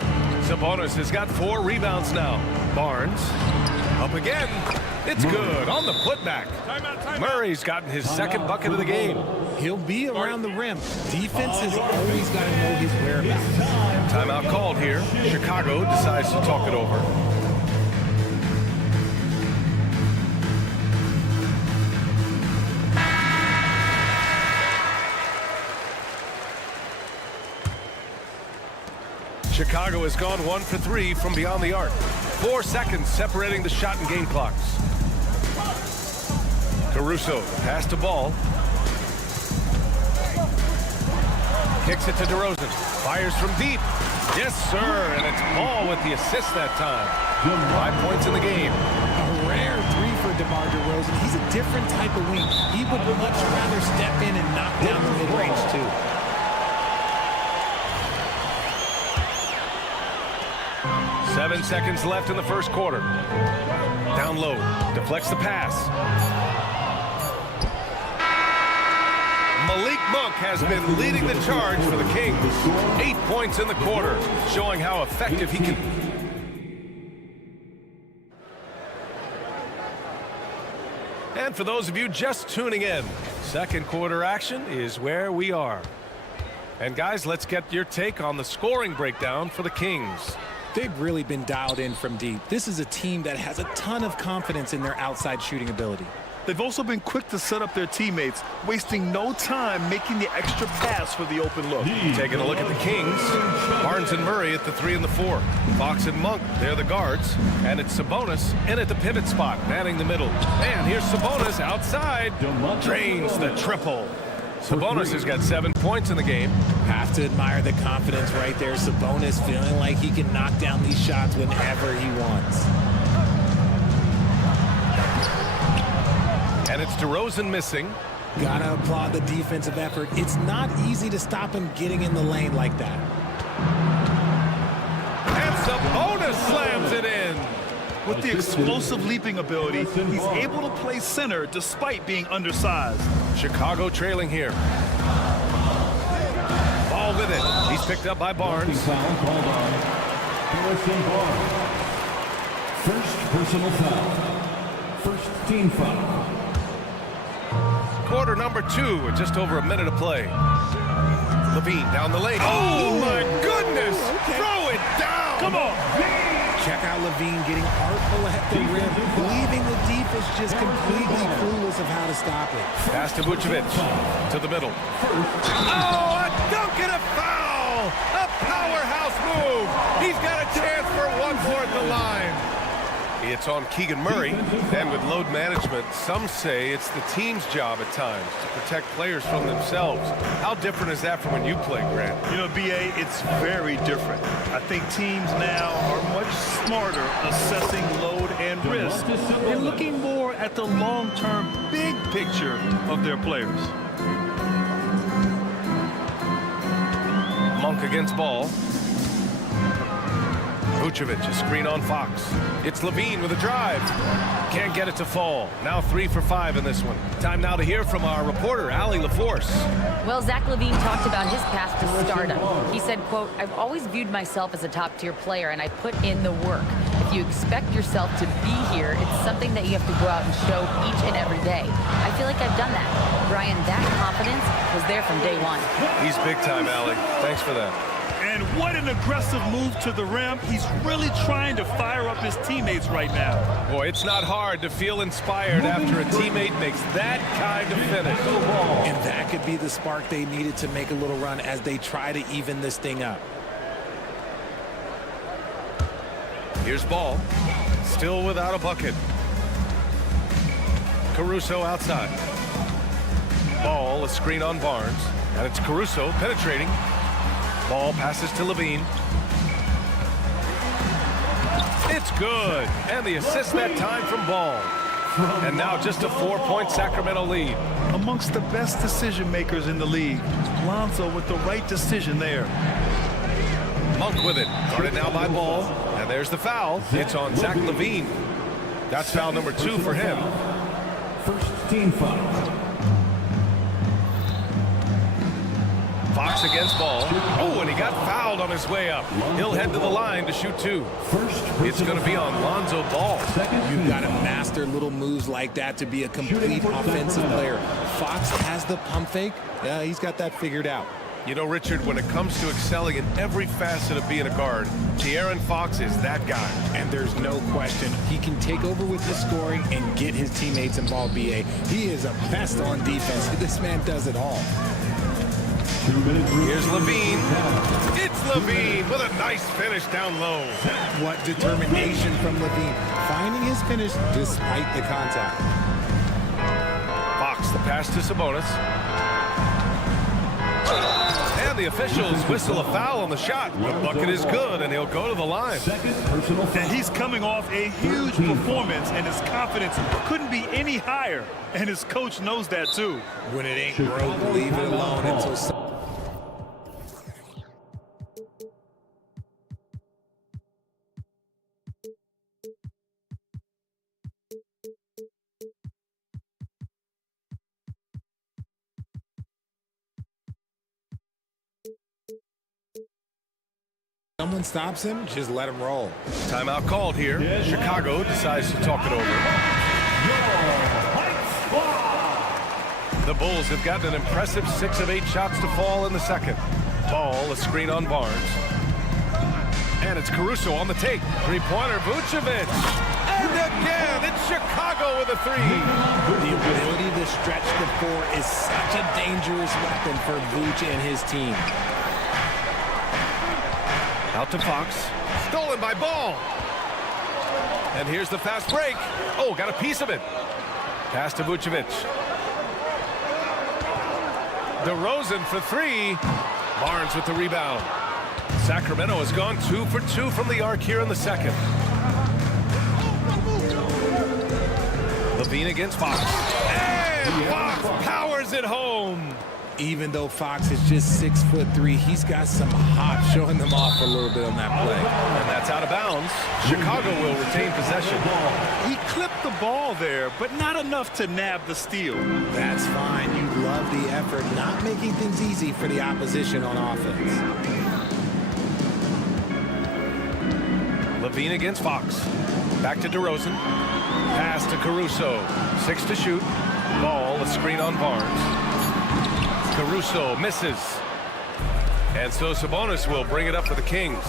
Sabonis has got 4 rebounds now. Barnes up again. It's good on the putback. Murray's gotten his second bucket of the game. He'll be around the rim. Defense has always got to know his whereabouts. Timeout called here. Chicago decides to talk it over. Chicago has gone 1 for 3 from beyond the arc. 4 seconds separating the shot and game clocks. Caruso, pass to Ball. Kicks it to DeRozan. Fires from deep. Yes, sir. And it's Ball with the assist that time. 5 points in the game. A rare 3 for DeMar DeRozan. He's a different type of wing. He would much rather step in and knock down the mid-range, too. Seven seconds left in the first quarter. Down low. Deflects the pass. Malik Monk has been leading the charge for the Kings. 8 points in the quarter, showing how effective he can. And for those of you just tuning in, second quarter action is where we are. And guys, let's get your take on the scoring breakdown for the Kings. They've really been dialed in from deep. This is a team that has a ton of confidence in their outside shooting ability. They've also been quick to set up their teammates, wasting no time making the extra pass for the open look. Taking a look at the Kings, Barnes and Murray at the 3 and the 4. Fox and Monk, they're the guards. And it's Sabonis in at the pivot spot, manning the middle. And here's Sabonis outside, drains the triple. Sabonis has got 7 points in the game. Have to admire the confidence right there. Sabonis feeling like he can knock down these shots whenever he wants. And it's DeRozan missing. Gotta applaud the defensive effort. It's not easy to stop him getting in the lane like that. And Sabonis slams it in. With the explosive leaping ability, he's able to play center despite being undersized. Chicago trailing here. Ball with it. He's picked up by Barnes. Foul called on Harrison Barnes. First personal foul. First team foul. Quarter number 2 with just over a minute to play. Levine down the lane. Oh my goodness! Throw it down! Come on! Check out Levine getting artful at the rim, leaving the defense just completely clueless of how to stop it. Pass to Vucevic to the middle. Oh, a dunk and a foul! A powerhouse move! He's got a chance for one more at the line. It's on Keegan Murray, and with load management, some say it's the team's job at times to protect players from themselves. How different is that from when you play, Grant? You know, B.A., it's very different. I think teams now are much smarter assessing load and risk and looking more at the long-term big picture of their players. Monk against Ball. Vucevic, a screen on Fox. It's Levine with a drive. Can't get it to fall. Now 3 for 5 in this one. Time now to hear from our reporter, Allie LaForce. Well, Zach LaVine talked about his path to stardom. He said, quote, "I've always viewed myself as a top-tier player, and I put in the work. If you expect yourself to be here, it's something that you have to go out and show each and every day. I feel like I've done that." Brian, that confidence was there from day one. He's big time, Allie. Thanks for that. And what an aggressive move to the rim. He's really trying to fire up his teammates right now. Boy, it's not hard to feel inspired after a teammate makes that kind of finish. And that could be the spark they needed to make a little run as they try to even this thing up. Here's Ball. Still without a bucket. Caruso outside. Ball, a screen on Barnes. And it's Caruso penetrating. Ball passes to Levine. It's good. And the assist that time from Ball. And now just a 4-point Sacramento lead. Amongst the best decision makers in the league. Lonzo with the right decision there. Monk with it. Guarded now by Ball. And there's the foul. It's on Zach LaVine. That's foul number 2 for him. First team foul. Fox against Ball. Oh, and he got fouled on his way up. He'll head to the line to shoot 2. It's going to be on Lonzo Ball. You've got to master little moves like that to be a complete offensive player. Fox has the pump fake. Yeah, he's got that figured out. You know, Richard, when it comes to excelling in every facet of being a guard, De'Aaron Fox is that guy. And there's no question. He can take over with the scoring and get his teammates involved, B.A. He is a pest on defense. This man does it all. Here's Levine. It's Levine with a nice finish down low. What determination from Levine. Finding his finish despite the contact. Fox, the pass to Sabonis. And the officials whistle a foul on the shot. The bucket is good, and he'll go to the line. And he's coming off a huge performance, and his confidence couldn't be any higher. And his coach knows that, too. When it ain't broke, leave it alone until... Someone stops him, just let him roll. Timeout called here. Chicago decides to talk it over. The Bulls have gotten an impressive 6 of 8 shots to fall in the second. Ball, a screen on Barnes. And it's Caruso on the take. Three-pointer, Vucevic. And again, it's Chicago with a 3. The ability to stretch the floor is such a dangerous weapon for Vuce and his team. Out to Fox. Stolen by Ball. And here's the fast break. Oh, got a piece of it. Pass to Vucevic. DeRozan for 3. Barnes with the rebound. Sacramento has gone 2 for 2 from the arc here in the second. Levine against Fox. And Fox powers it home. Even though Fox is just 6'3", he's got some hop showing them off a little bit on that play. And that's out of bounds. Chicago will retain possession. He clipped the ball there, but not enough to nab the steal. That's fine. You love the effort, not making things easy for the opposition on offense. Levine against Fox. Back to DeRozan. Pass to Caruso. 6 to shoot. Ball, a screen on Barnes. Caruso misses. And so Sabonis will bring it up for the Kings.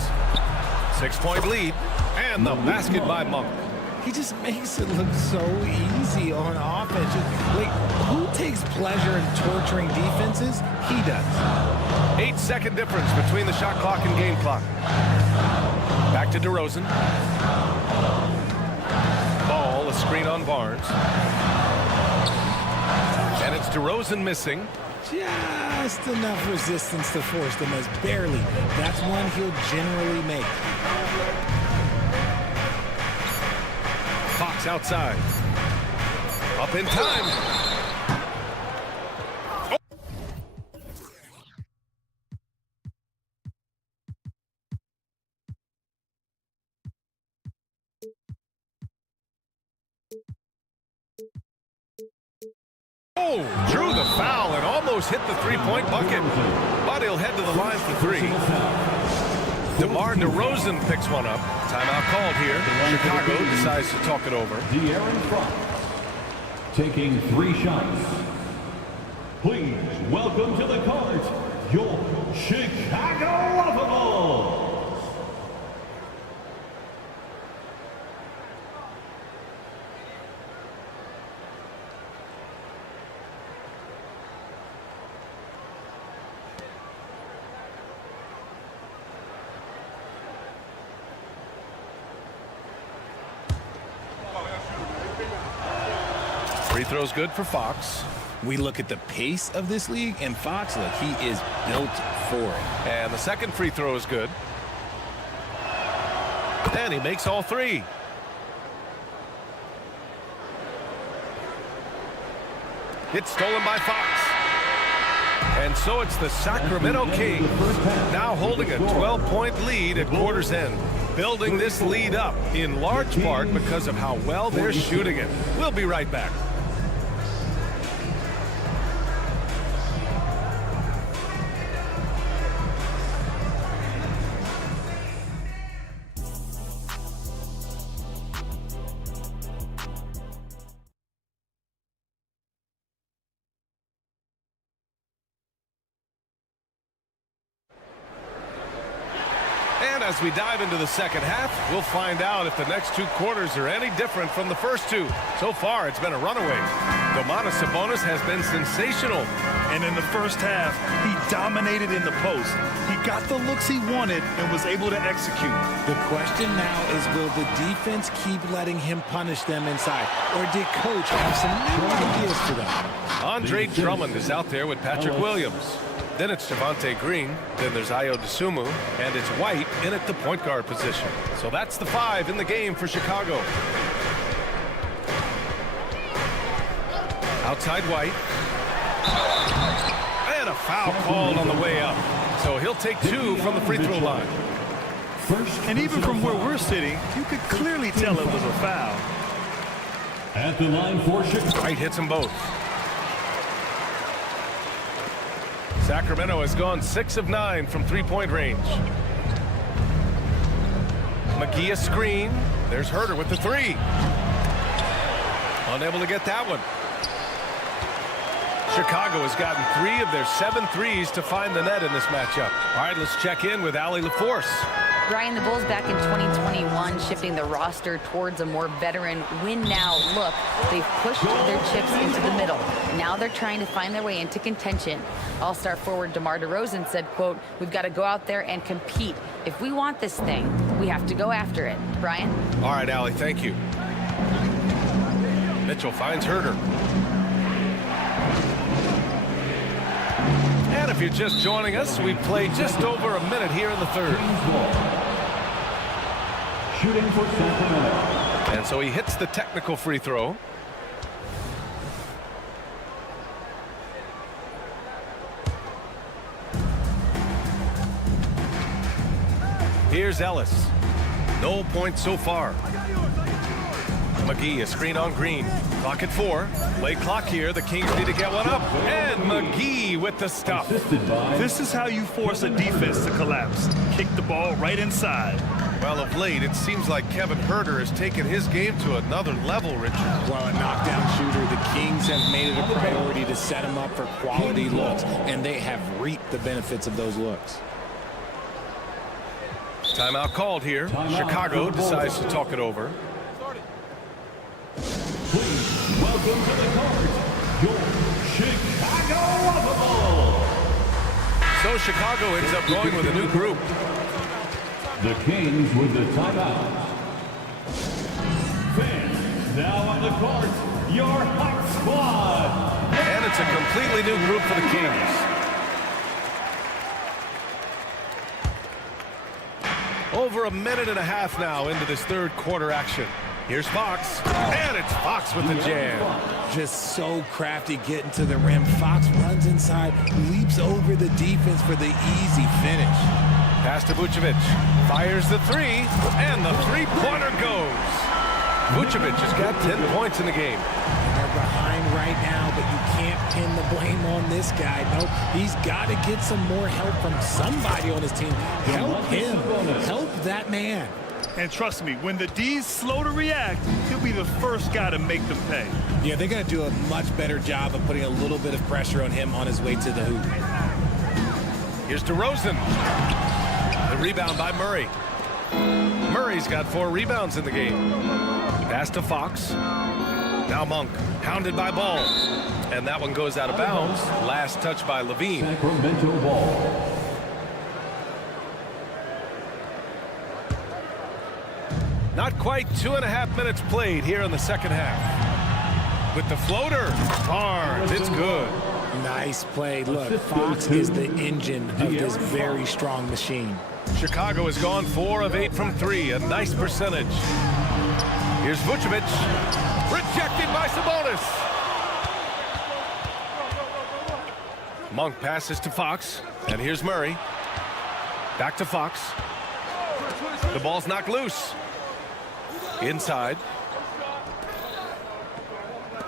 6-point lead. And the basket by Monk. He just makes it look so easy on offense. Like, who takes pleasure in torturing defenses? He does. 8-second difference between the shot clock and game clock. Back to DeRozan. Ball, a screen on Barnes. And it's DeRozan missing. Just enough resistance to force them as barely. That's one he'll generally make. Fox outside. Up in time. Oh, drew the foul and almost hit the three-point bucket. But he'll head to the line for three. DeMar DeRozan picks one up. Timeout called here. Chicago decides to talk it over. De'Aaron Fox taking 3 shots. Please welcome to the court your Chicago Lovables. Free throw's good for Fox. We look at the pace of this league, and Fox, look, he is built for it. And the second free throw is good. And he makes all 3. It's stolen by Fox. And so it's the Sacramento Kings now holding a 12-point lead at quarter's end. Building this lead up in large part because of how well they're shooting it. We'll be right back. As we dive into the second half, we'll find out if the next 2 quarters are any different from the first 2. So far, it's been a runaway. Domantas Sabonis has been sensational. And in the first half, he dominated in the post. He got the looks he wanted and was able to execute. The question now is, will the defense keep letting him punish them inside? Or did coach have some new ideas for them? Andre Drummond is out there with Patrick Williams. Then it's Javonte Green. Then there's Ayo Dosunmu. And it's White in at the point guard position. So that's the 5 in the game for Chicago. Outside White. And a foul called on the way up. So he'll take 2 from the free throw line. And even from where we're sitting, you could clearly tell it was a foul. At the line for Chicago. White hits them both. Sacramento has gone 6 of 9 from 3-point range. McGee a screen. There's Herter with the 3. Unable to get that one. Chicago has gotten 3 of their 7 threes to find the net in this matchup. All right, let's check in with Allie LaForce. Brian, the Bulls back in 2021 shifting the roster towards a more veteran win-now look. They've pushed their chips into the middle. Now they're trying to find their way into contention. All-star forward DeMar DeRozan said, quote, "We've got to go out there and compete. If we want this thing, we have to go after it." Brian? All right, Allie, thank you. Mitchell finds Herter. And if you're just joining us, we've played just over a minute here in the third. Shooting for Sacramento. And so he hits the technical free throw. Here's Ellis. No points so far. McGee, a screen on Green. Clock at 4. Play clock here. The Kings need to get one up. And McGee with the stuff. This is how you force a defense to collapse. Kick the ball right inside. Well, of late, it seems like Kevin Herter has taken his game to another level, Richard. Well, a knockdown shooter, the Kings have made it a priority to set him up for quality looks, and they have reaped the benefits of those looks. Timeout called here. Chicago decides to talk it over. Please welcome to the court your Chicago Lovables. So Chicago ends up going with a new group. The Kings with the timeout. Fans, now on the court, your hot squad. And it's a completely new group for the Kings. Over a minute and a half now into this third quarter action. Here's Fox, and it's Fox with the jam. Just so crafty getting to the rim. Fox runs inside, leaps over the defense for the easy finish. Pass to Vucevic, fires the 3, and the three-pointer goes. Vucevic has got 10 points in the game. They're behind right now, but you can't pin the blame on this guy. Nope, he's got to get some more help from somebody on his team. Help him. Help that man. And trust me, when the D's slow to react, he'll be the first guy to make them pay. Yeah, they're going to do a much better job of putting a little bit of pressure on him on his way to the hoop. Here's DeRozan. The rebound by Murray. Murray's got 4 rebounds in the game. Pass to Fox. Now Monk, hounded by Ball. And that one goes out of bounds. Last touch by Levine. Sacramento ball. Not quite 2.5 minutes played here in the second half. With the floater, Barnes, it's good. Nice play. Look, Fox is the engine of this very strong machine. Chicago has gone 4 of 8 from 3, a nice percentage. Here's Vucevic, rejected by Sabonis. Monk passes to Fox, and here's Murray. Back to Fox. The ball's knocked loose. Inside.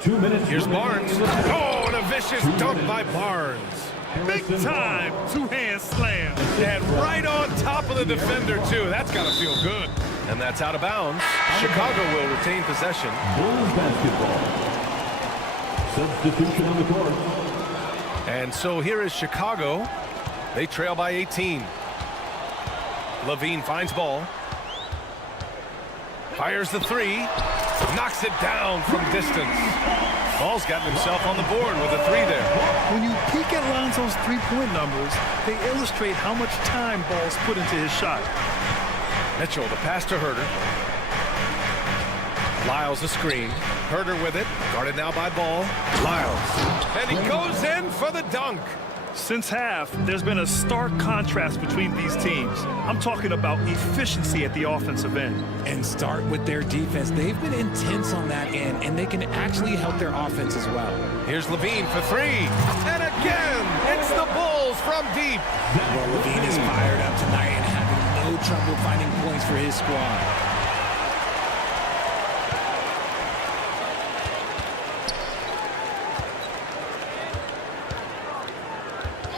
2 minutes. Here's Barnes. Oh, and a vicious dunk by Barnes. Big time two-hand slam. And right on top of the defender, too. That's got to feel good. And that's out of bounds. Chicago will retain possession. Bulls basketball. Substitution on the court. And so here is Chicago. They trail by 18. Levine finds Ball. Fires the 3. Knocks it down from distance. Ball's gotten himself on the board with a 3 there. When you peek at Lonzo's three-point numbers, they illustrate how much time Ball's put into his shot. Mitchell, the pass to Herter. Lyles a screen. Herter with it. Guarded now by Ball. Lyles. And he goes in for the dunk. Since half, there's been a stark contrast between these teams. I'm talking about efficiency at the offensive end. And start with their defense. They've been intense on that end, and they can actually help their offense as well. Here's Levine for 3. And again, it's the Bulls from deep. Well, Levine is fired up tonight and having no trouble finding points for his squad.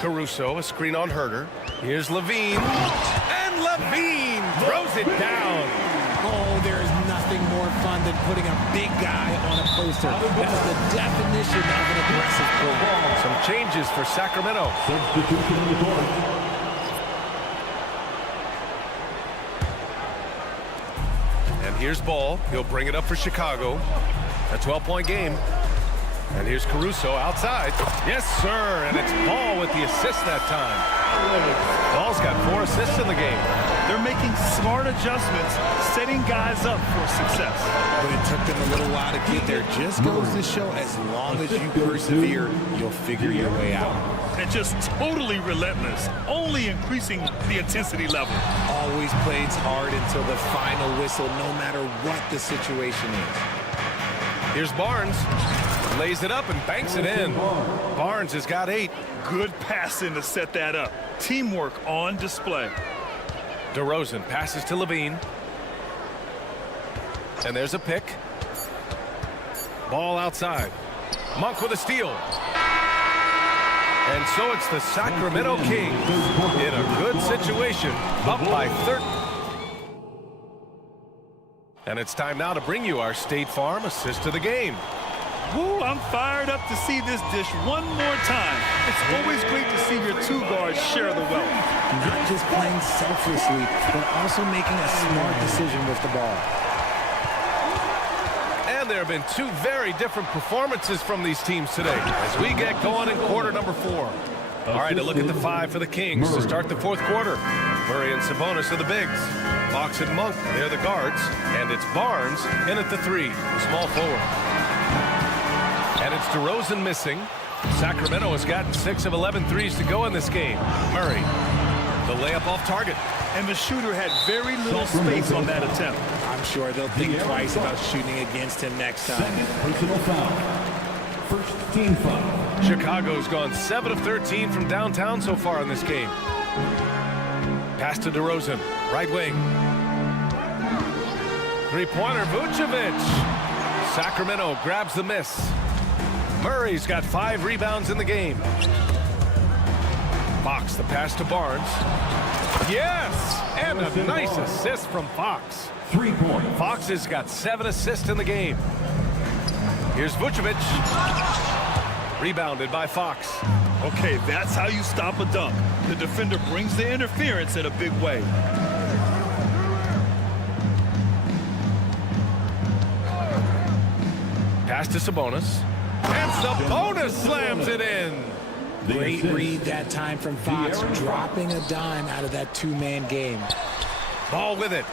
Caruso, a screen on Herter. Here's Levine. And Levine throws it down. Oh, there is nothing more fun than putting a big guy on a poster. That is the definition of an aggressive play. Some changes for Sacramento. Substitution on the court. And here's Ball. He'll bring it up for Chicago. A 12-point game. And here's Caruso outside. Yes, sir. And it's Ball with the assist that time. Ball's got 4 assists in the game. They're making smart adjustments, setting guys up for success. But it took them a little while to get there. Just goes to show as long as you persevere, you'll figure your way out. And just totally relentless, only increasing the intensity level. Always plays hard until the final whistle, no matter what the situation is. Here's Barnes. Lays it up and banks it in. Barnes has got 8. Good passing to set that up. Teamwork on display. DeRozan passes to Levine. And there's a pick. Ball outside. Monk with a steal. And so it's the Sacramento Kings in a good situation, up by 30. And it's time now to bring you our State Farm assist of the game. Woo, I'm fired up to see this dish one more time. It's always great to see your 2 guards share the wealth. Not just playing selflessly, but also making a smart decision with the ball. And there have been 2 very different performances from these teams today as we get going in quarter number 4. All right, a look at the 5 for the Kings to start the 4th quarter. Murray and Sabonis are the bigs. Fox and Monk, they're the guards. And it's Barnes in at the 3, small forward. And it's DeRozan missing. Sacramento has gotten 6 of 11 threes to go in this game. Murray, the layup off target. And the shooter had very little space on that attempt. I'm sure they'll think twice about shooting against him next time. Second personal foul. First team foul. Chicago's gone 7 of 13 from downtown so far in this game. Pass to DeRozan, right wing. 3-pointer, Vucevic. Sacramento grabs the miss. Murray's got 5 rebounds in the game. Fox, the pass to Barnes. Yes! And a nice assist from Fox. 3 points. Fox has got 7 assists in the game. Here's Vucevic. Rebounded by Fox. Okay, that's how you stop a dunk. The defender brings the interference in a big way. Pass to Sabonis. And Sabonis slams it in. Great read that time from Fox, dropping a dime out of that two-man game. Ball with it.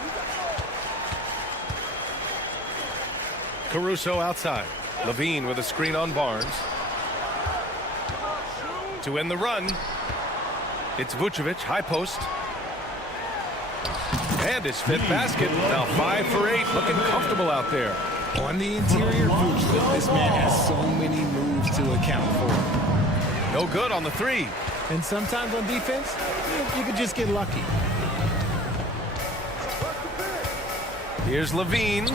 Caruso outside. Levine with a screen on Barnes. To end the run, it's Vucevic, high post. And his 5th basket. Now 5 for 8, looking comfortable out there. On the interior, Vucevic, this man has so many moves to account for. No good on the 3. And sometimes on defense, you could just get lucky. Here's Levine.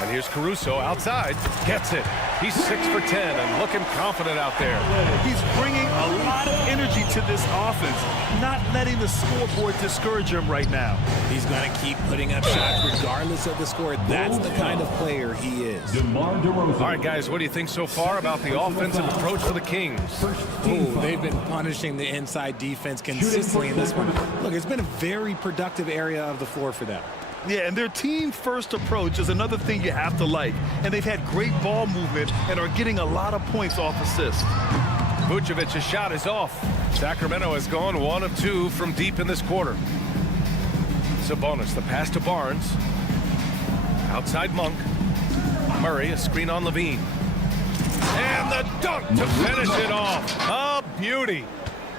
And here's Caruso outside. Gets it. He's 6 for 10 and looking confident out there. He's bringing a lot of energy to this offense, not letting the scoreboard discourage him right now. He's going to keep putting up shots regardless of the score. That's the kind of player he is. All right, guys, what do you think so far about the offensive approach for the Kings? Ooh, they've been punishing the inside defense consistently in this one. Look, it's been a very productive area of the floor for them. Yeah, and their team-first approach is another thing you have to like. And they've had great ball movement and are getting a lot of points off assists. Vucevic's shot is off. Sacramento has gone 1 of 2 from deep in this quarter. Sabonis, the pass to Barnes. Outside Monk. Murray, a screen on Levine. And the dunk to finish it off. A beauty.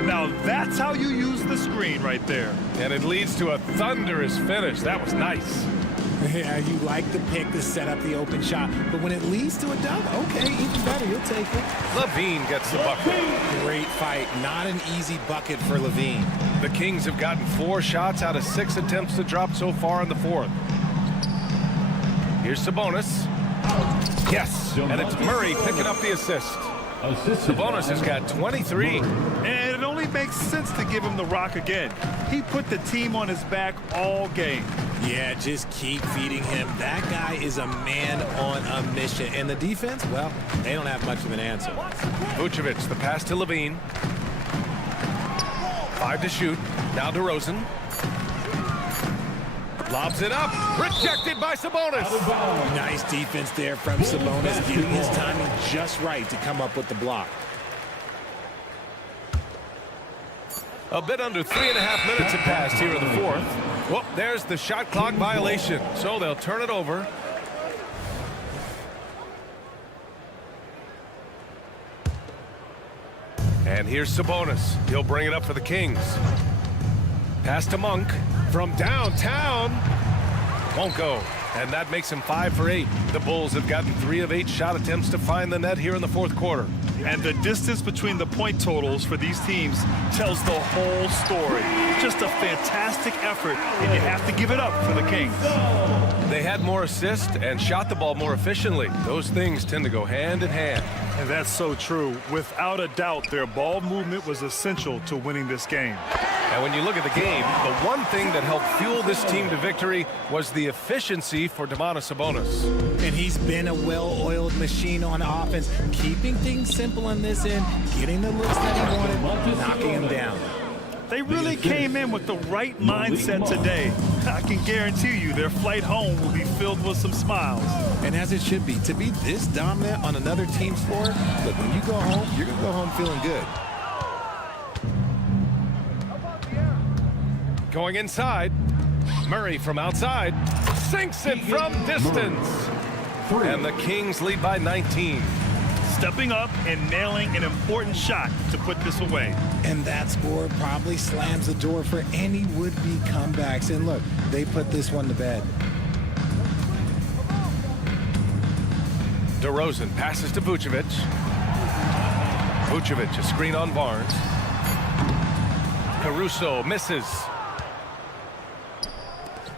Now that's how you use the screen right there. And it leads to a thunderous finish. That was nice. Yeah, you like the pick to set up the open shot, but when it leads to a dunk, okay, even better, you'll take it. Levine gets the bucket. Great fight. Not an easy bucket for Levine. The Kings have gotten 4 shots out of 6 attempts to drop so far in the 4th. Here's Sabonis. Yes, and it's Murray picking up the assist. Sabonis has got 23. And it only makes sense to give him the rock again. He put the team on his back all game. Yeah, just keep feeding him. That guy is a man on a mission. And the defense, well, they don't have much of an answer. Vucevic, the pass to Levine. 5 to shoot. Now DeRozan. Lobs it up. Rejected by Sabonis. Nice defense there from Sabonis, getting his timing just right to come up with the block. A bit under 3.5 minutes have passed here in the 4th. Well, there's the shot clock violation, so they'll turn it over. And here's Sabonis. He'll bring it up for the Kings. Pass to Monk from downtown. Won't go. And that makes him 5 for 8. The Bulls have gotten 3 of 8 shot attempts to find the net here in the 4th quarter. And the distance between the point totals for these teams tells the whole story. Just a fantastic effort, and you have to give it up for the Kings. They had more assists and shot the ball more efficiently. Those things tend to go hand in hand. And that's so true. Without a doubt, their ball movement was essential to winning this game. And when you look at the game, the one thing that helped fuel this team to victory was the efficiency for Domantas Sabonis. And he's been a well-oiled machine on offense, keeping things simple in this end, getting the looks that he wanted, knocking him down. They really came in with the right mindset today. I can guarantee you their flight home will be filled with some smiles. And as it should be, to be this dominant on another team's floor, look, when you go home, you're going to go home feeling good. Going inside, Murray from outside, sinks it from distance. And the Kings lead by 19. Stepping up and nailing an important shot to put this away. And that score probably slams the door for any would-be comebacks. And look, they put this one to bed. DeRozan passes to Vucevic. Vucevic, a screen on Barnes. Caruso misses.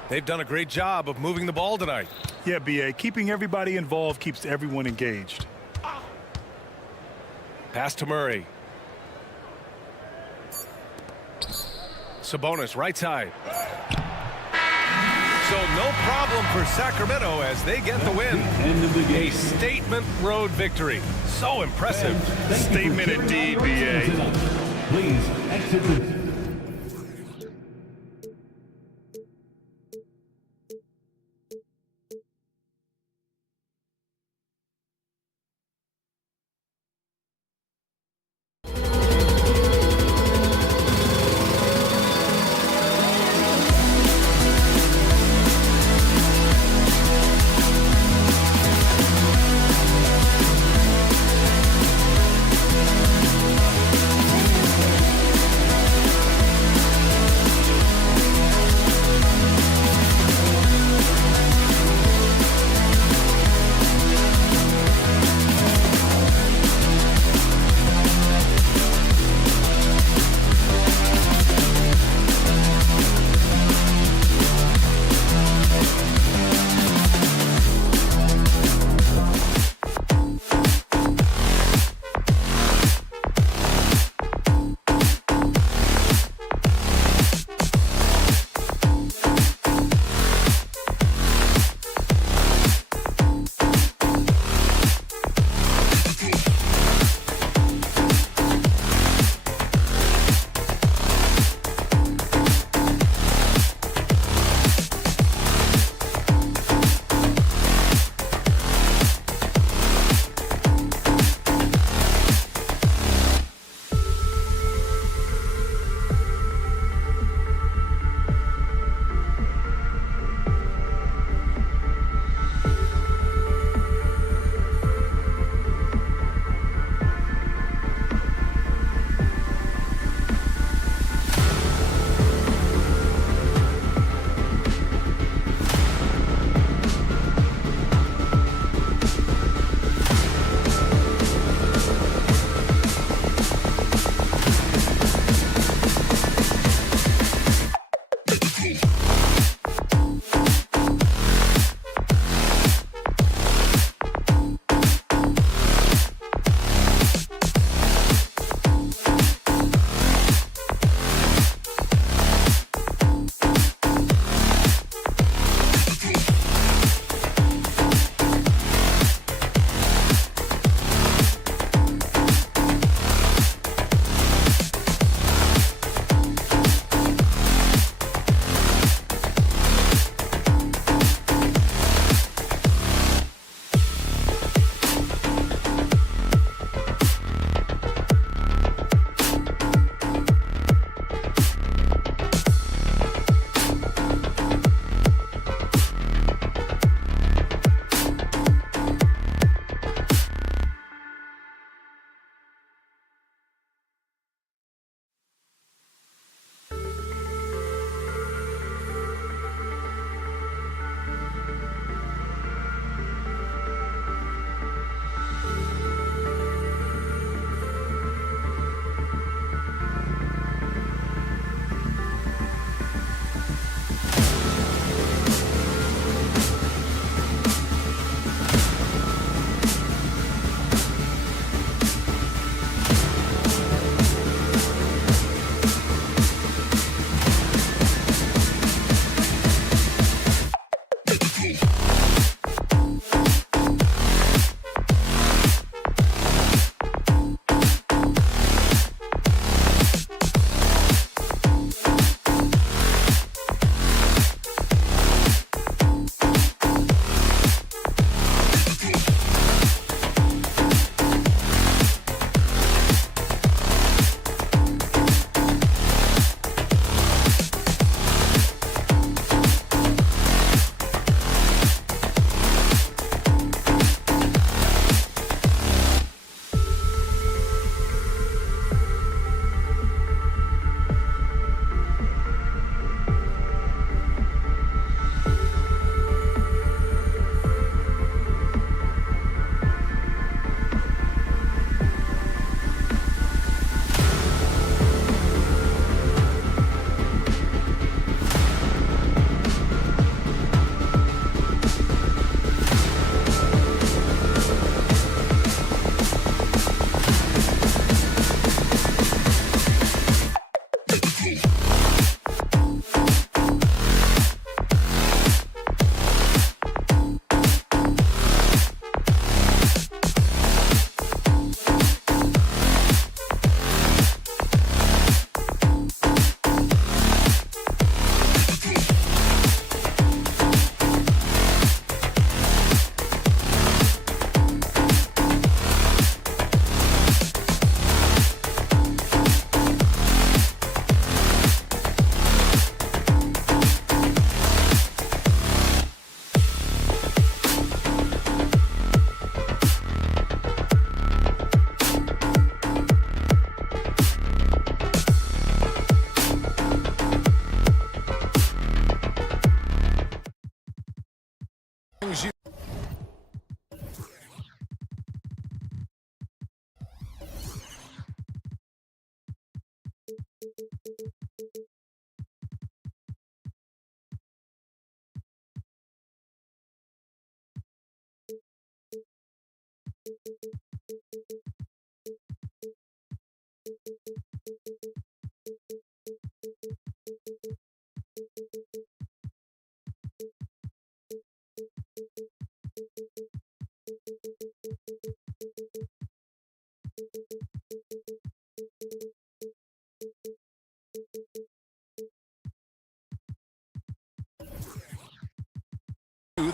They've done a great job of moving the ball tonight. Yeah, B.A., keeping everybody involved keeps everyone engaged. Pass to Murray. Sabonis, right side. So no problem for Sacramento as they get the win. A statement road victory. So impressive. Statement indeed, B.A. Please exit the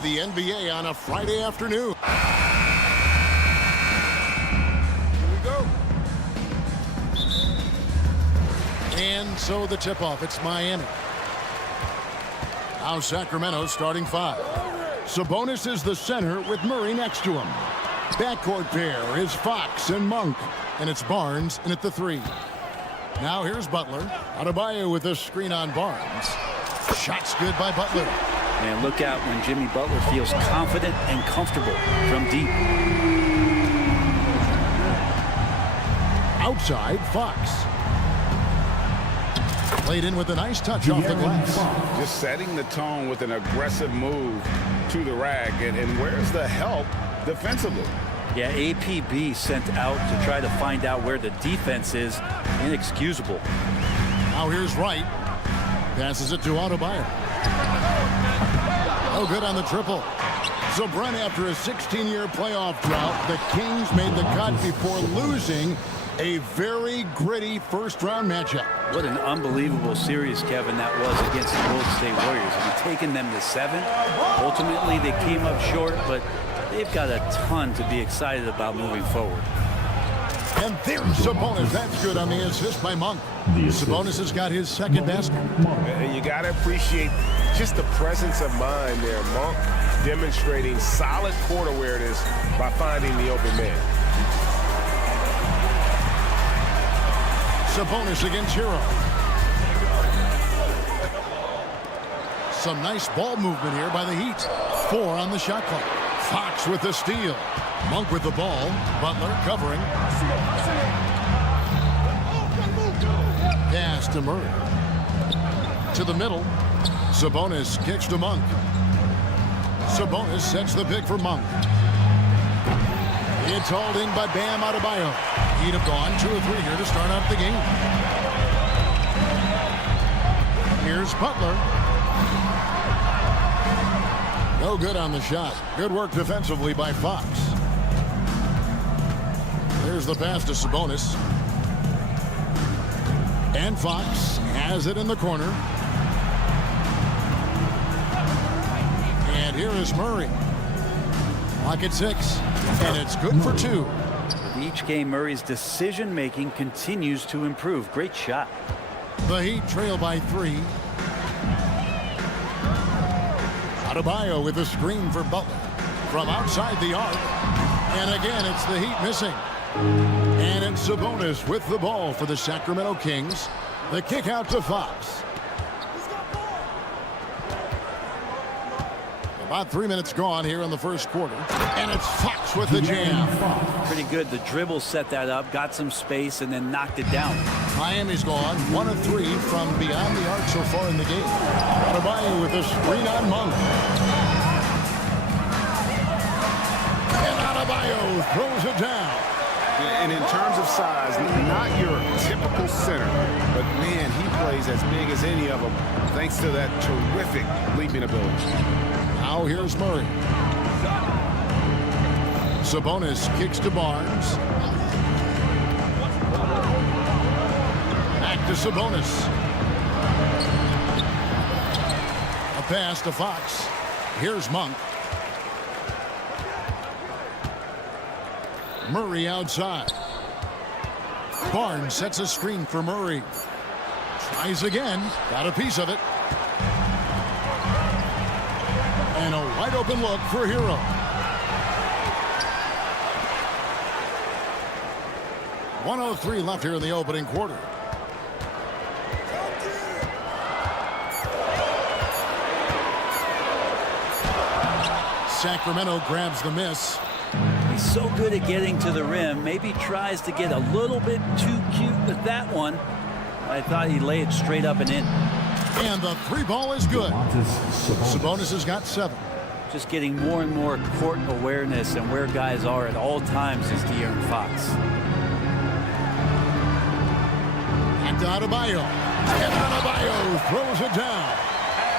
The NBA on a Friday afternoon. Here we go. And so the tip-off, it's Miami. Now Sacramento starting 5. Sabonis is the center with Murray next to him. Backcourt pair is Fox and Monk. And it's Barnes in at the 3. Now here's Butler. Adebayo with a screen on Barnes. Shot's good by Butler. And look out when Jimmy Butler feels confident and comfortable from deep. Outside, Fox. Played in with a nice touch off the glass. Just setting the tone with an aggressive move to the rack. And where's the help defensively? Yeah, APB sent out to try to find out where the defense is. Inexcusable. Now here's Wright. Passes it to Adebayo. Oh, good on the triple. So, Brent, after a 16-year playoff drought, the Kings made the cut before losing a very gritty first-round matchup. What an unbelievable series, Kevin, that was against the Golden State Warriors. I mean, taking them to 7. Ultimately, they came up short, but they've got a ton to be excited about moving forward. And there's Sabonis. That's good on the assist by Monk. Sabonis has got his second basket. And you got to appreciate just the presence of mind there. Monk demonstrating solid court awareness by finding the open man. Sabonis against Hero. Some nice ball movement here by the Heat. 4 on the shot clock. Fox with the steal. Monk with the ball. Butler covering. Pass to Murray. To the middle. Sabonis kicks to Monk. Sabonis sets the pick for Monk. It's hauled in by Bam Adebayo. He'd have gone 2 or 3 here to start out the game. Here's Butler. No good on the shot. Good work defensively by Fox. There's the pass to Sabonis. And Fox has it in the corner. And here is Murray. Clock at 6. And it's good for 2. With each game, Murray's decision-making continues to improve. Great shot. The Heat trail by 3. Adebayo with a screen for Butler. From outside the arc. And again, it's the Heat missing. And it's Sabonis with the ball for the Sacramento Kings. The kick out to Fox. About 3 minutes gone here in the first quarter. And it's Fox with the jam. Pretty good. The dribble set that up, got some space, and then knocked it down. Miami's gone 1 of 3 from beyond the arc so far in the game. Adebayo with a screen on Monk. And Adebayo throws it down. And in terms of size, not your typical center, but man, he plays as big as any of them thanks to that terrific leaping ability. Now here's Murray. Sabonis kicks to Barnes. Back to Sabonis. A pass to Fox. Here's Monk. Murray outside. Barnes sets a screen for Murray. Tries again. Got a piece of it. And a wide open look for Hero. .103 left here in the opening quarter. Sacramento grabs the miss. He's so good at getting to the rim. Maybe tries to get a little bit too cute with that one. I thought he'd lay it straight up and in. And the 3 ball is good. Sabonis has got 7. just getting more and more court awareness and where guys are at all times is De'Aaron Fox. And Adebayo. And Adebayo throws it down.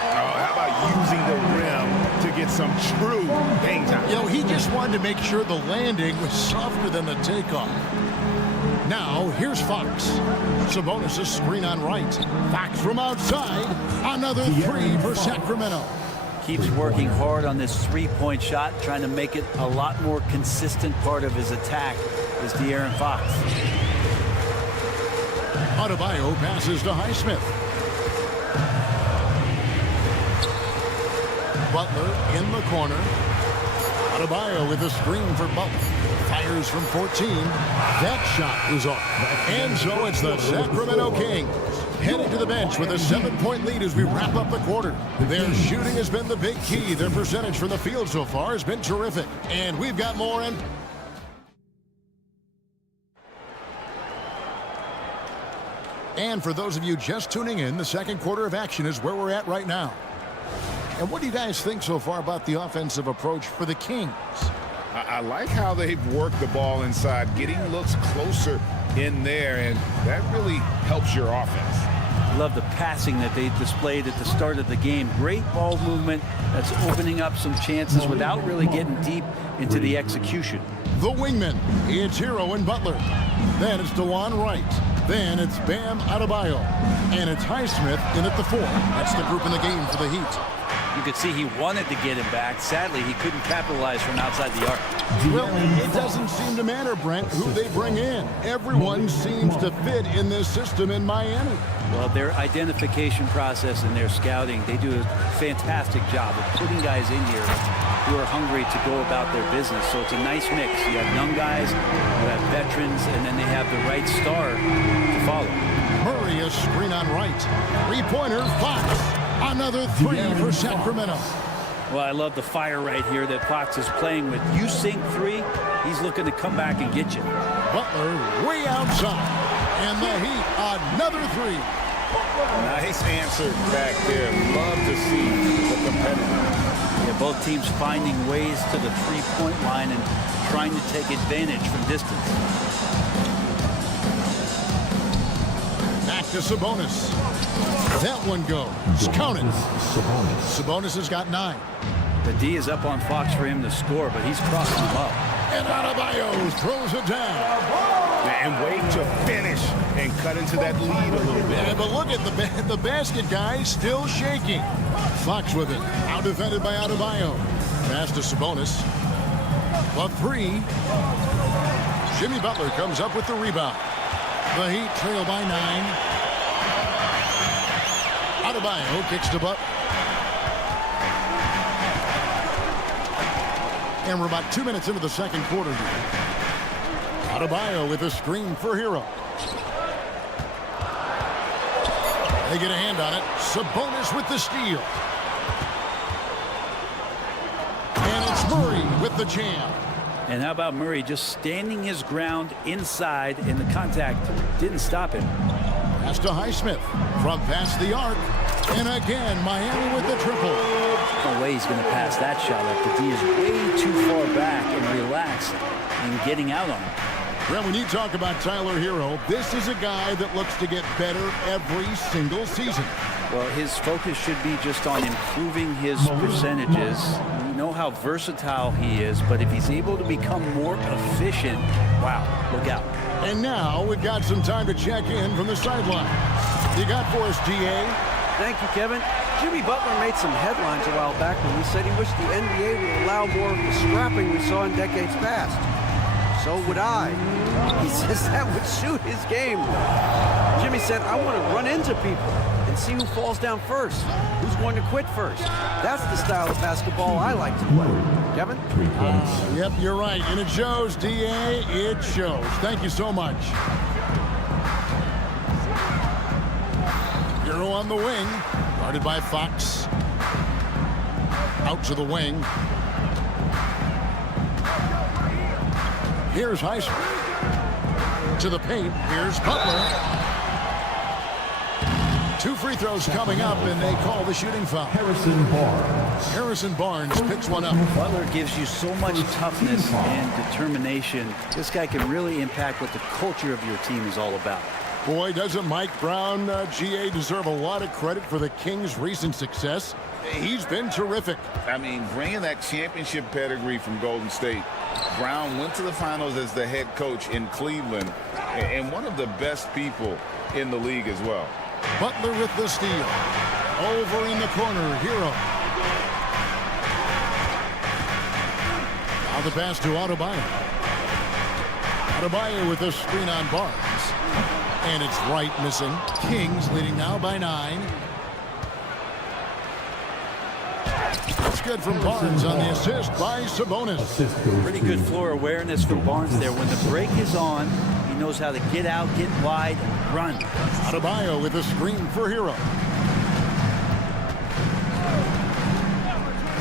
Oh, how about using the rim to get some true hang time? You know, he just wanted to make sure the landing was softer than the takeoff. Now, here's Fox. Sabonis' screen on right. Fox from outside. Another three for Sacramento. Keeps working hard on this three-point shot, trying to make it a lot more consistent part of his attack is De'Aaron Fox. Adebayo passes to Highsmith. Butler in the corner. Adebayo with a screen for Butler. Fires from 14. That shot is off. And so it's the Sacramento Kings heading to the bench with a 7-point lead as we wrap up the quarter. Their shooting has been the big key. Their percentage from the field so far has been terrific. And we've got more in. And for those of you just tuning in, the second quarter of action is where we're at right now. And what do you guys think so far about the offensive approach for the Kings? I like how they've worked the ball inside, getting looks closer in there, and that really helps your offense. Love the passing that they displayed at the start of the game. Great ball movement that's opening up some chances without really getting deep into the execution. The wingman, it's Hero and Butler. Then it's DeJuan Wright. Then it's Bam Adebayo. And it's Highsmith in at the 4. That's the group in the game for the Heat. You could see he wanted to get him back. Sadly, he couldn't capitalize from outside the arc. Well, it doesn't seem to matter, Brent, who they bring in. Everyone seems to fit in this system in Miami. Well, their identification process and their scouting, they do a fantastic job of putting guys in here who are hungry to go about their business. So it's a nice mix. You have young guys, you have veterans, and then they have the right star to follow. Murray, a screen on right. Three-pointer, Fox. Another three for Sacramento. Well, I love the fire right here that Fox is playing with. You sink three, he's looking to come back and get you. Butler way outside. And the Heat, another three. Nice answer back there. Love to see the competitor. Yeah, both teams finding ways to the three-point line and trying to take advantage from distance. Back to Sabonis. That one goes. Count it. Sabonis has got 9. The D is up on Fox for him to score, but he's crossing him up. And Adebayo throws it down. And wait to finish and cut into that lead a little bit. Yeah, but look at the basket guy still shaking. Fox with it. Out defended by Adebayo. Pass to Sabonis. A 3. Jimmy Butler comes up with the rebound. The Heat trail by 9. Adebayo kicks to Butler. And we're about 2 minutes into the second quarter here. Adebayo with a screen for Hero. They get a hand on it. Sabonis with the steal. And it's Murray with the jam. And how about Murray just standing his ground inside, and the contact didn't stop him. Pass to Highsmith from past the arc. And again, Miami with the triple. No way he's going to pass that shot up. The D is way too far back and relaxed in getting out on him. Well, when you talk about Tyler Hero, this is a guy that looks to get better every single season. Well, his focus should be just on improving his percentages. We know how versatile he is, but if he's able to become more efficient, wow, look out. And now we've got some time to check in from the sideline. You got for us, DA? Thank you, Kevin. Jimmy Butler made some headlines a while back when he said he wished the NBA would allow more of the scrapping we saw in decades past. So would I. He says that would suit his game. Jimmy said, I want to run into people and see who falls down first, who's going to quit first. That's the style of basketball I like to play. Kevin? Yep, you're right. And it shows, DA. It shows. Thank you so much. Hero on the wing. Guarded by Fox. Out to the wing. Here's Highsmith. To the paint. Here's Butler. 2 free throws coming up, and they call the shooting foul. Harrison Barnes picks one up. Butler gives you so much toughness and determination. This guy can really impact what the culture of your team is all about. Boy, doesn't Mike Brown, GA, deserve a lot of credit for the Kings' recent success. He's been terrific. I mean, bringing that championship pedigree from Golden State. Brown went to the finals as the head coach in Cleveland, and one of the best people in the league as well. Butler with the steal. Over in the corner, Hero. Now the pass to Adebayo. Adebayo with the screen on Barnes. And it's right missing. Kings leading now by 9. It's good from Barnes on the assist by Sabonis. Pretty good floor awareness for Barnes there. When the break is on, he knows how to get out, get wide, and run. Adebayo with a screen for Hero.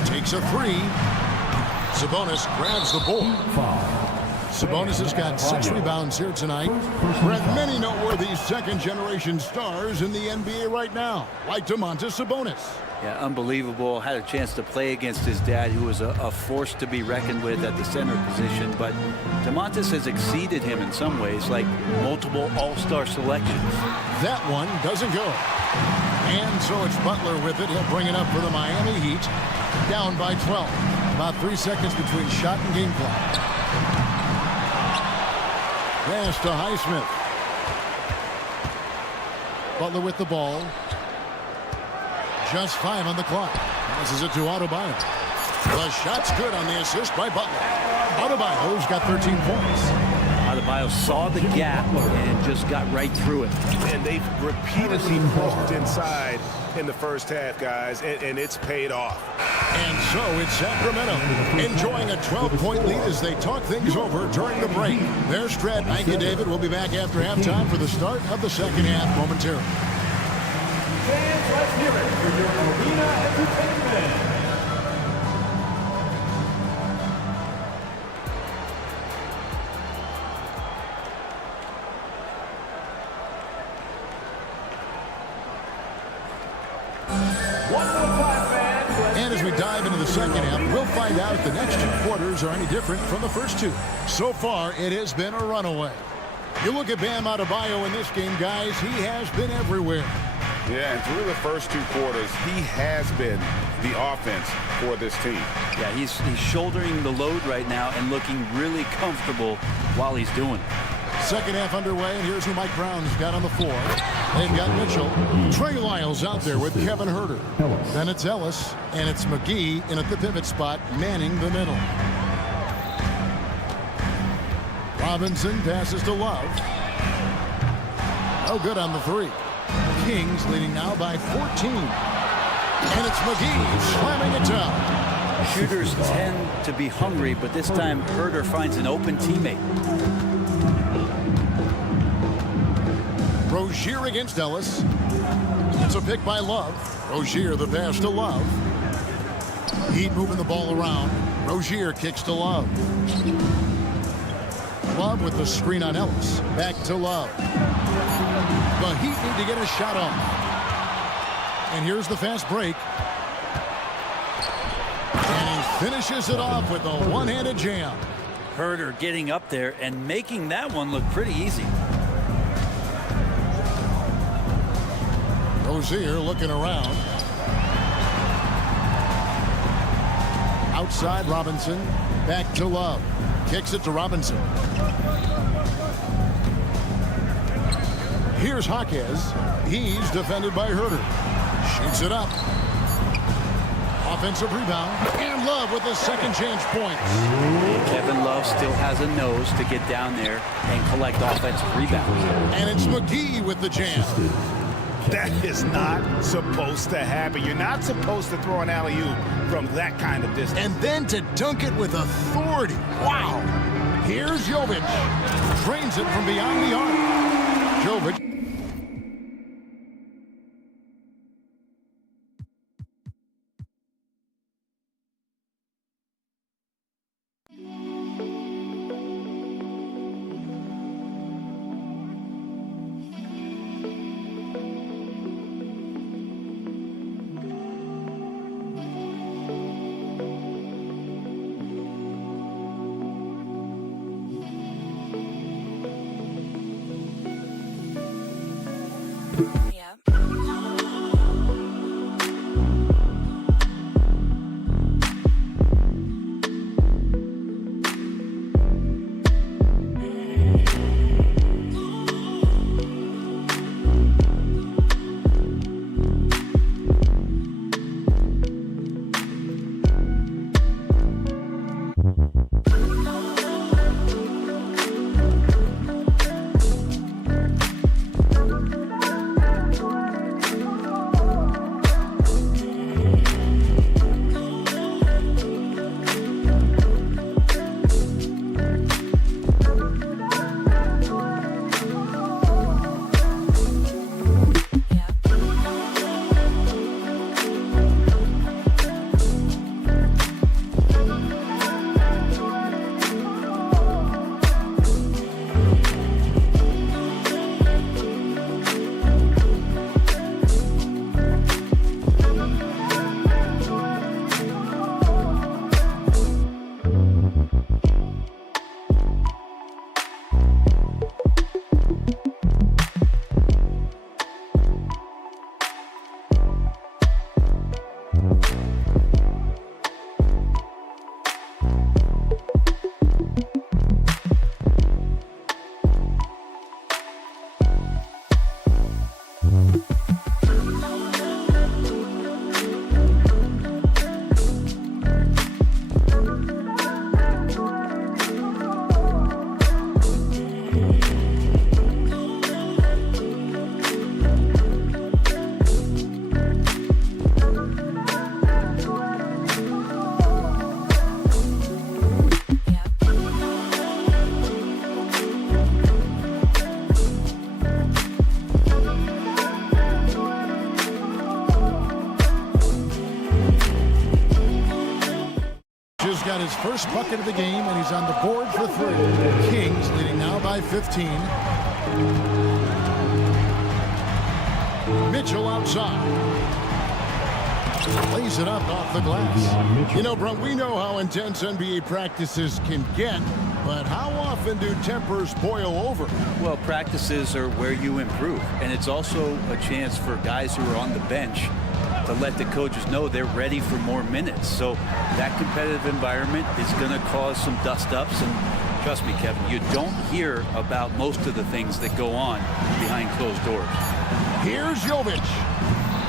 Takes a 3. Sabonis grabs the board. Sabonis has got 6 rebounds here tonight. We're at many noteworthy second-generation stars in the NBA right now, like Domantas Sabonis. Yeah, unbelievable. Had a chance to play against his dad, who was a force to be reckoned with at the center position. But Domantas has exceeded him in some ways, like multiple all-star selections. That one doesn't go. And so it's Butler with it. He'll bring it up for the Miami Heat. Down by 12. About 3 seconds between shot and game clock. Pass to Highsmith. Butler with the ball. Just 5 on the clock. Passes it to Adebayo. The shot's good on the assist by Butler. Adebayo's got 13 points. Adebayo saw the gap and just got right through it. And they've repeatedly pushed inside in the first half, guys, and it's paid off. And so it's Sacramento enjoying a 12-point lead as they talk things over during the break. There's Strat. Thank you, David. We'll be back after halftime for the start of the second half momentarily. Fans, let's hear it for your Arena Entertainment. And as we dive into the second half, we'll find out if the next 2 quarters are any different from the first 2. So far, it has been a runaway. You look at Bam Adebayo in this game, guys, he has been everywhere. Yeah, and through the first 2 quarters, he has been the offense for this team. Yeah, he's shouldering the load right now and looking really comfortable while he's doing it. Second half underway, and here's who Mike Brown's got on the floor. They've got Mitchell. Trey Lyles out there with Kevin Huerter. Then it's Ellis, and it's McGee in at the pivot spot, manning the middle. Robinson passes to Love. No good on the 3. Kings leading now by 14. And it's McGee slamming it down. Shooters tend to be hungry, but this time Huerter finds an open teammate. Rozier against Ellis. It's a pick by Love. Rozier the pass to Love. Heat moving the ball around. Rozier kicks to Love. Love with the screen on Ellis. Back to Love. The Heat need to get a shot off. And here's the fast break. And he finishes it off with a one-handed jam. Huerter getting up there and making that one look pretty easy. Rozier looking around. Outside Robinson. Back to Love. Kicks it to Robinson. Here's Jaquez. He's defended by Huerter. Shoots it up. Offensive rebound. And Love with a second chance points. Kevin Love still has a nose to get down there and collect offensive rebounds. And it's McGee with the jam. That is not supposed to happen. You're not supposed to throw an alley-oop from that kind of distance. And then to dunk it with authority. Wow. Here's Jovic. Drains it from beyond the arc. Jovic. his first bucket of the game, and he's on the board for 3. Kings leading now by 15. Mitchell outside. Lays it up off the glass. You know, Brent, we know how intense NBA practices can get, but how often do tempers boil over? Well, practices are where you improve, and it's also a chance for guys who are on the bench to let the coaches know they're ready for more minutes. So that competitive environment is going to cause some dust-ups, and trust me, Kevin, you don't hear about most of the things that go on behind closed doors. Here's Jovic,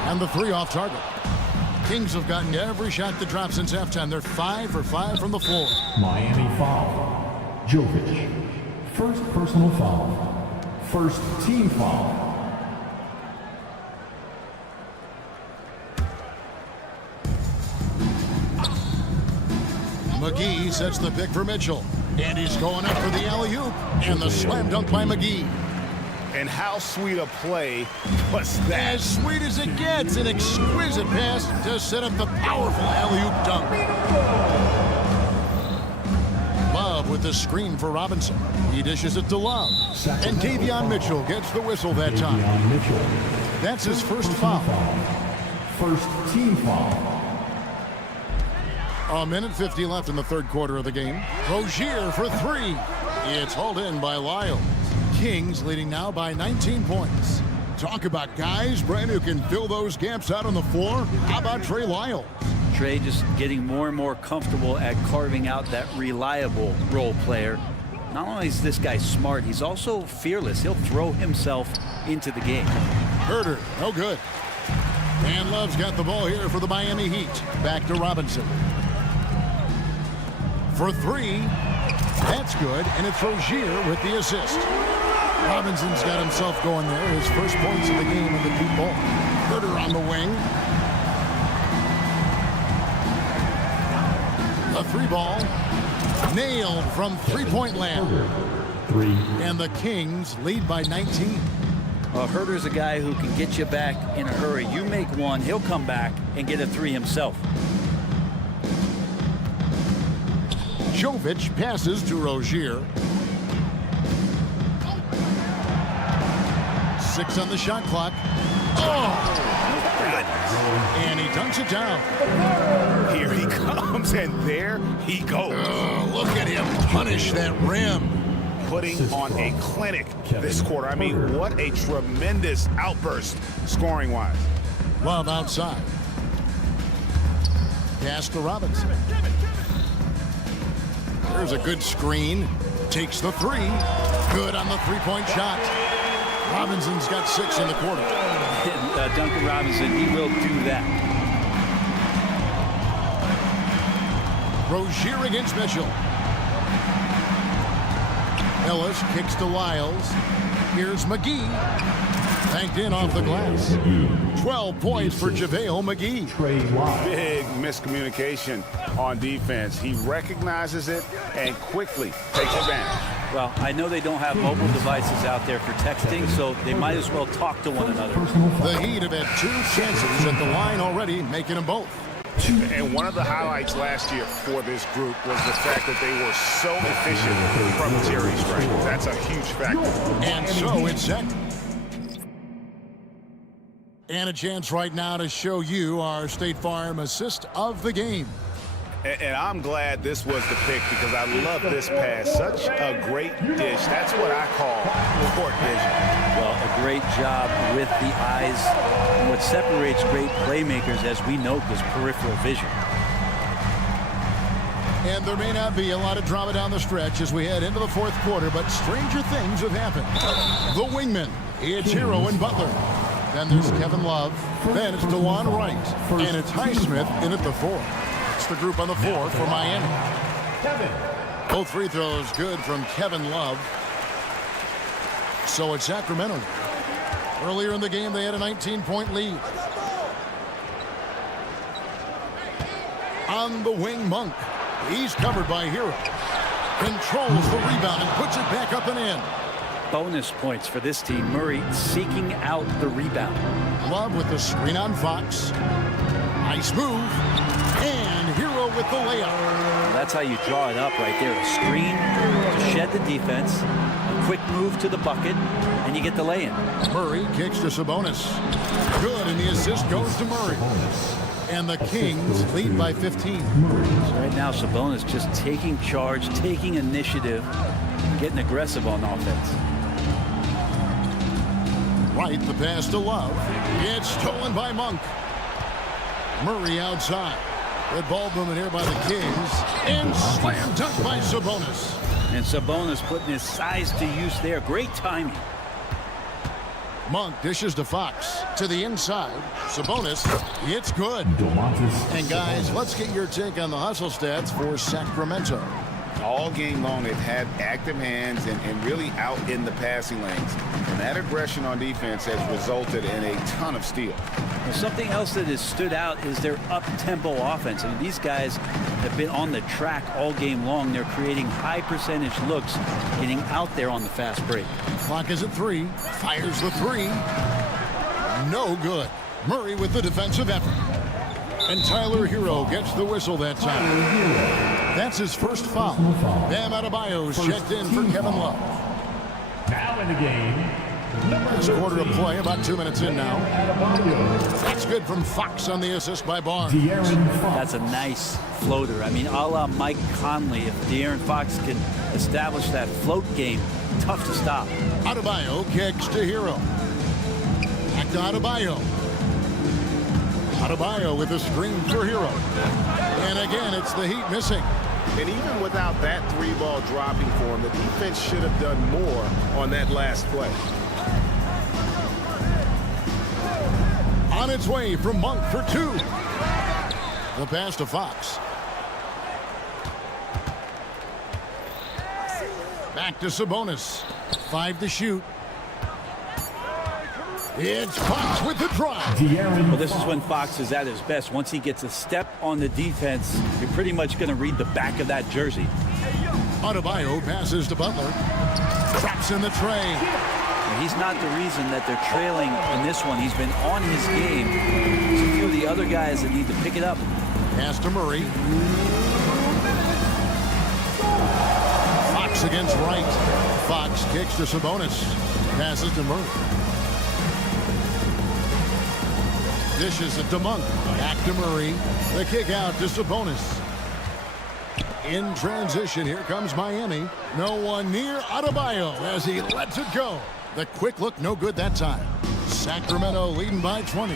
and the 3 off target. Kings have gotten every shot that dropped since halftime. They're 5 for 5 from the floor. Miami foul. Jovic. First personal foul. First team foul. McGee sets the pick for Mitchell. And he's going up for the alley-oop. And the slam dunk by McGee. And how sweet a play was that? As sweet as it gets. An exquisite pass to set up the powerful alley-oop dunk. Love with the screen for Robinson. He dishes it to Love. And Davion Mitchell gets the whistle that time. That's his first foul. First team foul. A minute 50 left in the third quarter of the game. Rozier for 3. It's hauled in by Lyles. Kings leading now by 19 points. Talk about guys, Brent, who can fill those gaps out on the floor. How about Trey Lyles? Trey just getting more and more comfortable at carving out that reliable role player. Not only is this guy smart, he's also fearless. He'll throw himself into the game. Herder, no good. And Love's got the ball here for the Miami Heat. Back to Robinson. For 3. That's good, and it's Rozier with the assist. Robinson's got himself going there. His first points of the game in the deep ball. Herder on the wing. A 3 ball. Nailed from three-point land. 3. And the Kings lead by 19. Herder's a guy who can get you back in a hurry. You make one, he'll come back and get a 3 himself. Jovic passes to Rozier. 6 on the shot clock. Oh! And he dunks it down. Here he comes, and there he goes. Oh, look at him punish that rim. Putting on a clinic this quarter. I mean, what a tremendous outburst scoring-wise. Love outside. Pass to Robinson. There's a good screen. Takes the 3. Good on the 3-point shot. Robinson's got 6 in the quarter. Duncan Robinson, he will do that. Rozier against Mitchell. Ellis kicks to Lyles. Here's McGee. Banked in off the glass. 12 points for JaVale McGee. Big miscommunication on defense. He recognizes it and quickly takes advantage. Well, I know they don't have mobile devices out there for texting, so they might as well talk to one another. The Heat have had 2 chances at the line already, making them both. And one of the highlights last year for this group was the fact that they were so efficient from Terry strike. That's a huge factor. And so it's set. And a chance right now to show you our State Farm assist of the game. And I'm glad this was the pick because I love this pass. Such a great dish. That's what I call court vision. Well, a great job with the eyes. And what separates great playmakers, as we note, is peripheral vision. And there may not be a lot of drama down the stretch as we head into the fourth quarter, but stranger things have happened. The wingmen, it's Hero and Butler. Then there's Kevin Love. Then it's DeLon Wright. And it's Highsmith in at the 4. It's the group on the 4 for Miami. Both free throws good from Kevin Love. So it's Sacramento. Earlier in the game, they had a 19-point lead. On the wing, Monk. He's covered by Hero. Controls the rebound and puts it back up and in. Bonus points for this team. Murray seeking out the rebound. Love with the screen on Fox. Nice move. And Hero with the layup. That's how you draw it up right there. A screen to shed the defense, a quick move to the bucket, and you get the lay-in. Murray kicks to Sabonis. Good, and the assist goes to Murray. And the Kings lead by 15. So right now, Sabonis just taking charge, taking initiative, getting aggressive on offense. Right, the pass to Love. It's stolen by Monk. Murray outside. Good ball movement here by the Kings. And slam dunk by Sabonis. And Sabonis putting his size to use there. Great timing. Monk dishes to Fox. To the inside. Sabonis. It's good. And guys, let's get your take on the hustle stats for Sacramento. All game long, they've had active hands and really out in the passing lanes. And that aggression on defense has resulted in a ton of steals. Well, something else that has stood out is their up-tempo offense. I mean, these guys have been on the track all game long. They're creating high-percentage looks, getting out there on the fast break. Clock is at 3. Fires the 3. No good. Murray with the defensive effort. And Tyler Hero gets the whistle that time. That's his first foul. Bam Adebayo's checked in for Kevin Love. Now in the game. Last quarter of play, about 2 minutes in now. That's good from Fox on the assist by Barnes. That's a nice floater. I mean, a la Mike Conley. If De'Aaron Fox can establish that float game, tough to stop. Adebayo kicks to Hero. Back to Adebayo. Adebayo with a screen for Hero. And again, it's the Heat missing. And even without that 3-ball dropping for him, the defense should have done more on that last play. On its way from Monk for 2. The pass to Fox. Back to Sabonis. 5 to shoot. It's Fox with the drive. Well, this is when Fox is at his best. Once he gets a step on the defense, you're pretty much going to read the back of that jersey. Adebayo passes to Butler. Traps in the tray. And he's not the reason that they're trailing in this one. He's been on his game. There's a few of the other guys that need to pick it up. Pass to Murray. Fox against Wright. Fox kicks to Sabonis. Passes to Murray. Dishes it to Monk. Back to Murray. The kick out to Sabonis. In transition, here comes Miami. No one near Adebayo as he lets it go. The quick look, no good that time. Sacramento leading by 20.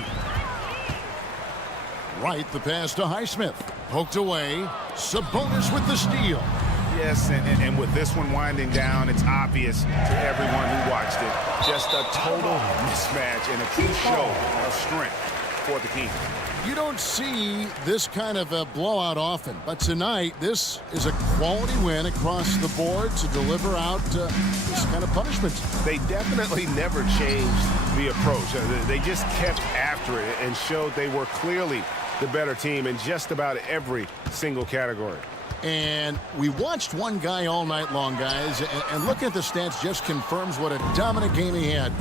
Right, the pass to Highsmith. Poked away. Sabonis with the steal. Yes, and with this one winding down, it's obvious to everyone who watched it. Just a total mismatch and a true show of strength for the Kings. You don't see this kind of a blowout often, but tonight this is a quality win across the board to deliver out this kind of punishment. They definitely never changed the approach. They just kept after it and showed they were clearly the better team in just about every single category. And we watched one guy all night long, guys, and looking at the stats just confirms what a dominant game he had.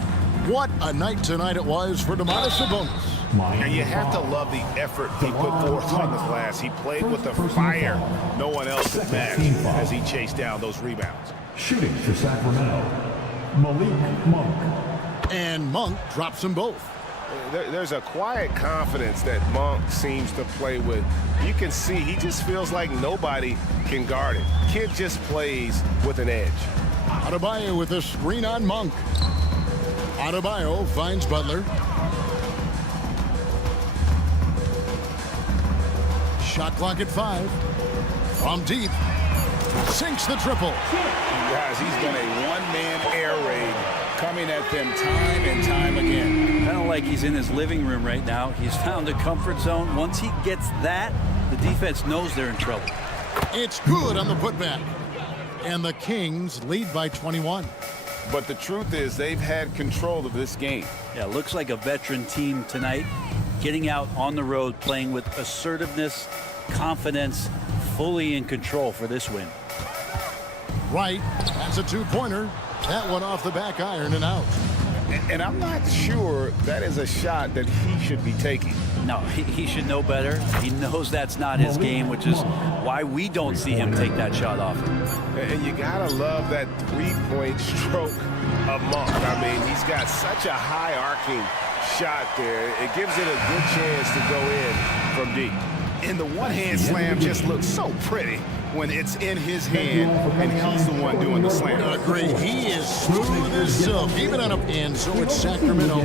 What a night tonight it was for Domantas Sabonis. And you have to love the effort he put forth on the glass. He played with a fire no one else could match as he chased down those rebounds. Shooting for Sacramento, Malik Monk. And Monk drops them both. There's a quiet confidence that Monk seems to play with. You can see he just feels like nobody can guard it. Kid just plays with an edge. Adebayo with a screen on Monk. Adebayo finds Butler. Shot clock at 5. From deep. Sinks the triple. Guys, he's done a one-man air raid coming at them time and time again. Kind of like he's in his living room right now. He's found a comfort zone. Once he gets that, the defense knows they're in trouble. It's good on the putback. And the Kings lead by 21. But the truth is they've had control of this game. Yeah, looks like a veteran team tonight. Getting out on the road, playing with assertiveness, confidence, fully in control for this win. Right, that's a 2-pointer. That one off the back iron and out. And I'm not sure that is a shot that he should be taking. No, he should know better. He knows that's not his game, which is why we don't see him take that shot off. And you gotta love that three-point stroke of Monk. I mean, he's got such a high arcing shot there. It gives it a good chance to go in from deep. And the one-hand slam just looks so pretty when it's in his hand and he's the one doing the slam. Agreed. He is smooth as silk, even on a pin, so it's Sacramento.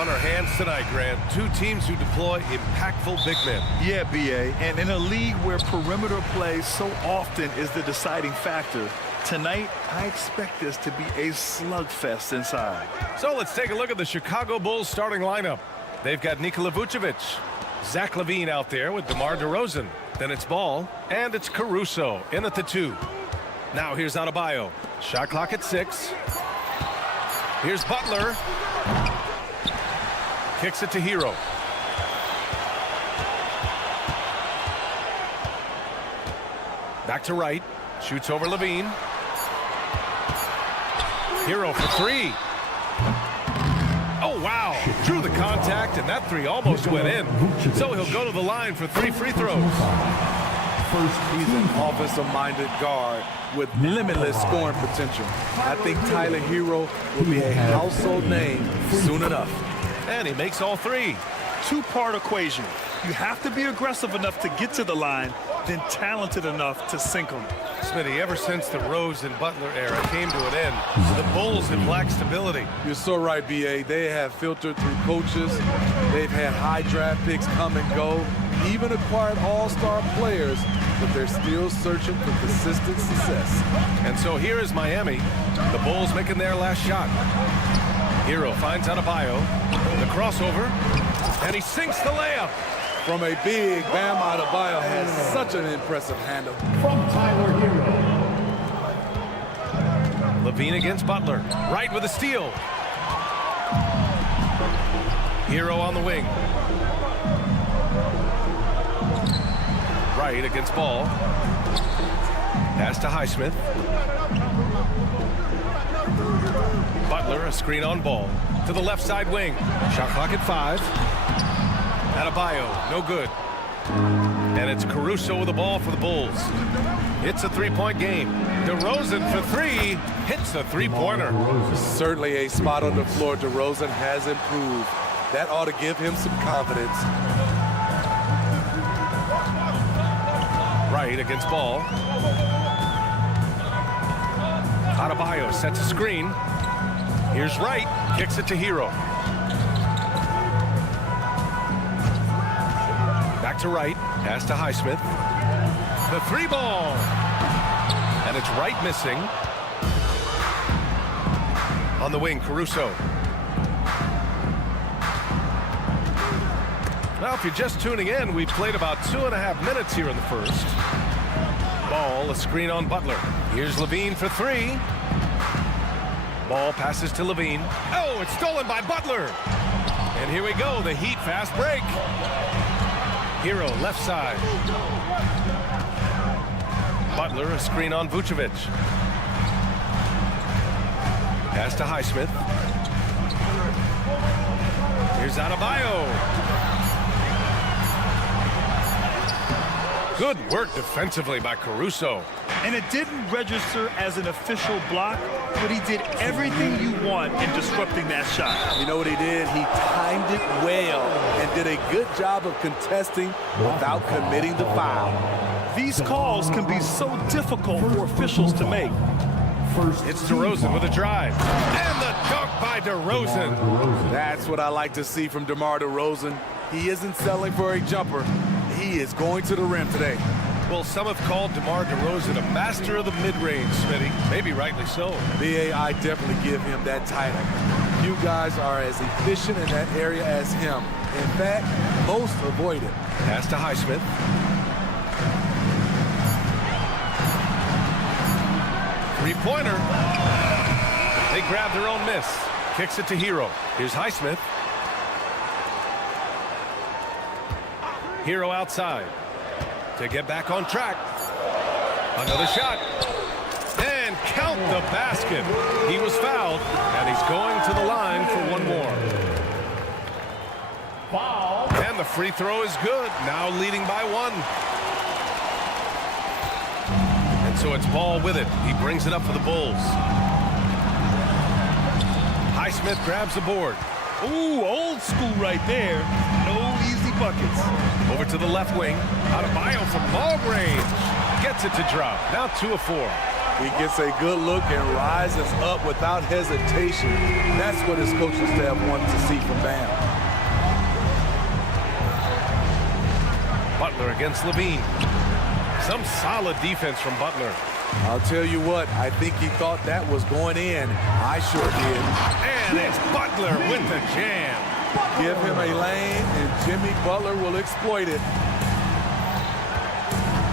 on our hands tonight, Grant. Two teams who deploy impactful big men. Yeah, B.A., and in a league where perimeter play so often is the deciding factor, tonight I expect this to be a slugfest inside. So let's take a look at the Chicago Bulls starting lineup. They've got Nikola Vucevic, Zach LaVine out there with DeMar DeRozan. Then it's Ball, and it's Caruso in at the 2. Now here's Adebayo. Shot clock at 6. Here's Butler. Kicks it to Hero. Back to right. Shoots over LaVine. Hero for 3. Oh, wow. Drew the contact, and that 3 almost went in. So he'll go to the line for 3 free throws. He's an offensive-minded guard with limitless scoring potential. I think Tyler Hero will be a household name soon enough. And he makes all 3. Two-part equation. You have to be aggressive enough to get to the line, then talented enough to sink them. Smitty, ever since the Rose and Butler era came to an end, the Bulls have lacked stability. You're so right, B.A. They have filtered through coaches. They've had high draft picks come and go, even acquired all-star players, but they're still searching for consistent success. And so here is Miami. The Bulls making their last shot. Hero finds Adebayo. The crossover, and he sinks the layup. From a big, Bam Adebayo has such an impressive handle. From Tyler Hero. LaVine against Butler. Right with a steal. Hero on the wing. Right against Ball. Pass to Highsmith. Butler, a screen on Ball. To the left side wing. Shot clock at 5. Adebayo, no good. And it's Caruso with the ball for the Bulls. It's a 3-point game. DeRozan for 3 hits a 3-pointer. Certainly a spot on the floor. DeRozan has improved. That ought to give him some confidence. Right against Ball. Adebayo sets a screen. Here's Wright, kicks it to Hero. Back to Wright, pass to Highsmith. The 3 ball. And it's Wright missing. On the wing, Caruso. Now, if you're just tuning in, we've played about 2.5 minutes here in the first. Ball, a screen on Butler. Here's LaVine for 3. Ball passes to LaVine. Oh, it's stolen by Butler. And here we go, the Heat fast break. Hero, left side. Butler, a screen on Vucevic. Pass to Highsmith. Here's Adebayo. Good work defensively by Caruso. And it didn't register as an official block, but he did everything you want in disrupting that shot. You know what he did? He timed it well and did a good job of contesting without committing the foul. These calls can be so difficult for officials to make. It's DeRozan with a drive. And the dunk by DeRozan. That's what I like to see from DeMar DeRozan. He isn't settling for a jumper. He is going to the rim today. Well, some have called DeMar DeRozan a master of the mid-range, Smitty. Maybe rightly so. B.A., I definitely give him that title. You guys are as efficient in that area as him. In fact, most avoid it. Pass to Highsmith. Three-pointer. They grab their own miss. Kicks it to Hero. Here's Highsmith. Hero outside to get back on track. Another shot. And count the basket. He was fouled, and he's going to the line for one more. Foul. And the free throw is good. Now leading by 1. And so it's Ball with it. He brings it up for the Bulls. Highsmith grabs the board. Ooh, old school right there. No easy buckets. Over to the left wing. Adebayo from long range. Gets it to drop. Now 2 of 4. He gets a good look and rises up without hesitation. That's what his coaching staff wants to see from Bam. Butler against Levine. Some solid defense from Butler. I'll tell you what, I think he thought that was going in. I sure did. And it's Butler with the jam. Give him a lane, and Jimmy Butler will exploit it.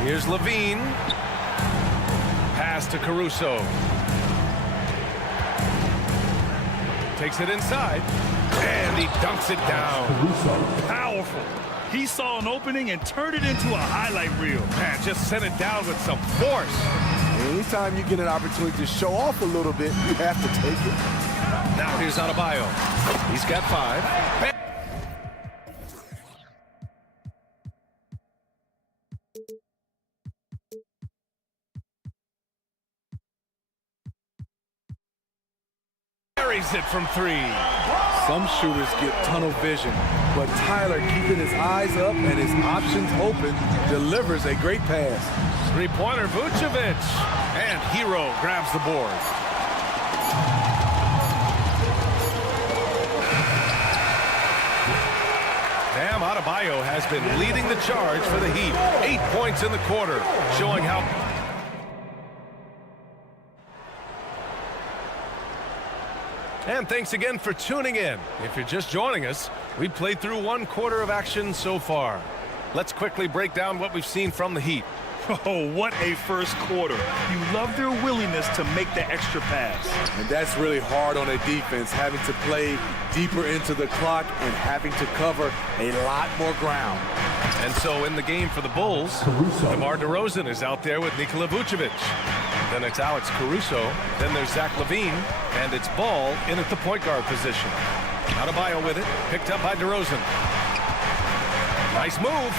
Here's Levine. Pass to Caruso. Takes it inside. And he dunks it down. Powerful. He saw an opening and turned it into a highlight reel. Man, just sent it down with some force. Anytime you get an opportunity to show off a little bit, you have to take it. Now here's Adebayo. He's got 5. Buries it from 3. Some shooters get tunnel vision, but Tyler, keeping his eyes up and his options open, delivers a great pass. Three-pointer Vucevic. And Hero grabs the board. Bam Adebayo has been leading the charge for the Heat. 8 points in the quarter, showing how... And thanks again for tuning in. If you're just joining us, we played through 1 quarter of action so far. Let's quickly break down what we've seen from the Heat. Oh, what a first quarter. You love their willingness to make the extra pass. And that's really hard on a defense, having to play deeper into the clock and having to cover a lot more ground. And so in the game for the Bulls, DeMar DeRozan is out there with Nikola Vucevic. Then it's Alex Caruso. Then there's Zach LaVine. And it's Ball in at the point guard position. Adebayo with it. Picked up by DeRozan. Nice move.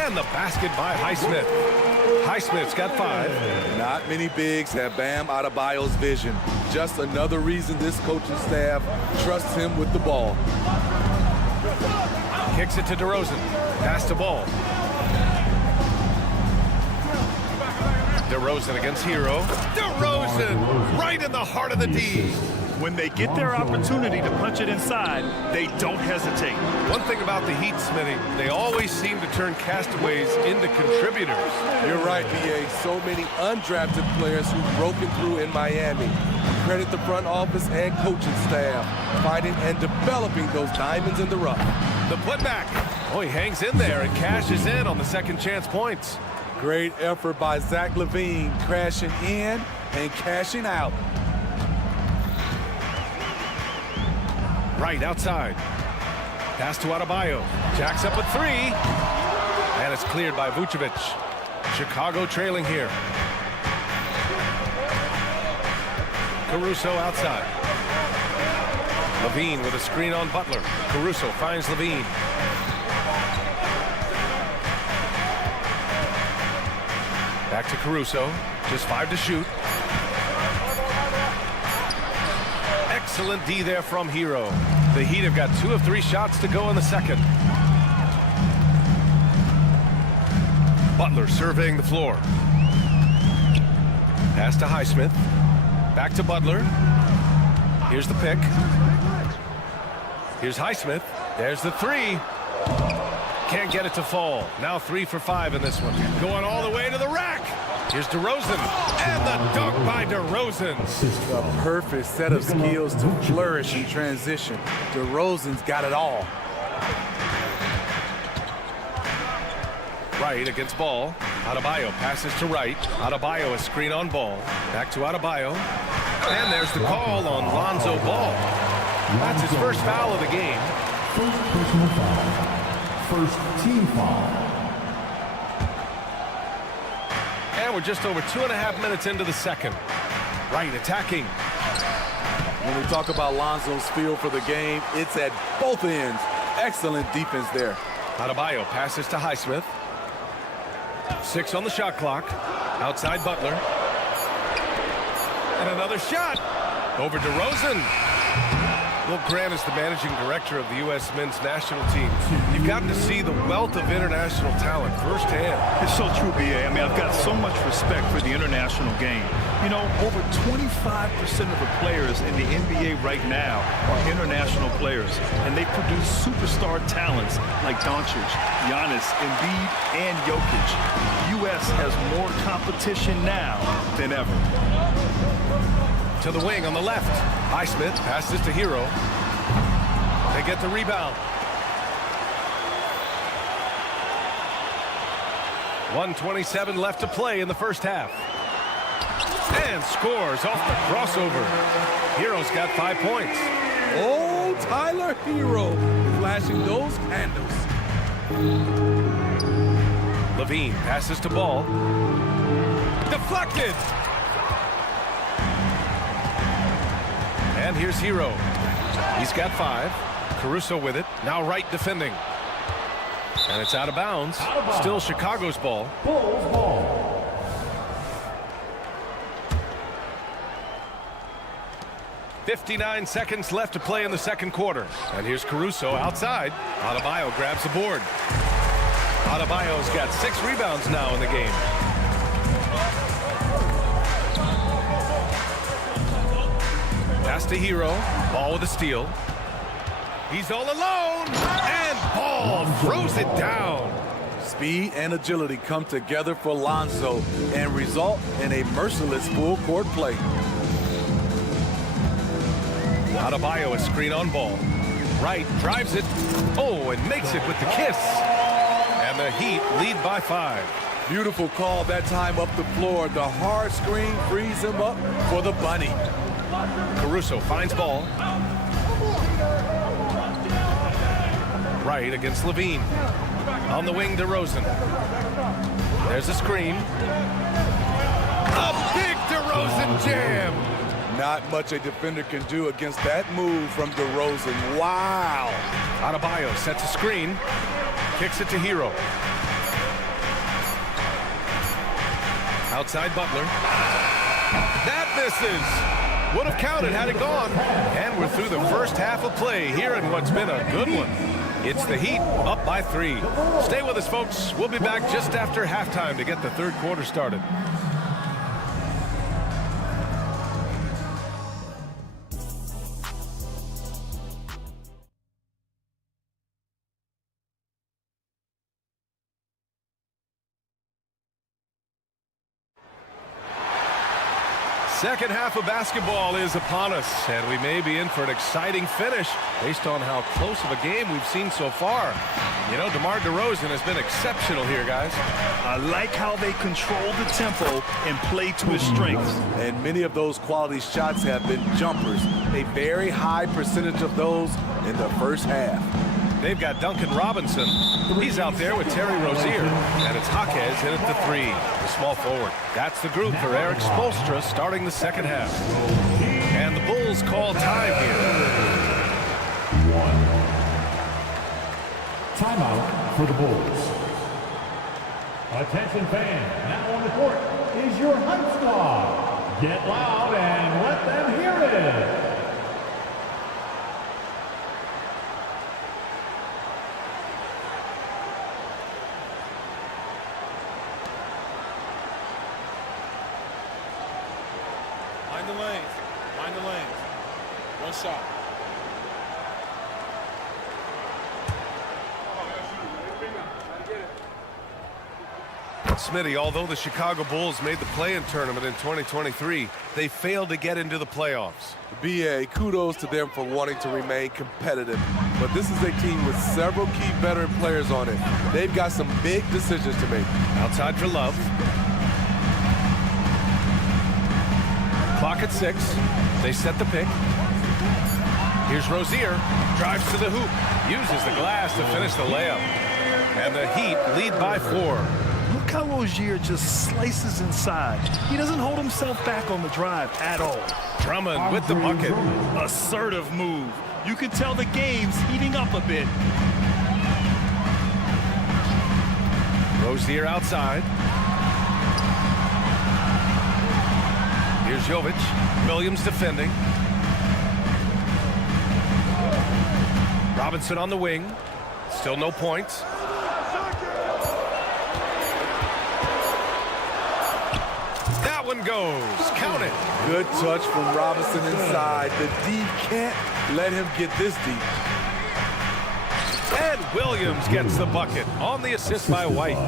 And the basket by Highsmith. Highsmith's got 5. Not many bigs have Bam Adebayo's vision. Just another reason this coaching staff trusts him with the ball. Kicks it to DeRozan. Pass to Ball. DeRozan against Hero. DeRozan right in the heart of the D. When they get their opportunity to punch it inside, they don't hesitate. One thing about the Heat, Smitty, they always seem to turn castaways into contributors. You're right, B.A. So many undrafted players who've broken through in Miami. Credit the front office and coaching staff, finding and developing those diamonds in the rough. The putback. Oh, he hangs in there and cashes in on the second chance points. Great effort by Zach LaVine, crashing in and cashing out. Right outside. Pass to Adebayo. Jacks up with 3. And it's cleared by Vucevic. Chicago trailing here. Caruso outside. LaVine with a screen on Butler. Caruso finds LaVine. Back to Caruso. Just 5 to shoot. Excellent D there from Hero. The Heat have got 2 of 3 shots to go in the second. Butler surveying the floor. Pass to Highsmith. Back to Butler. Here's the pick. Here's Highsmith. There's the 3. Can't get it to fall. Now 3 for 5 in this one. Going all the way to the rack. Here's DeRozan. And the dunk by DeRozan. The perfect set of skills to flourish in transition. DeRozan's got it all. Right against Ball. Adebayo passes to right. Adebayo a screen on Ball. Back to Adebayo. And there's the call on Lonzo Ball. That's his first foul of the game. First personal foul. First team foul. And we're just over 2.5 minutes into the second. Right attacking. When we talk about Lonzo's feel for the game, it's at both ends. Excellent defense there. Adebayo passes to Highsmith. 6 on the shot clock. Outside Butler. And another shot. Over DeRozan. Well, Grant is the managing director of the U.S. men's national team. You've gotten to see the wealth of international talent firsthand. It's so true, B.A. I mean, I've got so much respect for the international game. You know, over 25% of the players in the NBA right now are international players, and they produce superstar talents like Doncic, Giannis, Embiid, and Jokic. U.S. has more competition now than ever. To the wing on the left. Highsmith passes to Hero. They get the rebound. 1:27 left to play in the first half. And scores off the crossover. Hero's got 5 points. Oh, Tyler Hero flashing those candles. Levine passes to Ball. Deflected. And here's Hero. He's got 5. Caruso with it. Now Wright defending. And it's out of bounds. Still Chicago's ball. Bulls ball. 59 seconds left to play in the second quarter. And here's Caruso outside. Adebayo grabs the board. Adebayo's got 6 rebounds now in the game. Pass to Hero. Ball with a steal. He's all alone. And Ball throws it down. Speed and agility come together for Lonzo and result in a merciless full court play. Adebayo a screen on Ball. Wright drives it. Oh, and makes it with the kiss. And the Heat lead by 5. Beautiful call that time up the floor. The hard screen frees him up for the bunny. Caruso finds Ball. Wright against Levine. On the wing, DeRozan. There's a screen. A big DeRozan jam. Not much a defender can do against that move from DeRozan. Wow. Adebayo sets a screen. Kicks it to Hero. Outside Butler. That misses. Would have counted had it gone. And we're through the first half of play here in what's been a good one. It's the Heat up by 3. Stay with us, folks. We'll be back just after halftime to get the third quarter started. Second half of basketball is upon us, and we may be in for an exciting finish based on how close of a game we've seen so far. You know, DeMar DeRozan has been exceptional here, guys. I like how they control the tempo and play to his strengths. And many of those quality shots have been jumpers. A very high percentage of those in the first half. They've got Duncan Robinson. He's out there with Terry Rozier. And it's Jaquez in at the 3, the small forward. That's the group for Eric Spoelstra starting the second half. And the Bulls call time here. 1. Timeout for the Bulls. Attention fans, now on the court is your hype squad. Get loud and let them hear it. Mind the lanes. Mind the lanes. One shot. Smitty, although the Chicago Bulls made the play-in tournament in 2023, they failed to get into the playoffs. BA, kudos to them for wanting to remain competitive. But this is a team with several key veteran players on it. They've got some big decisions to make. Outside for Love. Clock at 6. They set the pick. Here's Rozier. Drives to the hoop. Uses the glass to finish the layup. And the Heat lead by 4. Look how Rozier just slices inside. He doesn't hold himself back on the drive at all. Drummond with the bucket. Assertive move. You can tell the game's heating up a bit. Rozier outside. Here's Jovic. Williams defending. Robinson on the wing. Still no points. That one goes. Count it. Good touch from Robinson inside. The D can't let him get this deep. And Williams gets the bucket on the assist by White.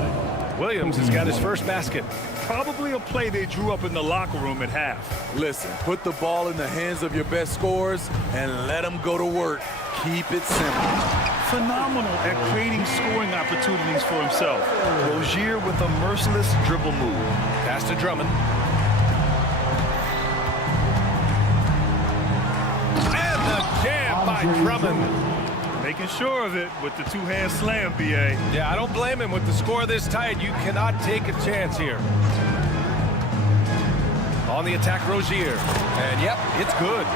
Williams has got his first basket. Probably a play they drew up in the locker room at half. Listen, put the ball in the hands of your best scorers and let them go to work. Keep it simple. Phenomenal at creating scoring opportunities for himself. Rozier with a merciless dribble move. Pass to Drummond. And the jam by Drummond. Making sure of it with the two-hand slam, B.A. Yeah, I don't blame him. With the score this tight, you cannot take a chance here. On the attack, Rozier. And, yep, it's good.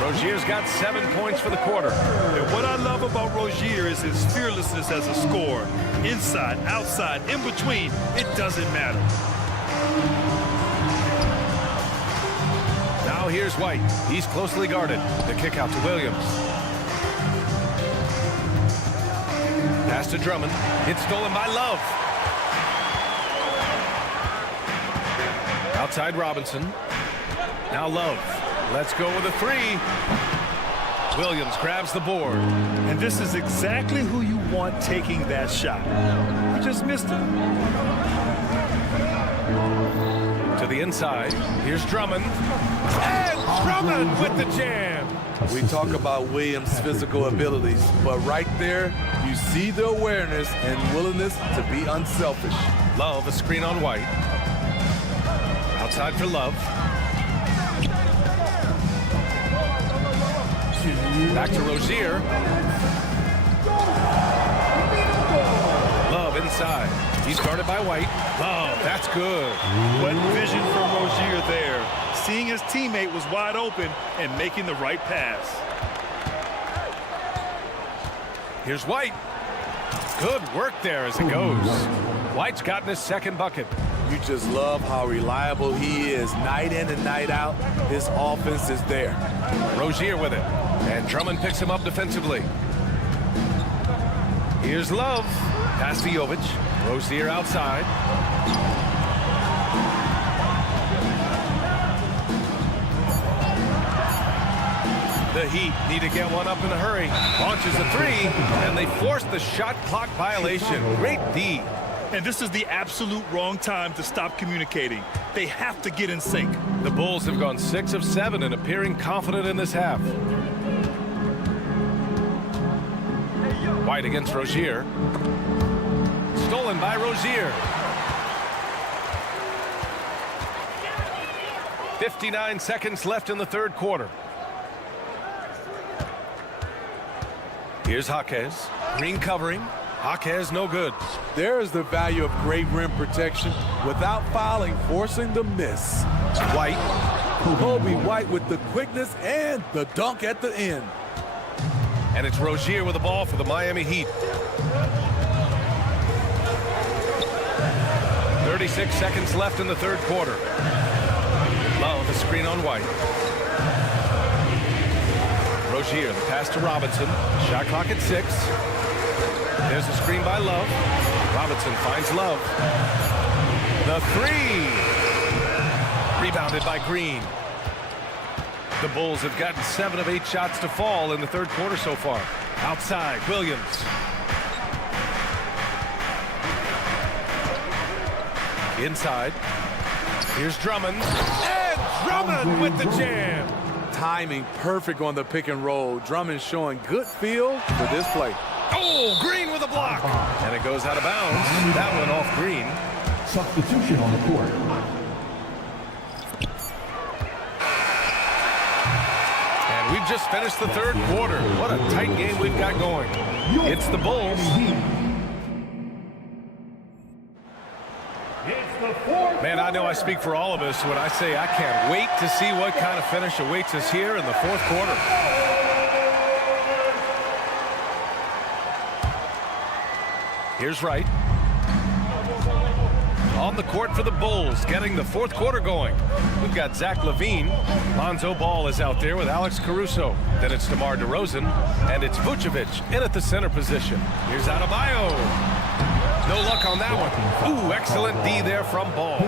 Rozier's got 7 points for the quarter. And what I love about Rozier is his fearlessness as a scorer. Inside, outside, in between, it doesn't matter. Now here's White. He's closely guarded. The kick out to Williams. Pass to Drummond. It's stolen by Love. Outside Robinson. Now Love. Let's go with a three. Williams grabs the board. And this is exactly who you want taking that shot. You just missed it. To the inside. Here's Drummond. And Drummond with the jam. We talk about Williams' physical abilities, but right there, you see the awareness and willingness to be unselfish. Love, a screen on White. Outside for Love. Back to Rozier. Love inside. He's guarded by White. Love, that's good. What vision from Rozier there. Seeing his teammate was wide open and making the right pass. Here's White. Good work there as it goes. White's gotten his second bucket. You just love how reliable he is night in and night out. His offense is there. Rozier with it. And Drummond picks him up defensively. Here's Love. Pass to Jovic. Rozier outside. The Heat need to get one up in a hurry. Launches a three, and they force the shot clock violation. Great D. And this is the absolute wrong time to stop communicating. They have to get in sync. The Bulls have gone 6 of 7 and appearing confident in this half. White against Rozier. Stolen by Rozier. 59 seconds left in the third quarter. Here's Jaquez. Green covering. Jaquez no good. There is the value of great rim protection without fouling, forcing the miss. White. Kobe White with the quickness and the dunk at the end. And it's Rozier with the ball for the Miami Heat. 36 seconds left in the third quarter. Love, the screen on White. Rozier, the pass to Robinson. Shot clock at 6. There's a screen by Love. Robinson finds Love. The three. Rebounded by Green. The Bulls have gotten 7 of 8 shots to fall in the third quarter so far. Outside, Williams. Inside. Here's Drummond. And Drummond with the jam. Timing perfect on the pick and roll. Drummond showing good feel for this play. Oh, Green with a block. And it goes out of bounds. That one off Green. Substitution on the court. And we've just finished the third quarter. What a tight game we've got going. It's the Bulls. Man, I know I speak for all of us when I say I can't wait to see what kind of finish awaits us here in the fourth quarter. Here's Wright. On the court for the Bulls, getting the fourth quarter going. We've got Zach LaVine. Lonzo Ball is out there with Alex Caruso. Then it's DeMar DeRozan, and it's Vucevic in at the center position. Here's Adebayo. No luck on that one. Ooh, excellent D there from Ball.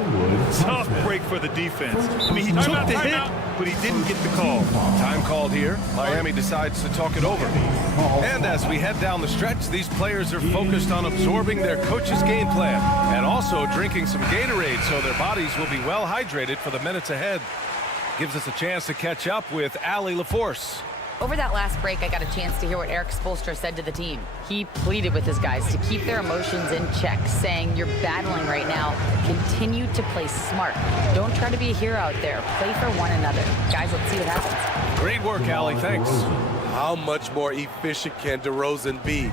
Tough break for the defense. I mean, he took the hit, but he didn't get the call. Time called here. Miami decides to talk it over. And as we head down the stretch, these players are focused on absorbing their coach's game plan and also drinking some Gatorade so their bodies will be well hydrated for the minutes ahead. Gives us a chance to catch up with Allie LaForce. Over that last break, I got a chance to hear what Eric Spoelstra said to the team. He pleaded with his guys to keep their emotions in check, saying, you're battling right now. Continue to play smart. Don't try to be a hero out there. Play for one another. Guys, let's see what happens. Great work, Allie. Thanks. How much more efficient can DeRozan be?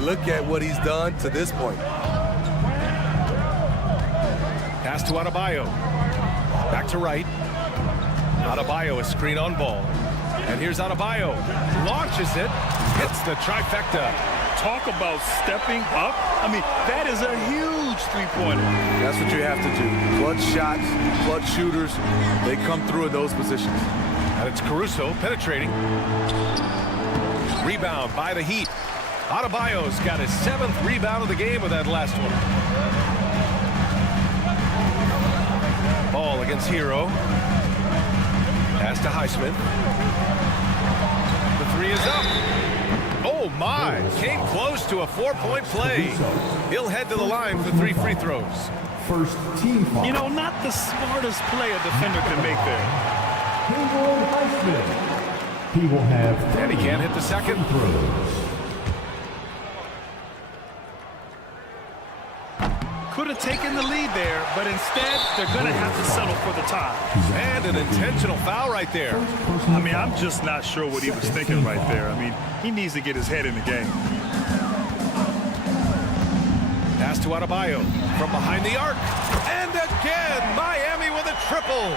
Look at what he's done to this point. Pass to Adebayo. Back to right. Adebayo, a screen on Ball. And here's Adebayo. Launches it. Hits the trifecta. Talk about stepping up. I mean, that is a huge three-pointer. That's what you have to do. Clutch shots, clutch shooters, they come through in those positions. And it's Caruso penetrating. Rebound by the Heat. Adebayo's got his 7th rebound of the game with that last one. Ball against Hero. Pass to Highsmith. The 3 is up. Oh, my. Came close to a 4-point play. He'll head to the line for 3 free throws. First team foul. You know, not the smartest play a defender can make there. He will have And he can't hit the second. throws. Could have taken the lead there, but instead, they're going to have to settle for the tie. And an intentional foul right there. I mean, I'm just not sure what he was thinking right there. I mean, he needs to get his head in the game. Pass to Adebayo from behind the arc. And again, Miami with a triple.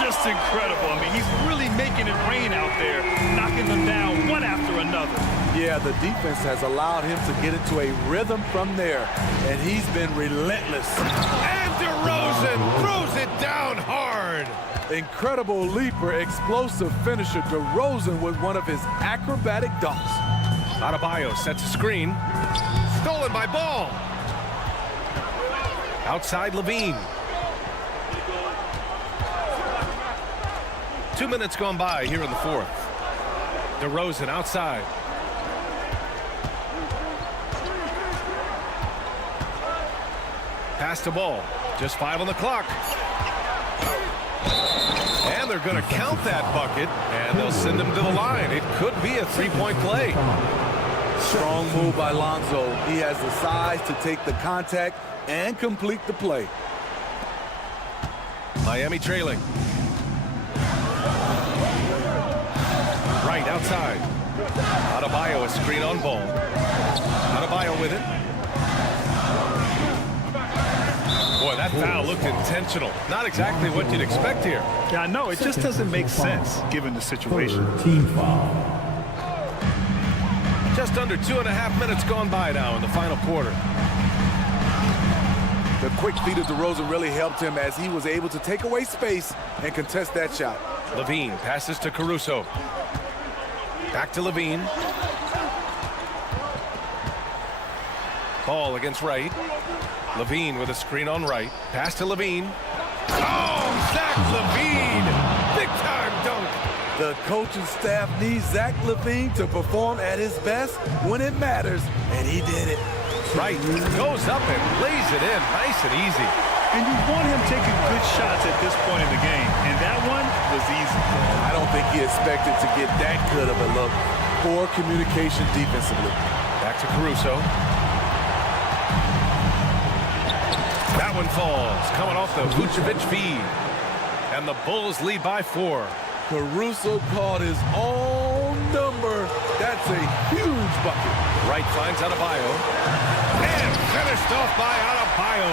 Just incredible. I mean, he's really making it rain out there, knocking them down one after another. Yeah, the defense has allowed him to get into a rhythm from there, and he's been relentless. And DeRozan throws it down hard. Incredible leaper, explosive finisher. DeRozan with one of his acrobatic dunks. Adebayo sets a screen. Stolen by Ball. Outside Levine. 2 minutes gone by here in the 4th. DeRozan outside. Pass to Ball. Just 5 on the clock. And they're going to count that bucket, and they'll send him to the line. It could be a 3-point play. Strong move by Lonzo. He has the size to take the contact and complete the play. Miami trailing. Right outside. Adebayo, a screen on Ball. Adebayo with it. Boy, that foul looked intentional. Not exactly what you'd expect here. Yeah, I know. It just doesn't make sense given the situation. Team foul. Just under 2.5 minutes gone by now in the final quarter. The quick feet of DeRozan really helped him as he was able to take away space and contest that shot. Levine passes to Caruso. Back to Levine. Ball against right. Levine with a screen on right. Pass to Levine. Oh, Zach Levine! Big-time dunk! The coaching staff needs Zach Levine to perform at his best when it matters, and he did it. Right, goes up and lays it in, nice and easy. And you want him taking good shots at this point in the game, and that one was easy. I don't think he expected to get that good of a look. Poor communication defensively. Back to Caruso. That one falls, coming off the Vucevic feed. And the Bulls lead by 4. Caruso called his own number. That's a huge bucket. Wright finds Adebayo. And finished off by Adebayo.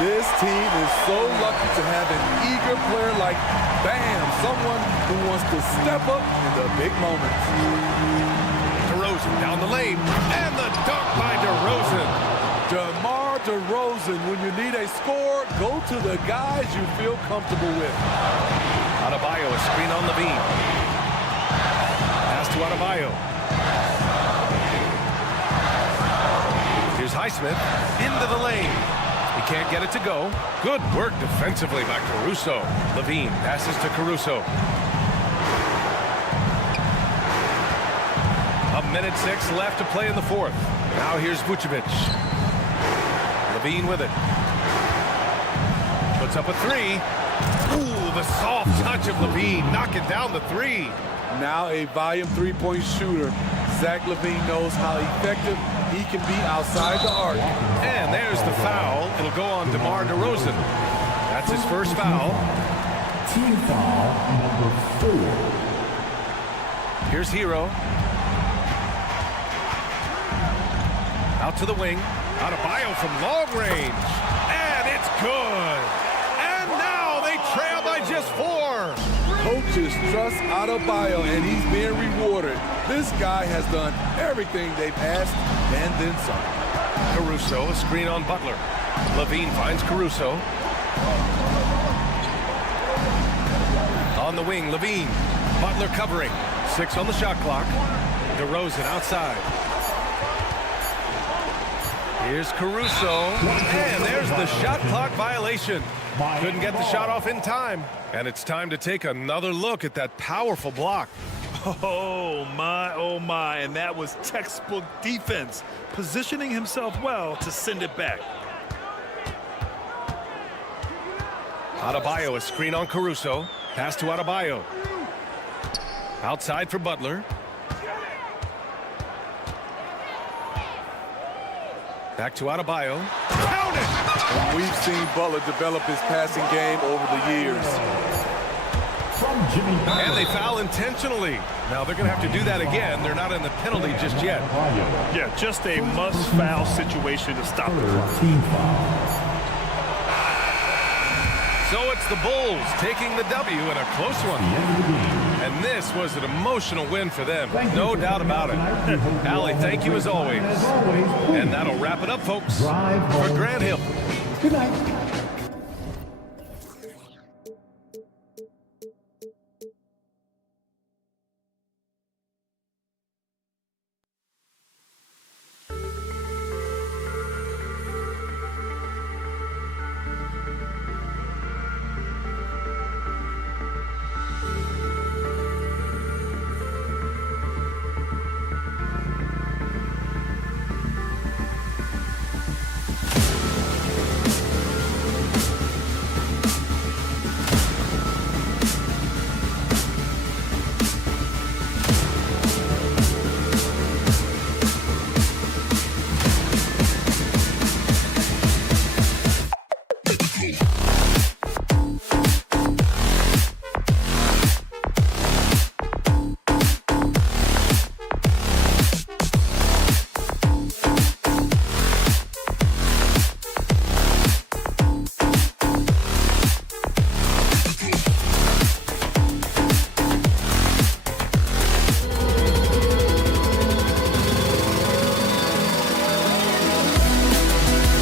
This team is so lucky to have an eager player like Bam, someone who wants to step up in the big moments. DeRozan down the lane. And the dunk by DeRozan. DeMar DeRozan, when you need a score, go to the guys you feel comfortable with. Adebayo, a screen on Levine. Pass to Adebayo. Here's Highsmith into the lane. He can't get it to go. Good work defensively by Caruso. Levine passes to Caruso. 1:06 left to play in the fourth. Now here's Vucevic. Levine with it. Puts up a three. Ooh, the soft touch of Levine, knocking down the three. Now a volume three-point shooter. Zach LaVine knows how effective he can be outside the arc. And there's the foul. It'll go on DeMar DeRozan. That's his first foul. Team foul number 4. Here's Hero. Out to the wing. Adebayo from long range. And it's good. And now they trail by just 4. Coaches trust Adebayo, and he's being rewarded. This guy has done everything they've asked and then some. Caruso, a screen on Butler. Levine finds Caruso. On the wing, Levine. Butler covering. 6 on the shot clock. DeRozan outside. Here's Caruso. And there's the shot clock violation. Couldn't get the shot off in time. And it's time to take another look at that powerful block. Oh my, and that was textbook defense, positioning himself well to send it back. Adebayo, a screen on Caruso. Pass to Adebayo. Outside for Butler. Back to Adebayo. Count it! We've seen Butler develop his passing game over the years. And they foul intentionally. Now they're going to have to do that again. They're not in the penalty just yet. Yeah, just a must-foul situation to stop the clock. So it's the Bulls taking the W in a close one. And this was an emotional win for them. No doubt about it. Allie, thank you as always. And that'll wrap it up, folks, for Grant Hill. Good night.